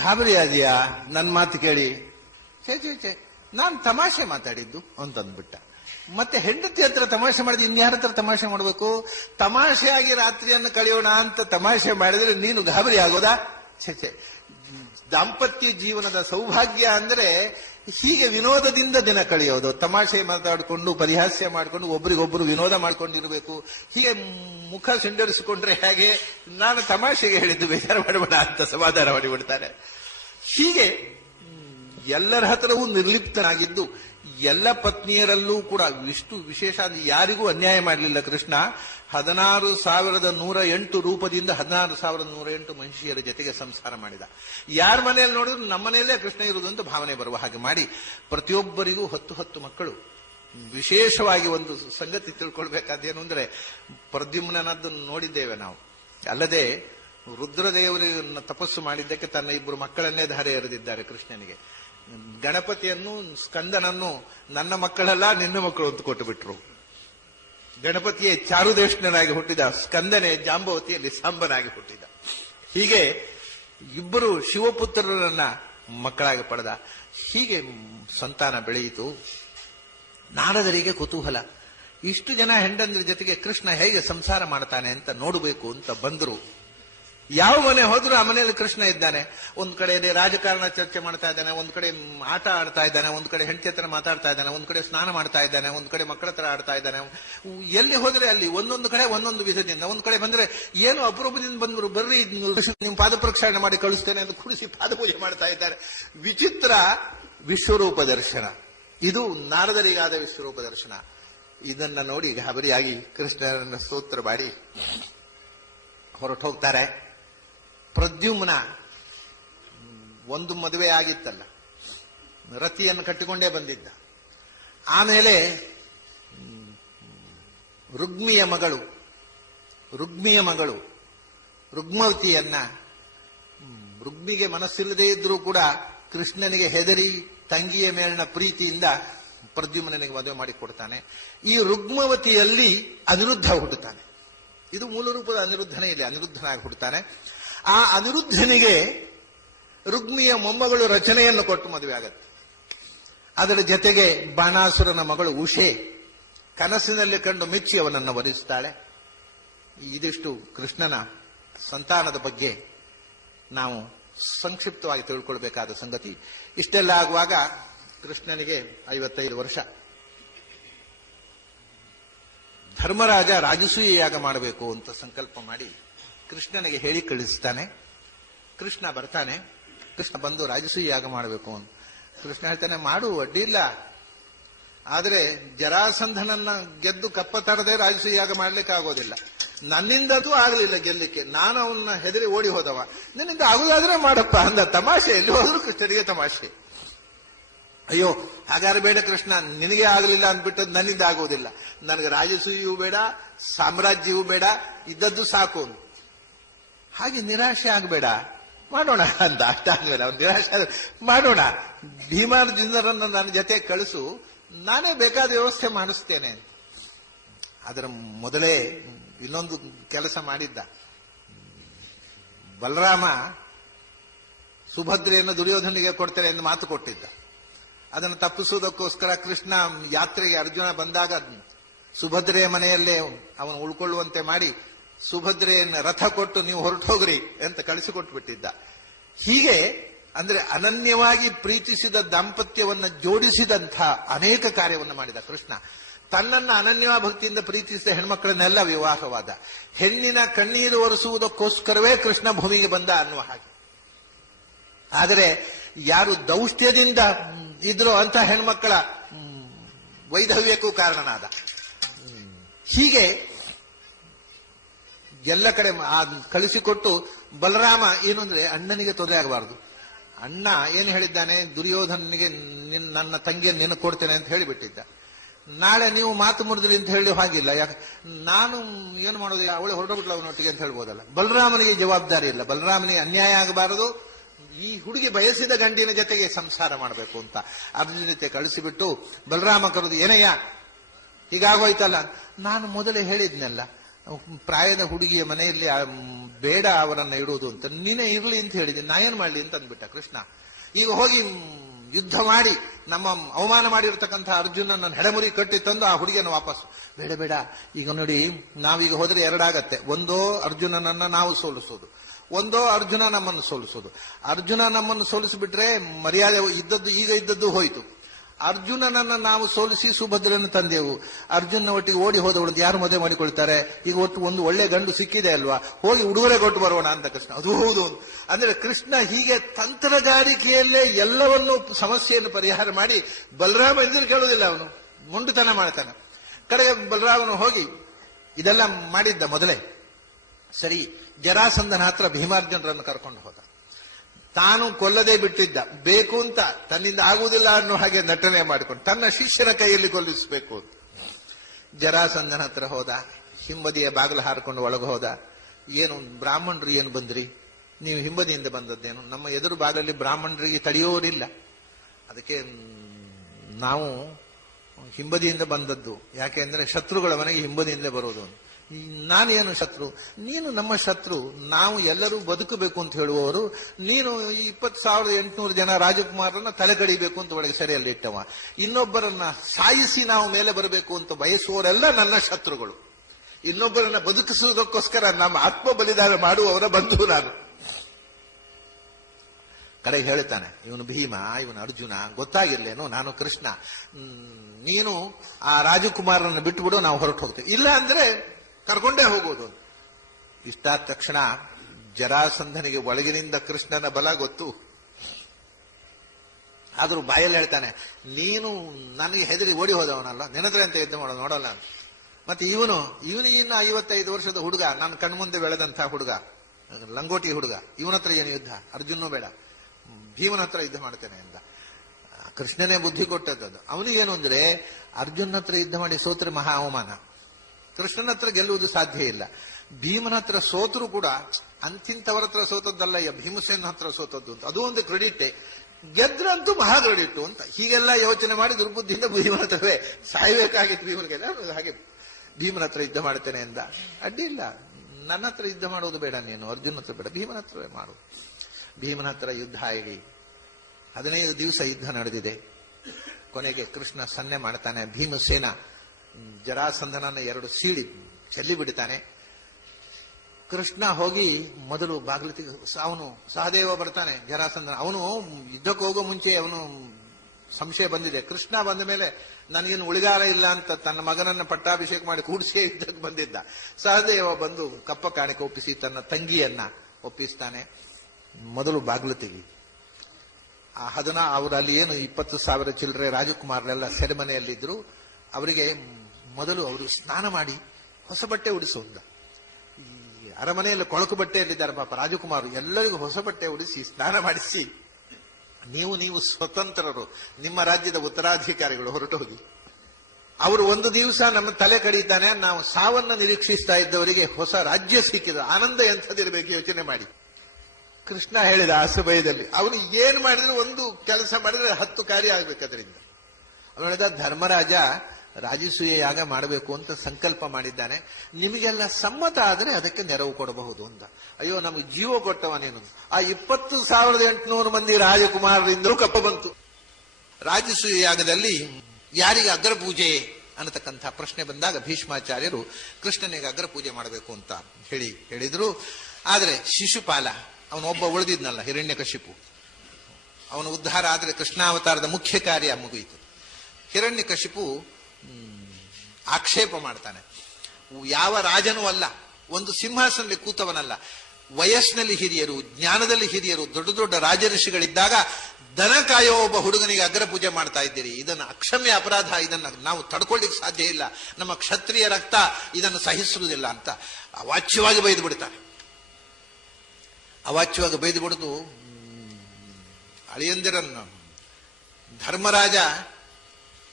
ಗಾಬರಿ ಆದ್ಯಾ ನನ್ನ ಮಾತು ಕೇಳಿ? ಛೇ ನಾನು ತಮಾಷೆ ಮಾತಾಡಿದ್ದು ಅಂತಂದ್ಬಿಟ್ಟ. ಮತ್ತೆ ಹೆಂಡತಿ ಹತ್ರ ತಮಾಷೆ ಮಾಡಿದ್ರೆ ಇನ್ಯಾರ ಹತ್ರ ತಮಾಷೆ ಮಾಡಬೇಕು? ತಮಾಷೆಯಾಗಿ ರಾತ್ರಿಯನ್ನು ಕಳೆಯೋಣ ಅಂತ ತಮಾಷೆ ಮಾಡಿದ್ರೆ ನೀನು ಗಾಬರಿ ಆಗೋದಾ? ಛೇ, ದಾಂಪತ್ಯ ಜೀವನದ ಸೌಭಾಗ್ಯ ಅಂದ್ರೆ ಹೀಗೆ ವಿನೋದದಿಂದ ದಿನ ಕಳೆಯೋದು. ತಮಾಷೆ ಮಾತಾಡಿಕೊಂಡು ಪರಿಹಾಸ್ಯ ಮಾಡಿಕೊಂಡು ಒಬ್ರಿಗೊಬ್ರು ವಿನೋದ ಮಾಡ್ಕೊಂಡಿರ್ಬೇಕು. ಹೀಗೆ ಮುಖ ಸಿಂಡರಿಸಿಕೊಂಡ್ರೆ ಹೇಗೆ? ನಾನು ತಮಾಷೆಗೆ ಹೇಳಿದ್ದು, ಬೇಜಾರು ಮಾಡಬೇಡ ಅಂತ ಸಮಾಧಾನ ಮಾಡಿಬಿಡ್ತಾರೆ. ಹೀಗೆ ಎಲ್ಲರ ಹತ್ರವೂ ನಿರ್ಲಿಪ್ತನಾಗಿದ್ದು ಎಲ್ಲ ಪತ್ನಿಯರಲ್ಲೂ ಕೂಡ ಇಷ್ಟು ವಿಶೇಷ ಯಾರಿಗೂ ಅನ್ಯಾಯ ಮಾಡಲಿಲ್ಲ ಕೃಷ್ಣ. 16,108 ರೂಪದಿಂದ 16,108 ಮಹಿಷಿಯರ ಜೊತೆಗೆ ಸಂಸಾರ ಮಾಡಿದ. ಯಾರ ಮನೆಯಲ್ಲಿ ನೋಡಿದ್ರು ನಮ್ಮ ಮನೆಯಲ್ಲೇ ಕೃಷ್ಣ ಇರುವುದು ಅಂತ ಭಾವನೆ ಬರುವ ಹಾಗೆ ಮಾಡಿ ಪ್ರತಿಯೊಬ್ಬರಿಗೂ 10 ಮಕ್ಕಳು. ವಿಶೇಷವಾಗಿ ಒಂದು ಸಂಗತಿ ತಿಳ್ಕೊಳ್ಬೇಕಾದೇನು ಅಂದ್ರೆ, ಪ್ರದ್ಯುಮ್ನದ್ದು ನೋಡಿದ್ದೇವೆ ನಾವು. ಅಲ್ಲದೆ ರುದ್ರದೇವರನ್ನ ತಪಸ್ಸು ಮಾಡಿದ್ದಕ್ಕೆ ತನ್ನ 2 ಮಕ್ಕಳನ್ನೇ ಧಾರೆ ಎರೆದಿದ್ದಾರೆ ಕೃಷ್ಣನಿಗೆ. ಗಣಪತಿಯನ್ನು, ಸ್ಕಂದನನ್ನು ನನ್ನ ಮಕ್ಕಳೆಲ್ಲ ನಿನ್ನ ಮಕ್ಕಳು ಅಂತ ಕೊಟ್ಟು ಬಿಟ್ರು. ಗಣಪತಿಯೇ ಚಾರುದೇಶನಾಗಿ ಹುಟ್ಟಿದ, ಸ್ಕಂದನೆ ಜಾಂಬವತಿಯಲ್ಲಿ ಸಾಂಬನಾಗಿ ಹುಟ್ಟಿದ. ಹೀಗೆ ಇಬ್ಬರು ಶಿವಪುತ್ರರನ್ನ ಮಕ್ಕಳಾಗಿ ಪಡೆದ. ಹೀಗೆ ಸಂತಾನ ಬೆಳೆಯಿತು. ನಾರದರಿಗೆ ಕುತೂಹಲ, ಇಷ್ಟು ಜನ ಹೆಂಡಂದ್ರ ಜೊತೆಗೆ ಕೃಷ್ಣ ಹೇಗೆ ಸಂಸಾರ ಮಾಡ್ತಾನೆ ಅಂತ ನೋಡಬೇಕು ಅಂತ ಬಂದರು. ಯಾವ ಮನೆ ಹೋದ್ರೂ ಆ ಮನೆಯಲ್ಲಿ ಕೃಷ್ಣ ಇದ್ದಾನೆ. ಒಂದ್ ಕಡೆ ರಾಜಕಾರಣ ಚರ್ಚೆ ಮಾಡ್ತಾ ಇದ್ದಾನೆ, ಒಂದ್ ಕಡೆ ಆಟ ಆಡ್ತಾ ಇದ್ದಾನೆ, ಒಂದ್ ಕಡೆ ಹೆಂಡತಿ ಹತ್ರ ಮಾತಾಡ್ತಾ ಇದ್ದಾನೆ, ಒಂದ್ ಕಡೆ ಸ್ನಾನ ಮಾಡ್ತಾ ಇದ್ದಾನೆ, ಒಂದ್ ಕಡೆ ಮಕ್ಕಳ ಹತ್ರ ಆಡ್ತಾ ಇದ್ದಾನೆ. ಎಲ್ಲಿ ಹೋದ್ರೆ ಅಲ್ಲಿ ಒಂದೊಂದು ಕಡೆ ಒಂದೊಂದು ವಿಧದಿಂದ. ಒಂದ್ ಕಡೆ ಬಂದ್ರೆ ಏನು ಅಪರೂಪದಿಂದ ಬಂದ್ರು, ಬರ್ರಿ ನಿಮ್ ಪಾದ ಪ್ರಕ್ಷಾಳನೆ ಮಾಡಿ ಕಳಿಸ್ತೇನೆ ಅಂತ ಕುಡಿಸಿ ಪಾದಪೂಜೆ ಮಾಡ್ತಾ ಇದ್ದಾರೆ. ವಿಚಿತ್ರ ವಿಶ್ವರೂಪ ದರ್ಶನ. ಇದು ನಾರದರಿಗಾದ ವಿಶ್ವರೂಪ ದರ್ಶನ. ಇದನ್ನ ನೋಡಿ ಗಾಬರಿಯಾಗಿ ಕೃಷ್ಣನನ್ನ ಸ್ತೋತ್ರ ಮಾಡಿ ಹೊರಟು ಹೋಗ್ತಾರೆ. ಪ್ರದ್ಯುಮ್ನ ಒಂದು ಮದುವೆ ಆಗಿತ್ತಲ್ಲ, ರತಿಯನ್ನು ಕಟ್ಟಿಕೊಂಡೇ ಬಂದಿದ್ದ. ಆಮೇಲೆ ರುಗ್ಮಿಯ ಮಗಳು ರುಗ್ಮವತಿಯನ್ನ, ರುಗ್ಮಿಗೆ ಮನಸ್ಸಿಲ್ಲದೆ ಇದ್ರೂ ಕೂಡ ಕೃಷ್ಣನಿಗೆ ಹೆದರಿ ತಂಗಿಯ ಮೇಲಿನ ಪ್ರೀತಿಯಿಂದ ಪ್ರದ್ಯುಮ್ನಿಗೆ ಮದುವೆ ಮಾಡಿ ಕೊಡ್ತಾನೆ. ಈ ರುಗ್ಮವತಿಯಲ್ಲಿ ಅನಿರುದ್ಧ ಹುಟ್ಟುತ್ತಾನೆ. ಇದು ಮೂಲ ರೂಪದ ಅನಿರುದ್ಧನೇ, ಇಲ್ಲಿ ಅನಿರುದ್ಧನಾಗಿ ಹುಟ್ಟುತ್ತಾನೆ. ಆ ಅನಿರುದ್ಧನಿಗೆ ರುಗ್ಮಿಯ ಮೊಮ್ಮಗಳು ರಚನೆಯನ್ನು ಕೊಟ್ಟು ಮದುವೆ ಆಗತ್ತೆ. ಅದರ ಜೊತೆಗೆ ಬಾಣಾಸುರನ ಮಗಳು ಉಷೆ ಕನಸಿನಲ್ಲಿ ಕಂಡು ಮೆಚ್ಚಿ ಅವನನ್ನು ವರಿಸ್ತಾಳೆ. ಇದಿಷ್ಟು ಕೃಷ್ಣನ ಸಂತಾನದ ಬಗ್ಗೆ ನಾವು ಸಂಕ್ಷಿಪ್ತವಾಗಿ ತಿಳ್ಕೊಳ್ಬೇಕಾದ ಸಂಗತಿ. ಇಷ್ಟೆಲ್ಲ ಆಗುವಾಗ ಕೃಷ್ಣನಿಗೆ 55 ವರ್ಷ. ಧರ್ಮರಾಜ ರಾಜಸೂಯ ಯಾಗ ಮಾಡಬೇಕು ಅಂತ ಸಂಕಲ್ಪ ಮಾಡಿ ಕೃಷ್ಣನಿಗೆ ಹೇಳಿ ಕಳಿಸ್ತಾನೆ. ಕೃಷ್ಣ ಬರ್ತಾನೆ. ಕೃಷ್ಣ ಬಂದು ರಾಜಸೂಯ ಯಾಗ ಮಾಡಬೇಕು ಅಂತ ಕೃಷ್ಣ ಹೇಳ್ತಾನೆ, ಮಾಡು, ಅಡ್ಡಿ ಇಲ್ಲ. ಆದ್ರೆ ಜರಾಸಂಧನನ್ನ ಗೆದ್ದು ಕಪ್ಪ ತರದೆ ರಾಜಸೂಯ ಯಾಗ ಮಾಡ್ಲಿಕ್ಕೆ ಆಗೋದಿಲ್ಲ. ನನ್ನಿಂದೂ ಆಗಲಿಲ್ಲ ಗೆಲ್ಲಿಕ್ಕೆ, ನಾನು ಅವನ್ನ ಹೆದರಿ ಓಡಿ ಹೋದವ. ನಿನ್ನಿಂದ ಆಗುದಾದ್ರೆ ಮಾಡಪ್ಪ ಅಂದ. ತಮಾಷೆ, ಎಲ್ಲಿ ಹೋದ್ರು ಕೃಷ್ಣನಿಗೆ ತಮಾಷೆ. ಅಯ್ಯೋ ಹಾಗಾದ್ರೆ ಬೇಡ ಕೃಷ್ಣ, ನಿನಗೆ ಆಗಲಿಲ್ಲ ಅಂದ್ಬಿಟ್ಟು ನನ್ನಿಂದ ಆಗುವುದಿಲ್ಲ. ನನಗೆ ರಾಜಸೂಯೂ ಬೇಡ, ಸಾಮ್ರಾಜ್ಯವೂ ಬೇಡ, ಇದ್ದದ್ದು ಸಾಕು. ಹಾಗೆ ನಿರಾಶೆ ಆಗಬೇಡ, ಮಾಡೋಣ ಅಂತ. ಅಷ್ಟಾದ್ಮೇಲೆ ಅವ್ನು ನಿರಾಶೆ ಮಾಡೋಣ, ಭೀಮಾರ್ಜುನರನ್ನು ನನ್ನ ಜೊತೆ ಕಳಿಸು, ನಾನೇ ಬೇಕಾದ ವ್ಯವಸ್ಥೆ ಮಾಡಿಸ್ತೇನೆ ಅಂತ. ಅದರ ಮೊದಲೇ ಇನ್ನೊಂದು ಕೆಲಸ ಮಾಡಿದ್ದ. ಬಲರಾಮ ಸುಭದ್ರೆಯನ್ನು ದುರ್ಯೋಧನಿಗೆ ಕೊಡ್ತೇನೆ ಎಂದು ಮಾತು ಕೊಟ್ಟಿದ್ದ. ಅದನ್ನು ತಪ್ಪಿಸುವುದಕ್ಕೋಸ್ಕರ ಕೃಷ್ಣ ಯಾತ್ರೆಗೆ ಅರ್ಜುನ ಬಂದಾಗ ಸುಭದ್ರೆಯ ಮನೆಯಲ್ಲೇ ಅವನು ಉಳ್ಕೊಳ್ಳುವಂತೆ ಮಾಡಿ ಸುಭದ್ರೆಯನ್ನು ರಥ ಕೊಟ್ಟು ನೀವು ಹೊರಟು ಹೋಗ್ರಿ ಅಂತ ಕಳಿಸಿಕೊಟ್ಟು ಬಿಟ್ಟಿದ್ದ. ಹೀಗೆ ಅಂದ್ರೆ ಅನನ್ಯವಾಗಿ ಪ್ರೀತಿಸಿದ ದಾಂಪತ್ಯವನ್ನ ಜೋಡಿಸಿದಂಥ ಅನೇಕ ಕಾರ್ಯವನ್ನು ಮಾಡಿದ ಕೃಷ್ಣ. ತನ್ನನ್ನ ಅನನ್ಯ ಭಕ್ತಿಯಿಂದ ಪ್ರೀತಿಸಿದ ಹೆಣ್ಮಕ್ಕಳನ್ನೆಲ್ಲ ವಿವಾಹವಾದ. ಹೆಣ್ಣಿನ ಕಣ್ಣೀರು ಒರೆಸುವುದಕ್ಕೋಸ್ಕರವೇ ಕೃಷ್ಣ ಭೂಮಿಗೆ ಬಂದ ಅನ್ನುವ ಹಾಗೆ. ಆದರೆ ಯಾರು ದೌಷ್ಟ್ಯದಿಂದ ಇದ್ರೋ ಅಂತ ಹೆಣ್ಮಕ್ಕಳ ವೈಧವ್ಯಕ್ಕೂ ಕಾರಣನಾದ. ಹೀಗೆ ಎಲ್ಲ ಕಡೆ ಕಳಿಸಿಕೊಟ್ಟು ಬಲರಾಮ ಏನು ಅಂದ್ರೆ ಅಣ್ಣನಿಗೆ ತೊಂದರೆ ಆಗಬಾರದು. ಅಣ್ಣ ಏನು ಹೇಳಿದ್ದಾನೆ, ದುರ್ಯೋಧನಿಗೆ ನನ್ನ ತಂಗಿಯನ್ನು ನಿನಗೆ ಕೊಡ್ತೇನೆ ಅಂತ ಹೇಳಿಬಿಟ್ಟಿದ್ದ. ನಾಳೆ ನೀವು ಮಾತು ಮುರಿದ್ರಿ ಅಂತ ಹೇಳಿ ಹಾಗಿಲ್ಲ. ಯಾಕೆ ನಾನು ಏನು ಮಾಡೋದು, ಅವಳೆ ಹೊರಟೋಗ್ಬಿಟ್ಲ ಅವನೊಟ್ಟಿಗೆ ಅಂತ ಹೇಳ್ಬೋದಲ್ಲ. ಬಲರಾಮನಿಗೆ ಜವಾಬ್ದಾರಿ ಇಲ್ಲ. ಬಲರಾಮನಿಗೆ ಅನ್ಯಾಯ ಆಗಬಾರದು, ಈ ಹುಡುಗಿ ಬಯಸಿದ ಗಂಡಿನ ಜೊತೆಗೆ ಸಂಸಾರ ಮಾಡಬೇಕು ಅಂತ ಅರ್ಜುನ ಜೊತೆ ಕಳಿಸಿಬಿಟ್ಟು ಬಲರಾಮ ಕರೆದು, ಏನಯ್ಯ ಹೀಗಾಗೋಯ್ತಲ್ಲ, ನಾನು ಮೊದಲೇ ಹೇಳಿದ್ನಲ್ಲ ಪ್ರಾಯದ ಹುಡುಗಿಯ ಮನೆಯಲ್ಲಿ ಬೇಡ ಅವರನ್ನ ಇಡುವುದು ಅಂತ, ನೀನೇ ಇರ್ಲಿ ಅಂತ ಹೇಳಿದ್ದೀನಿ, ನಾ ಏನ್ ಮಾಡ್ಲಿ ಅಂತ ಅಂದ್ಬಿಟ್ಟ ಕೃಷ್ಣ. ಈಗ ಹೋಗಿ ಯುದ್ಧ ಮಾಡಿ ನಮ್ಮ ಅವಮಾನ ಮಾಡಿರ್ತಕ್ಕಂಥ ಅರ್ಜುನನ ಹೆಡಮುರಿ ಕಟ್ಟಿ ತಂದು ಆ ಹುಡುಗಿಯನ್ನು ವಾಪಸ್. ಬೇಡ ಬೇಡ, ಈಗ ನೋಡಿ ನಾವೀಗ ಹೋದ್ರೆ ಎರಡಾಗತ್ತೆ. ಒಂದೋ ಅರ್ಜುನನನ್ನ ನಾವು ಸೋಲಿಸೋದು, ಒಂದೋ ಅರ್ಜುನ ನಮ್ಮನ್ನು ಸೋಲಿಸೋದು. ಅರ್ಜುನ ನಮ್ಮನ್ನು ಸೋಲಿಸಿಬಿಟ್ರೆ ಮರ್ಯಾದೆ ಇದ್ದದ್ದು ಹೋಯಿತು. ಅರ್ಜುನನನ್ನ ನಾವು ಸೋಲಿಸಿ ಸುಭದ್ರನ್ನು ತಂದೆವು. ಅರ್ಜುನ ಒಟ್ಟಿಗೆ ಓಡಿ ಹೋದವಳು ಯಾರು ಮದುವೆ ಮಾಡಿಕೊಳ್ತಾರೆ? ಈಗ ಒಟ್ಟು ಒಂದು ಒಳ್ಳೆ ಗಂಡು ಸಿಕ್ಕಿದೆ ಅಲ್ವಾ, ಹೋಗಿ ಉಡುಗೊರೆ ಕೊಟ್ಟು ಬರೋಣ ಅಂತ ಕೃಷ್ಣ. ಅದು ಹೌದು ಅಂದ್ರೆ ಕೃಷ್ಣ ಹೀಗೆ ತಂತ್ರಗಾರಿಕೆಯಲ್ಲೇ ಎಲ್ಲವನ್ನೂ ಸಮಸ್ಯೆಯನ್ನು ಪರಿಹಾರ ಮಾಡಿ, ಬಲರಾಮ ಎದುರು ಕೇಳುವುದಿಲ್ಲ, ಅವನು ಮೊಂಡುತನ ಮಾಡ್ತಾನೆ. ಕಡೆಗೆ ಬಲರಾಮನು ಹೋಗಿ ಇದೆಲ್ಲ ಮಾಡಿದ್ದ ಮೊದಲೇ. ಸರಿ, ಜರಾಸಂಧನ ಹತ್ರ ಭೀಮಾರ್ಜುನರನ್ನು ಕರ್ಕೊಂಡು ಹೋದ. ತಾನು ಕೊಲ್ಲದೆ ಬಿಟ್ಟಿದ್ದ, ಬೇಕು ಅಂತ ತನ್ನಿಂದ ಆಗುವುದಿಲ್ಲ ಅನ್ನೋ ಹಾಗೆ ನಟನೆ ಮಾಡಿಕೊಂಡು ತನ್ನ ಶಿಷ್ಯನ ಕೈಯಲ್ಲಿ ಕೊಲ್ಲಿಸಬೇಕು ಅಂತ. ಜರಾಸಂಧನ ಹತ್ರ ಹೋದ, ಹಿಂಬದಿಯ ಬಾಗಿಲು ಹಾರಿಕೊಂಡು ಒಳಗೆ ಹೋದ. ಏನು ಬ್ರಾಹ್ಮಣರು ಏನು ಬಂದ್ರಿ, ನೀವು ಹಿಂಬದಿಯಿಂದ ಬಂದದ್ದೇನು? ನಮ್ಮ ಎದುರು ಬಾಗಿಲಲ್ಲಿ ಬ್ರಾಹ್ಮಣರಿಗೆ ತಡೆಯೋರಿಲ್ಲ, ಅದಕ್ಕೆ ನಾವು ಹಿಂಬದಿಯಿಂದ ಬಂದದ್ದು. ಯಾಕೆಂದ್ರೆ ಶತ್ರುಗಳ ಮನೆಗೆ ಹಿಂಬದಿಯಿಂದ ಬರೋದು. ನಾನೇನು ಶತ್ರು? ನೀನು ನಮ್ಮ ಶತ್ರು. ನಾವು ಎಲ್ಲರೂ ಬದುಕಬೇಕು ಅಂತ ಹೇಳುವವರು. ನೀನು 20,800 ಜನ ರಾಜಕುಮಾರರನ್ನ ತಲೆಗಡಿಬೇಕು ಅಂತ ಒಳಗೆ ಸೆರೆಯಲ್ಲಿ ಇಟ್ಟವ. ಇನ್ನೊಬ್ಬರನ್ನ ಸಾಯಿಸಿ ನಾವು ಮೇಲೆ ಬರಬೇಕು ಅಂತ ಬಯಸುವವರೆಲ್ಲ ನನ್ನ ಶತ್ರುಗಳು. ಇನ್ನೊಬ್ಬರನ್ನ ಬದುಕಿಸುವುದಕ್ಕೋಸ್ಕರ ನಮ್ಮ ಆತ್ಮ ಬಲಿದಾನ ಮಾಡುವವರ ಬಂಧು ನಾನು. ಕಡೆಗೆ ಹೇಳ್ತಾನೆ, ಇವನು ಭೀಮ, ಇವನು ಅರ್ಜುನ, ಗೊತ್ತಾಗಿರ್ಲೇನು ನಾನು ಕೃಷ್ಣ. ನೀನು ಆ ರಾಜಕುಮಾರರನ್ನು ಬಿಟ್ಟುಬಿಡು, ನಾವು ಹೊರಟು ಹೋಗ್ತೇವೆ. ಇಲ್ಲ ಅಂದ್ರೆ ಕರ್ಕೊಂಡೇ ಹೋಗೋದು. ಇಷ್ಟಾದ ತಕ್ಷಣ ಜರಾಸಂಧನಿಗೆ ಒಳಗಿನಿಂದ ಕೃಷ್ಣನ ಬಲ ಗೊತ್ತು. ಆದ್ರೂ ಬಾಯಲ್ಲಿ ಹೇಳ್ತಾನೆ, ನೀನು ನನಗೆ ಹೆದರಿ ಓಡಿ ಹೋದವನಲ್ಲ, ನೆನದ್ರೆ ಅಂತ ಯುದ್ಧ ಮಾಡೋದು ನೋಡಲ್ಲ. ಮತ್ತೆ ಇವನು ಇನ್ನು 55 ವರ್ಷದ ಹುಡುಗ, ನನ್ನ ಕಣ್ಮುಂದೆ ಬೆಳೆದಂತಹ ಹುಡುಗ, ಲಂಗೋಟಿ ಹುಡುಗ, ಇವನ ಹತ್ರ ಏನು ಯುದ್ಧ? ಅರ್ಜುನೂ ಬೇಡ, ಭೀಮನ ಹತ್ರ ಯುದ್ಧ ಮಾಡ್ತೇನೆ ಅಂತ ಕೃಷ್ಣನೇ ಬುದ್ಧಿ ಕೊಟ್ಟದ್ದು. ಅವನಿಗೇನು ಅಂದ್ರೆ, ಅರ್ಜುನ ಹತ್ರ ಯುದ್ಧ ಮಾಡಿ ಸೋತ್ರೆ ಮಹಾ ಅವಮಾನ, ಕೃಷ್ಣನ ಹತ್ರ ಗೆಲ್ಲುವುದು ಸಾಧ್ಯ ಇಲ್ಲ. ಭೀಮನ ಹತ್ರ ಸೋತರು ಕೂಡ ಅಂತಿಂತವರ ಹತ್ರ ಸೋತದ್ದಲ್ಲ, ಭೀಮಸೇನ ಹತ್ರ ಸೋತದ್ದು ಅಂತ, ಅದು ಒಂದು ಕ್ರೆಡಿಟ್. ಗೆದ್ರಂತೂ ಮಹಾ ಕ್ರೆಡಿಟ್ ಅಂತ. ಹೀಗೆಲ್ಲ ಯೋಚನೆ ಮಾಡಿ ದುರ್ಬುದ್ಧಿಯಿಂದ ಭೀಮನ ಹತ್ರವೇ ಸಾಯ್ಬೇಕಾಗಿತ್ತು ಭೀಮನಿಗೆಲ್ಲ. ಹಾಗೆ ಭೀಮನ ಹತ್ರ ಯುದ್ಧ ಮಾಡ್ತೇನೆ ಎಂದ. ಅಡ್ಡಿ ಇಲ್ಲ, ನನ್ನ ಹತ್ರ ಯುದ್ಧ ಮಾಡೋದು ಬೇಡ, ನೀನು ಅರ್ಜುನ ಹತ್ರ ಬೇಡ, ಭೀಮನ ಹತ್ರವೇ ಮಾಡು. ಭೀಮನ ಹತ್ರ ಯುದ್ಧ ಆಗಿ 15 ದಿವಸ ಯುದ್ಧ ನಡೆದಿದೆ. ಕೊನೆಗೆ ಕೃಷ್ಣ ಸನ್ನೆ ಮಾಡ್ತಾನೆ. ಭೀಮಸೇನ ಜರಾಸಂಧನನ್ನ 2 ಸೀಳಿ ಚೆಲ್ಲಿ ಬಿಡ್ತಾನೆ. ಕೃಷ್ಣ ಹೋಗಿ ಮೊದಲು ಬಾಗಿಲು ಅವನು ಸಹದೇವ ಬರ್ತಾನೆ. ಜರಾಸಂಧನ ಅವನು ಯುದ್ಧಕ್ಕೆ ಹೋಗೋ ಮುಂಚೆ ಅವನು ಸಂಶಯ ಬಂದಿದೆ. ಕೃಷ್ಣ ಬಂದ ಮೇಲೆ ನನಗೇನು ಉಳಿಗಾರ ಇಲ್ಲ ಅಂತ ತನ್ನ ಮಗನನ್ನ ಪಟ್ಟಾಭಿಷೇಕ ಮಾಡಿ ಕೂಡಿಸಿ ಯುದ್ಧಕ್ಕೆ ಬಂದಿದ್ದ. ಸಹದೇವ ಬಂದು ಕಪ್ಪ ಕಾಣಿಕೆ ಒಪ್ಪಿಸಿ ತನ್ನ ತಂಗಿಯನ್ನ ಒಪ್ಪಿಸ್ತಾನೆ. ಮೊದಲು ಬಾಗಿಲು ತೆಗಿ. ಅವರು ಅಲ್ಲಿ ಏನು 20,000 ಚಿಲ್ಲರೆ ರಾಜಕುಮಾರರೆಲ್ಲ ಸೆರೆಮನೆಯಲ್ಲಿದ್ರು. ಅವರಿಗೆ ಮೊದಲು ಅವರು ಸ್ನಾನ ಮಾಡಿ ಹೊಸ ಬಟ್ಟೆ ಉಡಿಸೋದ. ಈ ಅರಮನೆಯಲ್ಲಿ ಕೊಳಕು ಬಟ್ಟೆಯಲ್ಲಿದ್ದಾರೆ ಪಾಪ ರಾಜಕುಮಾರರು, ಎಲ್ಲರಿಗೂ ಹೊಸ ಬಟ್ಟೆ ಉಡಿಸಿ ಸ್ನಾನ ಮಾಡಿಸಿ, ನೀವು ಸ್ವತಂತ್ರರು, ನಿಮ್ಮ ರಾಜ್ಯದ ಉತ್ತರಾಧಿಕಾರಿಗಳು, ಹೊರಟು ಹೋಗಿ. ಅವರು 1 ದಿವಸ ನಮ್ಮ ತಲೆ ಕಡಿತಾನೆ, ನಾವು ಸಾವನ್ನ ನಿರೀಕ್ಷಿಸ್ತಾ ಇದ್ದವರಿಗೆ ಹೊಸ ರಾಜ್ಯ ಸಿಕ್ಕಿದ ಆನಂದ ಎಂಥದಿರಬೇಕು ಯೋಚನೆ ಮಾಡಿ. ಕೃಷ್ಣ ಹೇಳಿದ ಆ ಸಮಯದಲ್ಲಿ, ಅವನು ಏನು ಮಾಡಿದ್ರೆ ಒಂದು ಕೆಲಸ ಮಾಡಿದ್ರೆ 10 ಕಾರ್ಯ ಆಗ್ಬೇಕು ಅದರಿಂದ. ಅವನು ಹೇಳಿದ, ಧರ್ಮರಾಜ ರಾಜಸೂಯ ಯಾಗ ಮಾಡಬೇಕು ಅಂತ ಸಂಕಲ್ಪ ಮಾಡಿದ್ದಾನೆ, ನಿಮಗೆಲ್ಲ ಸಮ್ಮತ ಆದರೆ ಅದಕ್ಕೆ ನೆರವು ಕೊಡಬಹುದು ಅಂತ. ಅಯ್ಯೋ, ನಮಗೆ ಜೀವ ಕೊಟ್ಟವ ನೀನು. ಆ 20,800 ಮಂದಿ ರಾಜಕುಮಾರರಿಂದಲೂ ಕಪ್ಪ ಬಂತು. ರಾಜಸೂಯ ಯಾಗದಲ್ಲಿ ಯಾರಿಗೆ ಅಗ್ರ ಪೂಜೆ ಅನ್ನತಕ್ಕಂಥ ಪ್ರಶ್ನೆ ಬಂದಾಗ ಭೀಷ್ಮಾಚಾರ್ಯರು ಕೃಷ್ಣನಿಗೆ ಅಗ್ರ ಪೂಜೆ ಮಾಡಬೇಕು ಅಂತ ಹೇಳಿದ್ರು. ಆದರೆ ಶಿಶುಪಾಲ ಅವನೊಬ್ಬ ಉಳಿದಿದ್ನಲ್ಲ, ಹಿರಣ್ಯಕಶಿಪು, ಅವನ ಉದ್ಧಾರ ಆದರೆ ಕೃಷ್ಣಾವತಾರದ ಮುಖ್ಯ ಕಾರ್ಯ ಮುಗಿಯಿತು. ಹಿರಣ್ಯಕಶಿಪು ಆಕ್ಷೇಪ ಮಾಡ್ತಾನೆ. ಯಾವ ರಾಜನೂ ಅಲ್ಲ, ಒಂದು ಸಿಂಹಾಸನದಲ್ಲಿ ಕೂತವನಲ್ಲ, ವಯಸ್ಸಿನಲ್ಲಿ ಹಿರಿಯರು, ಜ್ಞಾನದಲ್ಲಿ ಹಿರಿಯರು, ದೊಡ್ಡ ದೊಡ್ಡ ರಾಜಋಷಿಗಳಿದ್ದಾಗ ದನ ಕಾಯೋ ಒಬ್ಬ ಹುಡುಗನಿಗೆ ಅಗ್ರ ಪೂಜೆ ಮಾಡ್ತಾ ಇದ್ದೀರಿ, ಇದನ್ನು ಅಕ್ಷಮ್ಯ ಅಪರಾಧ, ಇದನ್ನು ನಾವು ತಡ್ಕೊಳ್ಳಿಕ್ಕೆ ಸಾಧ್ಯ ಇಲ್ಲ, ನಮ್ಮ ಕ್ಷತ್ರಿಯ ರಕ್ತ ಇದನ್ನು ಸಹಿಸುವುದಿಲ್ಲ ಅಂತ ಅವಾಚ್ಯವಾಗಿ ಬೈದು ಬಿಡ್ತಾನೆ. ಅವಾಚ್ಯವಾಗಿ ಬೈದು ಬಿಡುದು ಅಳಿಯಂದಿರನ್ನು. ಧರ್ಮರಾಜ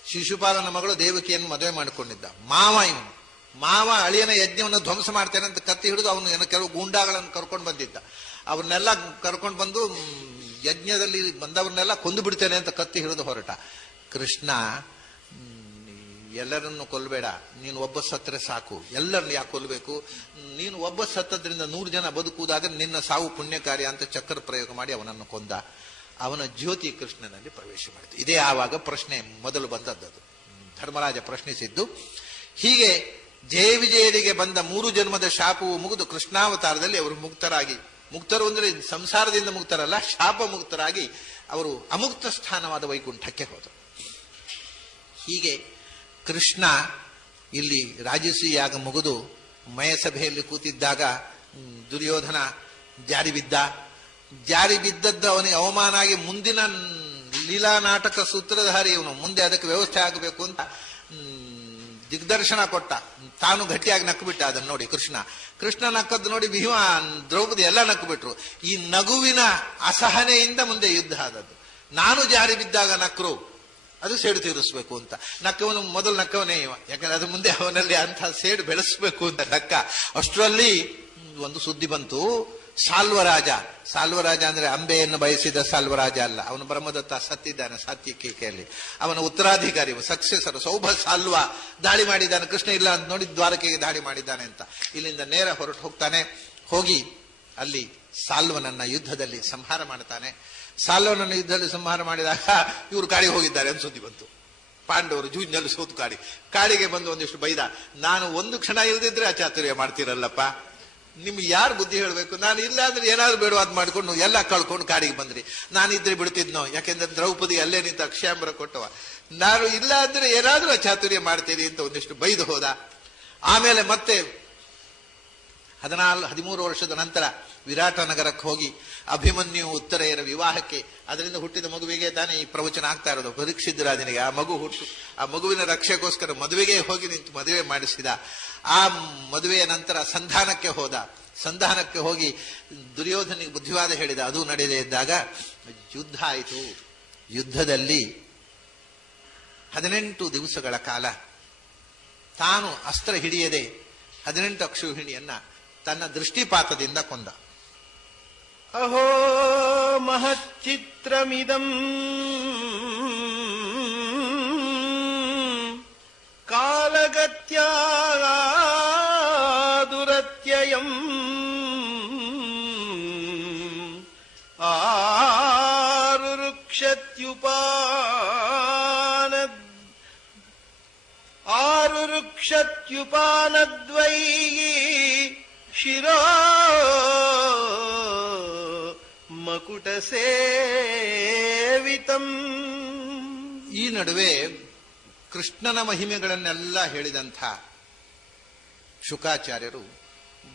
ಶಿಶುಪಾಲನ ಮಗಳು ದೇವಕಿಯನ್ನು ಮದುವೆ ಮಾಡಿಕೊಂಡಿದ್ದ. ಮಾವ ಅಳಿಯನ ಯಜ್ಞವನ್ನು ಧ್ವಂಸ ಮಾಡ್ತೇನೆ ಅಂತ ಕತ್ತಿ ಹಿಡಿದು ಅವನು ಕೆಲವು ಗೂಂಡಾಗಳನ್ನು ಕರ್ಕೊಂಡು ಬಂದಿದ್ದ. ಅವ್ರನ್ನೆಲ್ಲ ಕರ್ಕೊಂಡು ಬಂದು ಯಜ್ಞದಲ್ಲಿ ಬಂದವ್ರನ್ನೆಲ್ಲ ಕೊಂದು ಬಿಡ್ತೇನೆ ಅಂತ ಕತ್ತಿ ಹಿಡಿದು ಹೊರಟ. ಕೃಷ್ಣ, ಎಲ್ಲರನ್ನು ಕೊಲ್ಲಬೇಡ, ನೀನು ಒಬ್ಬ ಸತ್ತರೆ ಸಾಕು, ಎಲ್ಲರನ್ನು ಯಾಕೆ ಕೊಲ್ಲಬೇಕು, ನೀನು ಒಬ್ಬ ಸತ್ತದ್ರಿಂದ 100 ಜನ ಬದುಕುವುದಾದ್ರೆ ನಿನ್ನ ಸಾವು ಪುಣ್ಯ ಕಾರ್ಯ ಅಂತ ಚಕ್ರ ಪ್ರಯೋಗ ಮಾಡಿ ಅವನನ್ನು ಕೊಂದ. ಅವನ ಜ್ಯೋತಿ ಕೃಷ್ಣನಲ್ಲಿ ಪ್ರವೇಶ ಮಾಡಿತು. ಇದೇ ಆವಾಗ ಪ್ರಶ್ನೆ ಮೊದಲು ಬಂದದ್ದು. ಧರ್ಮರಾಜ ಪ್ರಶ್ನಿಸಿದ್ದು ಹೀಗೆ. ಜಯ ವಿಜಯರಿಗೆ ಬಂದ 3 ಜನ್ಮದ ಶಾಪವು ಮುಗಿದು ಕೃಷ್ಣಾವತಾರದಲ್ಲಿ ಅವರು ಮುಕ್ತರು ಅಂದ್ರೆ ಸಂಸಾರದಿಂದ ಮುಕ್ತರಲ್ಲ, ಶಾಪ ಮುಕ್ತರಾಗಿ ಅವರು ಅಮುಕ್ತ ಸ್ಥಾನವಾದ ವೈಕುಂಠಕ್ಕೆ ಹೋದರು. ಹೀಗೆ ಕೃಷ್ಣ ಇಲ್ಲಿ ರಾಜಸೂಯಾಗ ಮುಗಿದು ಮಯಸಭೆಯಲ್ಲಿ ಕೂತಿದ್ದಾಗ ದುರ್ಯೋಧನ ಜಾರಿ ಬಿದ್ದದ್ದು ಅವನಿಗೆ ಅವಮಾನ ಆಗಿ ಮುಂದಿನ ಲೀಲಾ ನಾಟಕ ಸೂತ್ರಧಾರಿ ಇವನು, ಮುಂದೆ ಅದಕ್ಕೆ ವ್ಯವಸ್ಥೆ ಆಗಬೇಕು ಅಂತ ದಿಗ್ದರ್ಶನ ಕೊಟ್ಟ. ತಾನು ಗಟ್ಟಿಯಾಗಿ ನಕ್ಕುಬಿಟ್ಟ. ಅದನ್ನು ನೋಡಿ ಕೃಷ್ಣ ನಕ್ಕದ್ದು ನೋಡಿ ಭೀಮ, ದ್ರೌಪದಿ ಎಲ್ಲ ನಕ್ಕುಬಿಟ್ರು. ಈ ನಗುವಿನ ಅಸಹನೆಯಿಂದ ಮುಂದೆ ಯುದ್ಧ ಆದದ್ದು. ನಾನು ಜಾರಿ ಬಿದ್ದಾಗ ನಕ್ಕರು, ಅದು ಸೇಡು ತೀರಿಸ್ಬೇಕು ಅಂತ ನಕ್ಕವನು, ಮೊದಲು ನಕ್ಕವನೇ ಇವ, ಯಾಕಂದ್ರೆ ಅದು ಮುಂದೆ ಅವನಲ್ಲಿ ಅಂತಹ ಸೇಡು ಬೆಳೆಸಬೇಕು ಅಂತ ನಕ್ಕ. ಅಷ್ಟರಲ್ಲಿ ಒಂದು ಸುದ್ದಿ ಬಂತು, ಸಾಲ್ವರಾಜ ಅಂದ್ರೆ ಅಂಬೆಯನ್ನು ಬಯಸಿದ ಸಾಲ್ವರಾಜ ಅಲ್ಲ, ಅವನು ಬ್ರಹ್ಮದತ್ತ ಸತ್ತಿದ್ದಾನೆ ಸಾತ್ವಿಕಿಕೆಯಲ್ಲಿ, ಅವನ ಉತ್ತರಾಧಿಕಾರಿ ಸಕ್ಸೆಸರ್ ಸೌಭ ಸಾಲ್ವ ದಾಳಿ ಮಾಡಿದ್ದಾನೆ. ಕೃಷ್ಣ ಇಲ್ಲ ಅಂತ ನೋಡಿ ದ್ವಾರಕೆಗೆ ದಾಳಿ ಮಾಡಿದ್ದಾನೆ ಅಂತ ಇಲ್ಲಿಂದ ನೇರ ಹೊರಟು ಹೋಗ್ತಾನೆ. ಹೋಗಿ ಅಲ್ಲಿ ಸಾಲ್ವನನ್ನ ಯುದ್ಧದಲ್ಲಿ ಸಂಹಾರ ಮಾಡ್ತಾನೆ. ಸಾಲ್ವನನ್ನ ಯುದ್ಧದಲ್ಲಿ ಸಂಹಾರ ಮಾಡಿದಾಗ ಇವರು ಕಾಡಿಗೆ ಹೋಗಿದ್ದಾರೆ ಅಂತ ಸುದ್ದಿ ಬಂತು. ಪಾಂಡವರು ಜೂಜಿನಲ್ಲಿ ಸೋತು ಕಾಡಿಗೆ ಬಂದು ಒಂದಿಷ್ಟು ಬೈದ, ನಾನು ಒಂದು ಕ್ಷಣ ಇಲ್ದಿದ್ರೆ ಅಚಾತುರ್ಯ ಮಾಡ್ತೀರಲ್ಲಪ್ಪ, ನಿಮ್ಗೆ ಯಾರು ಬುದ್ಧಿ ಹೇಳಬೇಕು? ನಾನು ಇಲ್ಲ ಅಂದ್ರೆ ಏನಾದ್ರು ಬೇಡವಾದ್ ಮಾಡ್ಕೊಂಡು ಎಲ್ಲ ಕಳ್ಕೊಂಡು ಕಾಡಿಗೆ ಬಂದ್ರಿ, ನಾನಿದ್ರೆ ಬಿಡ್ತಿದ್ನೋ, ಯಾಕೆಂದ್ರೆ ದ್ರೌಪದಿ ಅಲ್ಲೇ ನಿಂತ ಅಕ್ಷಯಾಂಬರ ಕೊಟ್ಟವ, ನಾನು ಇಲ್ಲ ಅಂದ್ರೆ ಏನಾದ್ರೂ ಅಚಾತುರ್ಯ ಮಾಡ್ತೀರಿ ಅಂತ ಒಂದಿಷ್ಟು ಬೈದು ಹೋದ. ಆಮೇಲೆ ಮತ್ತೆ 13 ವರ್ಷದ ನಂತರ ವಿರಾಟ ನಗರಕ್ಕೆ ಹೋಗಿ ಅಭಿಮನ್ಯು ಉತ್ತರೆಯರ ವಿವಾಹಕ್ಕೆ, ಅದರಿಂದ ಹುಟ್ಟಿದ ಮಗುವಿಗೆ ತಾನೇ ಈ ಪ್ರವಚನ ಆಗ್ತಾ ಇರೋದು, ಪರೀಕ್ಷಿತ್ ರಾಜನಿಗೆ ಆ ಮಗು ಆ ಮಗುವಿನ ರಕ್ಷೆಗೋಸ್ಕರ ಮದುವೆಗೆ ಹೋಗಿ ನಿಂತು ಮದುವೆ ಮಾಡಿಸಿದ. ಆ ಮದುವೆಯ ನಂತರ ಸಂಧಾನಕ್ಕೆ ಹೋಗಿ ದುರ್ಯೋಧನಿಗೆ ಬುದ್ಧಿವಾದ ಹೇಳಿದ. ಅದು ನಡೆಯದೇ ಇದ್ದಾಗ ಯುದ್ಧ ಆಯಿತು. ಯುದ್ಧದಲ್ಲಿ 18 ದಿವಸಗಳ ಕಾಲ ತಾನು ಅಸ್ತ್ರ ಹಿಡಿಯದೆ 18 ಅಕ್ಷೌಹಿಣಿಯನ್ನ ತನ್ನ ದೃಷ್ಟಿಪಾತದಿಂದ ಕೊಂದ. ಅಹೋ ಮಹಚ್ಚಿತ್ರಮಿದಂ ಕಾಲಗತ್ಯಾ ದುರತ್ಯಯಂ ಆರುರುಕ್ಷತ್ಯುಪಾನದ್ವೈ ಶಿರೋ ಮಕುಟ ಸೇವಿತಂ. ಈ ನಡುವೆ ಕೃಷ್ಣನ ಮಹಿಮೆಗಳನ್ನೆಲ್ಲ ಹೇಳಿದಂಥ ಶುಕಾಚಾರ್ಯರು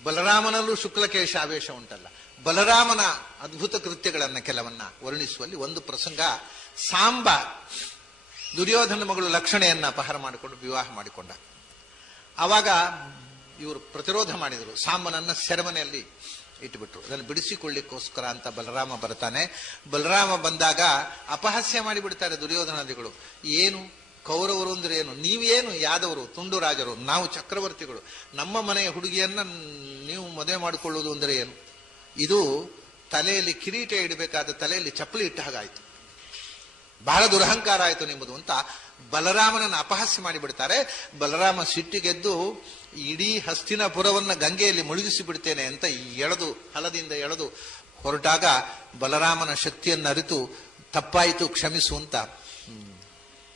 ಬಲರಾಮನಲ್ಲೂ ಶುಕ್ಲಕೇಶ ಆವೇಶ ಉಂಟಲ್ಲ, ಬಲರಾಮನ ಅದ್ಭುತ ಕೃತ್ಯಗಳನ್ನ ಕೆಲವನ್ನ ವರ್ಣಿಸುವಲ್ಲಿ ಒಂದು ಪ್ರಸಂಗ. ಸಾಂಬ ದುರ್ಯೋಧನ ಮಗಳು ಲಕ್ಷಣೆಯನ್ನ ಅಪಹಾರ ಮಾಡಿಕೊಂಡು ವಿವಾಹ ಮಾಡಿಕೊಂಡ. ಆವಾಗ ಇವರು ಪ್ರತಿರೋಧ ಮಾಡಿದರು, ಸಾಂಬನನ್ನ ಸೆರೆಮನೆಯಲ್ಲಿ ಇಟ್ಟುಬಿಟ್ರು. ಅದನ್ನು ಬಿಡಿಸಿಕೊಳ್ಳಿಕ್ಕೋಸ್ಕರ ಅಂತ ಬಲರಾಮ ಬರ್ತಾನೆ. ಬಲರಾಮ ಬಂದಾಗ ಅಪಹಾಸ್ಯ ಮಾಡಿಬಿಡ್ತಾರೆ ದುರ್ಯೋಧನಾದಿಗಳು. ಏನು ಕೌರವರು ಅಂದ್ರೆ ಏನು, ನೀವೇನು ಯಾದವರು, ತುಂಡು ರಾಜರು, ನಾವು ಚಕ್ರವರ್ತಿಗಳು, ನಮ್ಮ ಮನೆಯ ಹುಡುಗಿಯನ್ನ ನೀವು ಮದುವೆ ಮಾಡಿಕೊಳ್ಳುವುದು ಅಂದ್ರೆ ಏನು? ಇದು ತಲೆಯಲ್ಲಿ ಕಿರೀಟ ಇಡಬೇಕಾದ ತಲೆಯಲ್ಲಿ ಚಪ್ಪಲಿ ಇಟ್ಟ ಹಾಗಾಯ್ತು, ಬಹಳ ದುರಹಂಕಾರ ಆಯ್ತು ನಿಮ್ಮದು ಅಂತ ಬಲರಾಮನನ್ನು ಅಪಹಾಸ್ಯ ಮಾಡಿಬಿಡ್ತಾರೆ. ಬಲರಾಮ ಸಿಟ್ಟಿಗೆದ್ದು ಇಡೀ ಹಸ್ತಿನಾಪುರವನ್ನ ಗಂಗೆಯಲ್ಲಿ ಮುಳುಗಿಸಿ ಬಿಡ್ತೇನೆ ಅಂತ ಹಲದಿಂದ ಎಳೆದು ಹೊರಟಾಗ ಬಲರಾಮನ ಶಕ್ತಿಯನ್ನು ಅರಿತು ತಪ್ಪಾಯಿತು ಕ್ಷಮಿಸು ಅಂತ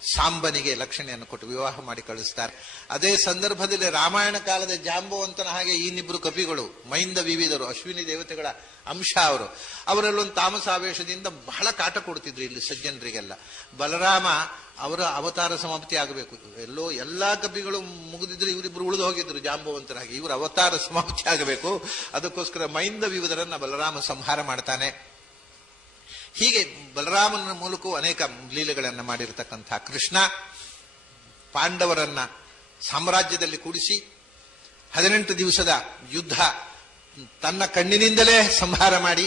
ಸಾಂಬನಿಗೆ ಲಕ್ಷಣೆಯನ್ನು ಕೊಟ್ಟು ವಿವಾಹ ಮಾಡಿ ಕಳಿಸ್ತಾರೆ. ಅದೇ ಸಂದರ್ಭದಲ್ಲಿ ರಾಮಾಯಣ ಕಾಲದ ಜಾಂಬವಂತನ ಹಾಗೆ ಇನ್ನಿಬ್ರು ಕಪಿಗಳು ಮೈಂದ ವಿವಿಧರು, ಅಶ್ವಿನಿ ದೇವತೆಗಳ ಅಂಶ ಅವರಲ್ಲೊಂದು ತಾಮಸಾವೇಶದಿಂದ ಬಹಳ ಕಾಟ ಕೊಡ್ತಿದ್ರು ಇಲ್ಲಿ ಸಜ್ಜನರಿಗೆಲ್ಲ. ಬಲರಾಮ ಅವರ ಅವತಾರ ಸಮಾಪ್ತಿ ಆಗಬೇಕು, ಎಲ್ಲಾ ಕಪಿಗಳು ಮುಗಿದಿದ್ರು, ಇವರಿಬ್ರು ಉಳಿದು ಹೋಗಿದ್ರು ಜಾಂಬವಂತರಾಗಿ, ಇವರು ಅವತಾರ ಸಮಾಪ್ತಿ ಆಗಬೇಕು. ಅದಕ್ಕೋಸ್ಕರ ಮೈಂದ ವಿವಿಧರನ್ನ ಬಲರಾಮ ಸಂಹಾರ ಮಾಡ್ತಾನೆ. ಹೀಗೆ ಬಲರಾಮನ ಮೂಲಕವೂ ಅನೇಕ ಲೀಲೆಗಳನ್ನು ಮಾಡಿರತಕ್ಕಂಥ ಕೃಷ್ಣ ಪಾಂಡವರನ್ನ ಸಾಮ್ರಾಜ್ಯದಲ್ಲಿ ಕೂಡಿಸಿ 18 ದಿವಸದ ಯುದ್ಧ ತನ್ನ ಕಣ್ಣಿನಿಂದಲೇ ಸಂಹಾರ ಮಾಡಿ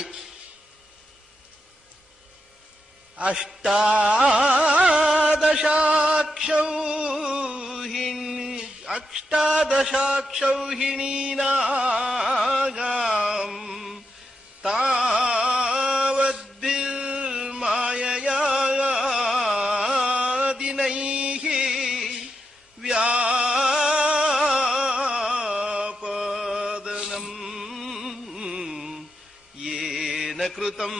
ಅಷ್ಟಾದಶಾಕ್ಷೌಹಿಣೀನಾಗಾಂ ತಾವದ್ಭಿರ್ಮಾಯಯಾದಿನೈಃ ವ್ಯಾಪಾದನಂ ಯೇನ ಕೃತಂ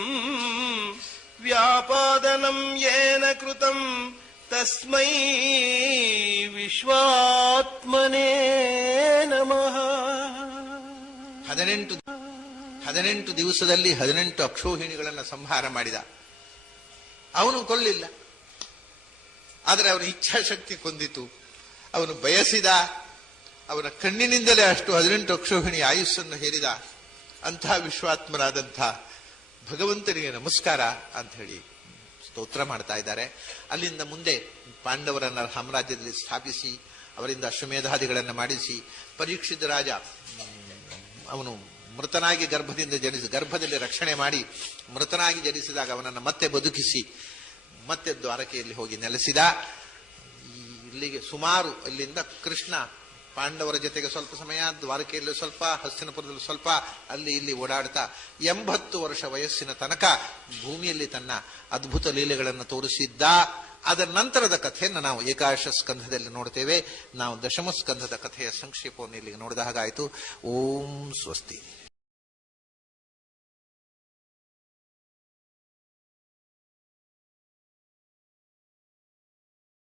ವ್ಯಾಪಾದನಂ ಯೇನ ಕೃತಂ ತಸ್ಮೈ ವಿಶ್ವಾತ್ಮನೇ ನಮಃ. 18 ದಿವಸದಲ್ಲಿ 18 ಅಕ್ಷೌಹಿಣಿಗಳನ್ನು ಸಂಹಾರ ಮಾಡಿದ. ಅವನು ಕೊಲ್ಲಿಲ್ಲ, ಆದರೆ ಅವನ ಇಚ್ಛಾಶಕ್ತಿ ಕೊಂದಿತು. ಅವನು ಬಯಸಿದ, ಅವನ ಕಣ್ಣಿನಿಂದಲೇ ಅಷ್ಟು 18 ಅಕ್ಷೌಹಿಣಿ ಆಯುಸ್ಸನ್ನು ಹೇರಿದ. ಅಂಥ ವಿಶ್ವಾತ್ಮನಾದಂಥ ಭಗವಂತನಿಗೆ ನಮಸ್ಕಾರ ಅಂತ ಹೇಳಿ ಸ್ತೋತ್ರ ಮಾಡ್ತಾ ಇದ್ದಾರೆ. ಅಲ್ಲಿಂದ ಮುಂದೆ ಪಾಂಡವರನ್ನ ಸಾಮ್ರಾಜ್ಯದಲ್ಲಿ ಸ್ಥಾಪಿಸಿ ಅವರಿಂದ ಅಶ್ವಮೇಧಾದಿಗಳನ್ನು ಮಾಡಿಸಿ, ಪರೀಕ್ಷಿತ ರಾಜ ಅವನು ಮೃತನಾಗಿ ಗರ್ಭದಲ್ಲಿ ರಕ್ಷಣೆ ಮಾಡಿ ಮೃತನಾಗಿ ಜನಿಸಿದಾಗ ಅವನನ್ನು ಮತ್ತೆ ಬದುಕಿಸಿ ಮತ್ತೆ ದ್ವಾರಕೆಯಲ್ಲಿ ಹೋಗಿ ನೆಲೆಸಿದ. ಇಲ್ಲಿಗೆ ಸುಮಾರು ಇಲ್ಲಿಂದ ಕೃಷ್ಣ ಪಾಂಡವರ ಜೊತೆಗೆ ಸ್ವಲ್ಪ ಸಮಯ, ದ್ವಾರಕೆಯಲ್ಲಿ ಸ್ವಲ್ಪ, ಹಸ್ತಿನಪುರದಲ್ಲಿ ಸ್ವಲ್ಪ, ಅಲ್ಲಿ ಇಲ್ಲಿ ಓಡಾಡ್ತಾ 80 ವರ್ಷ ವಯಸ್ಸಿನ ತನಕ ಭೂಮಿಯಲ್ಲಿ ತನ್ನ ಅದ್ಭುತ ಲೀಲೆಗಳನ್ನು ತೋರಿಸಿದ್ದ. ಅದರ ನಂತರದ ಕಥೆಯನ್ನು ನಾವು ಏಕಾದಶ ಸ್ಕಂಧದಲ್ಲಿ ನೋಡ್ತೇವೆ. ನಾವು ದಶಮ ಸ್ಕಂಧದ ಕಥೆಯ ಸಂಕ್ಷೇಪವನ್ನು ಇಲ್ಲಿಗೆ ನೋಡಿದ ಹಾಗಾಯಿತು. ಓಂ ಸ್ವಸ್ತಿ.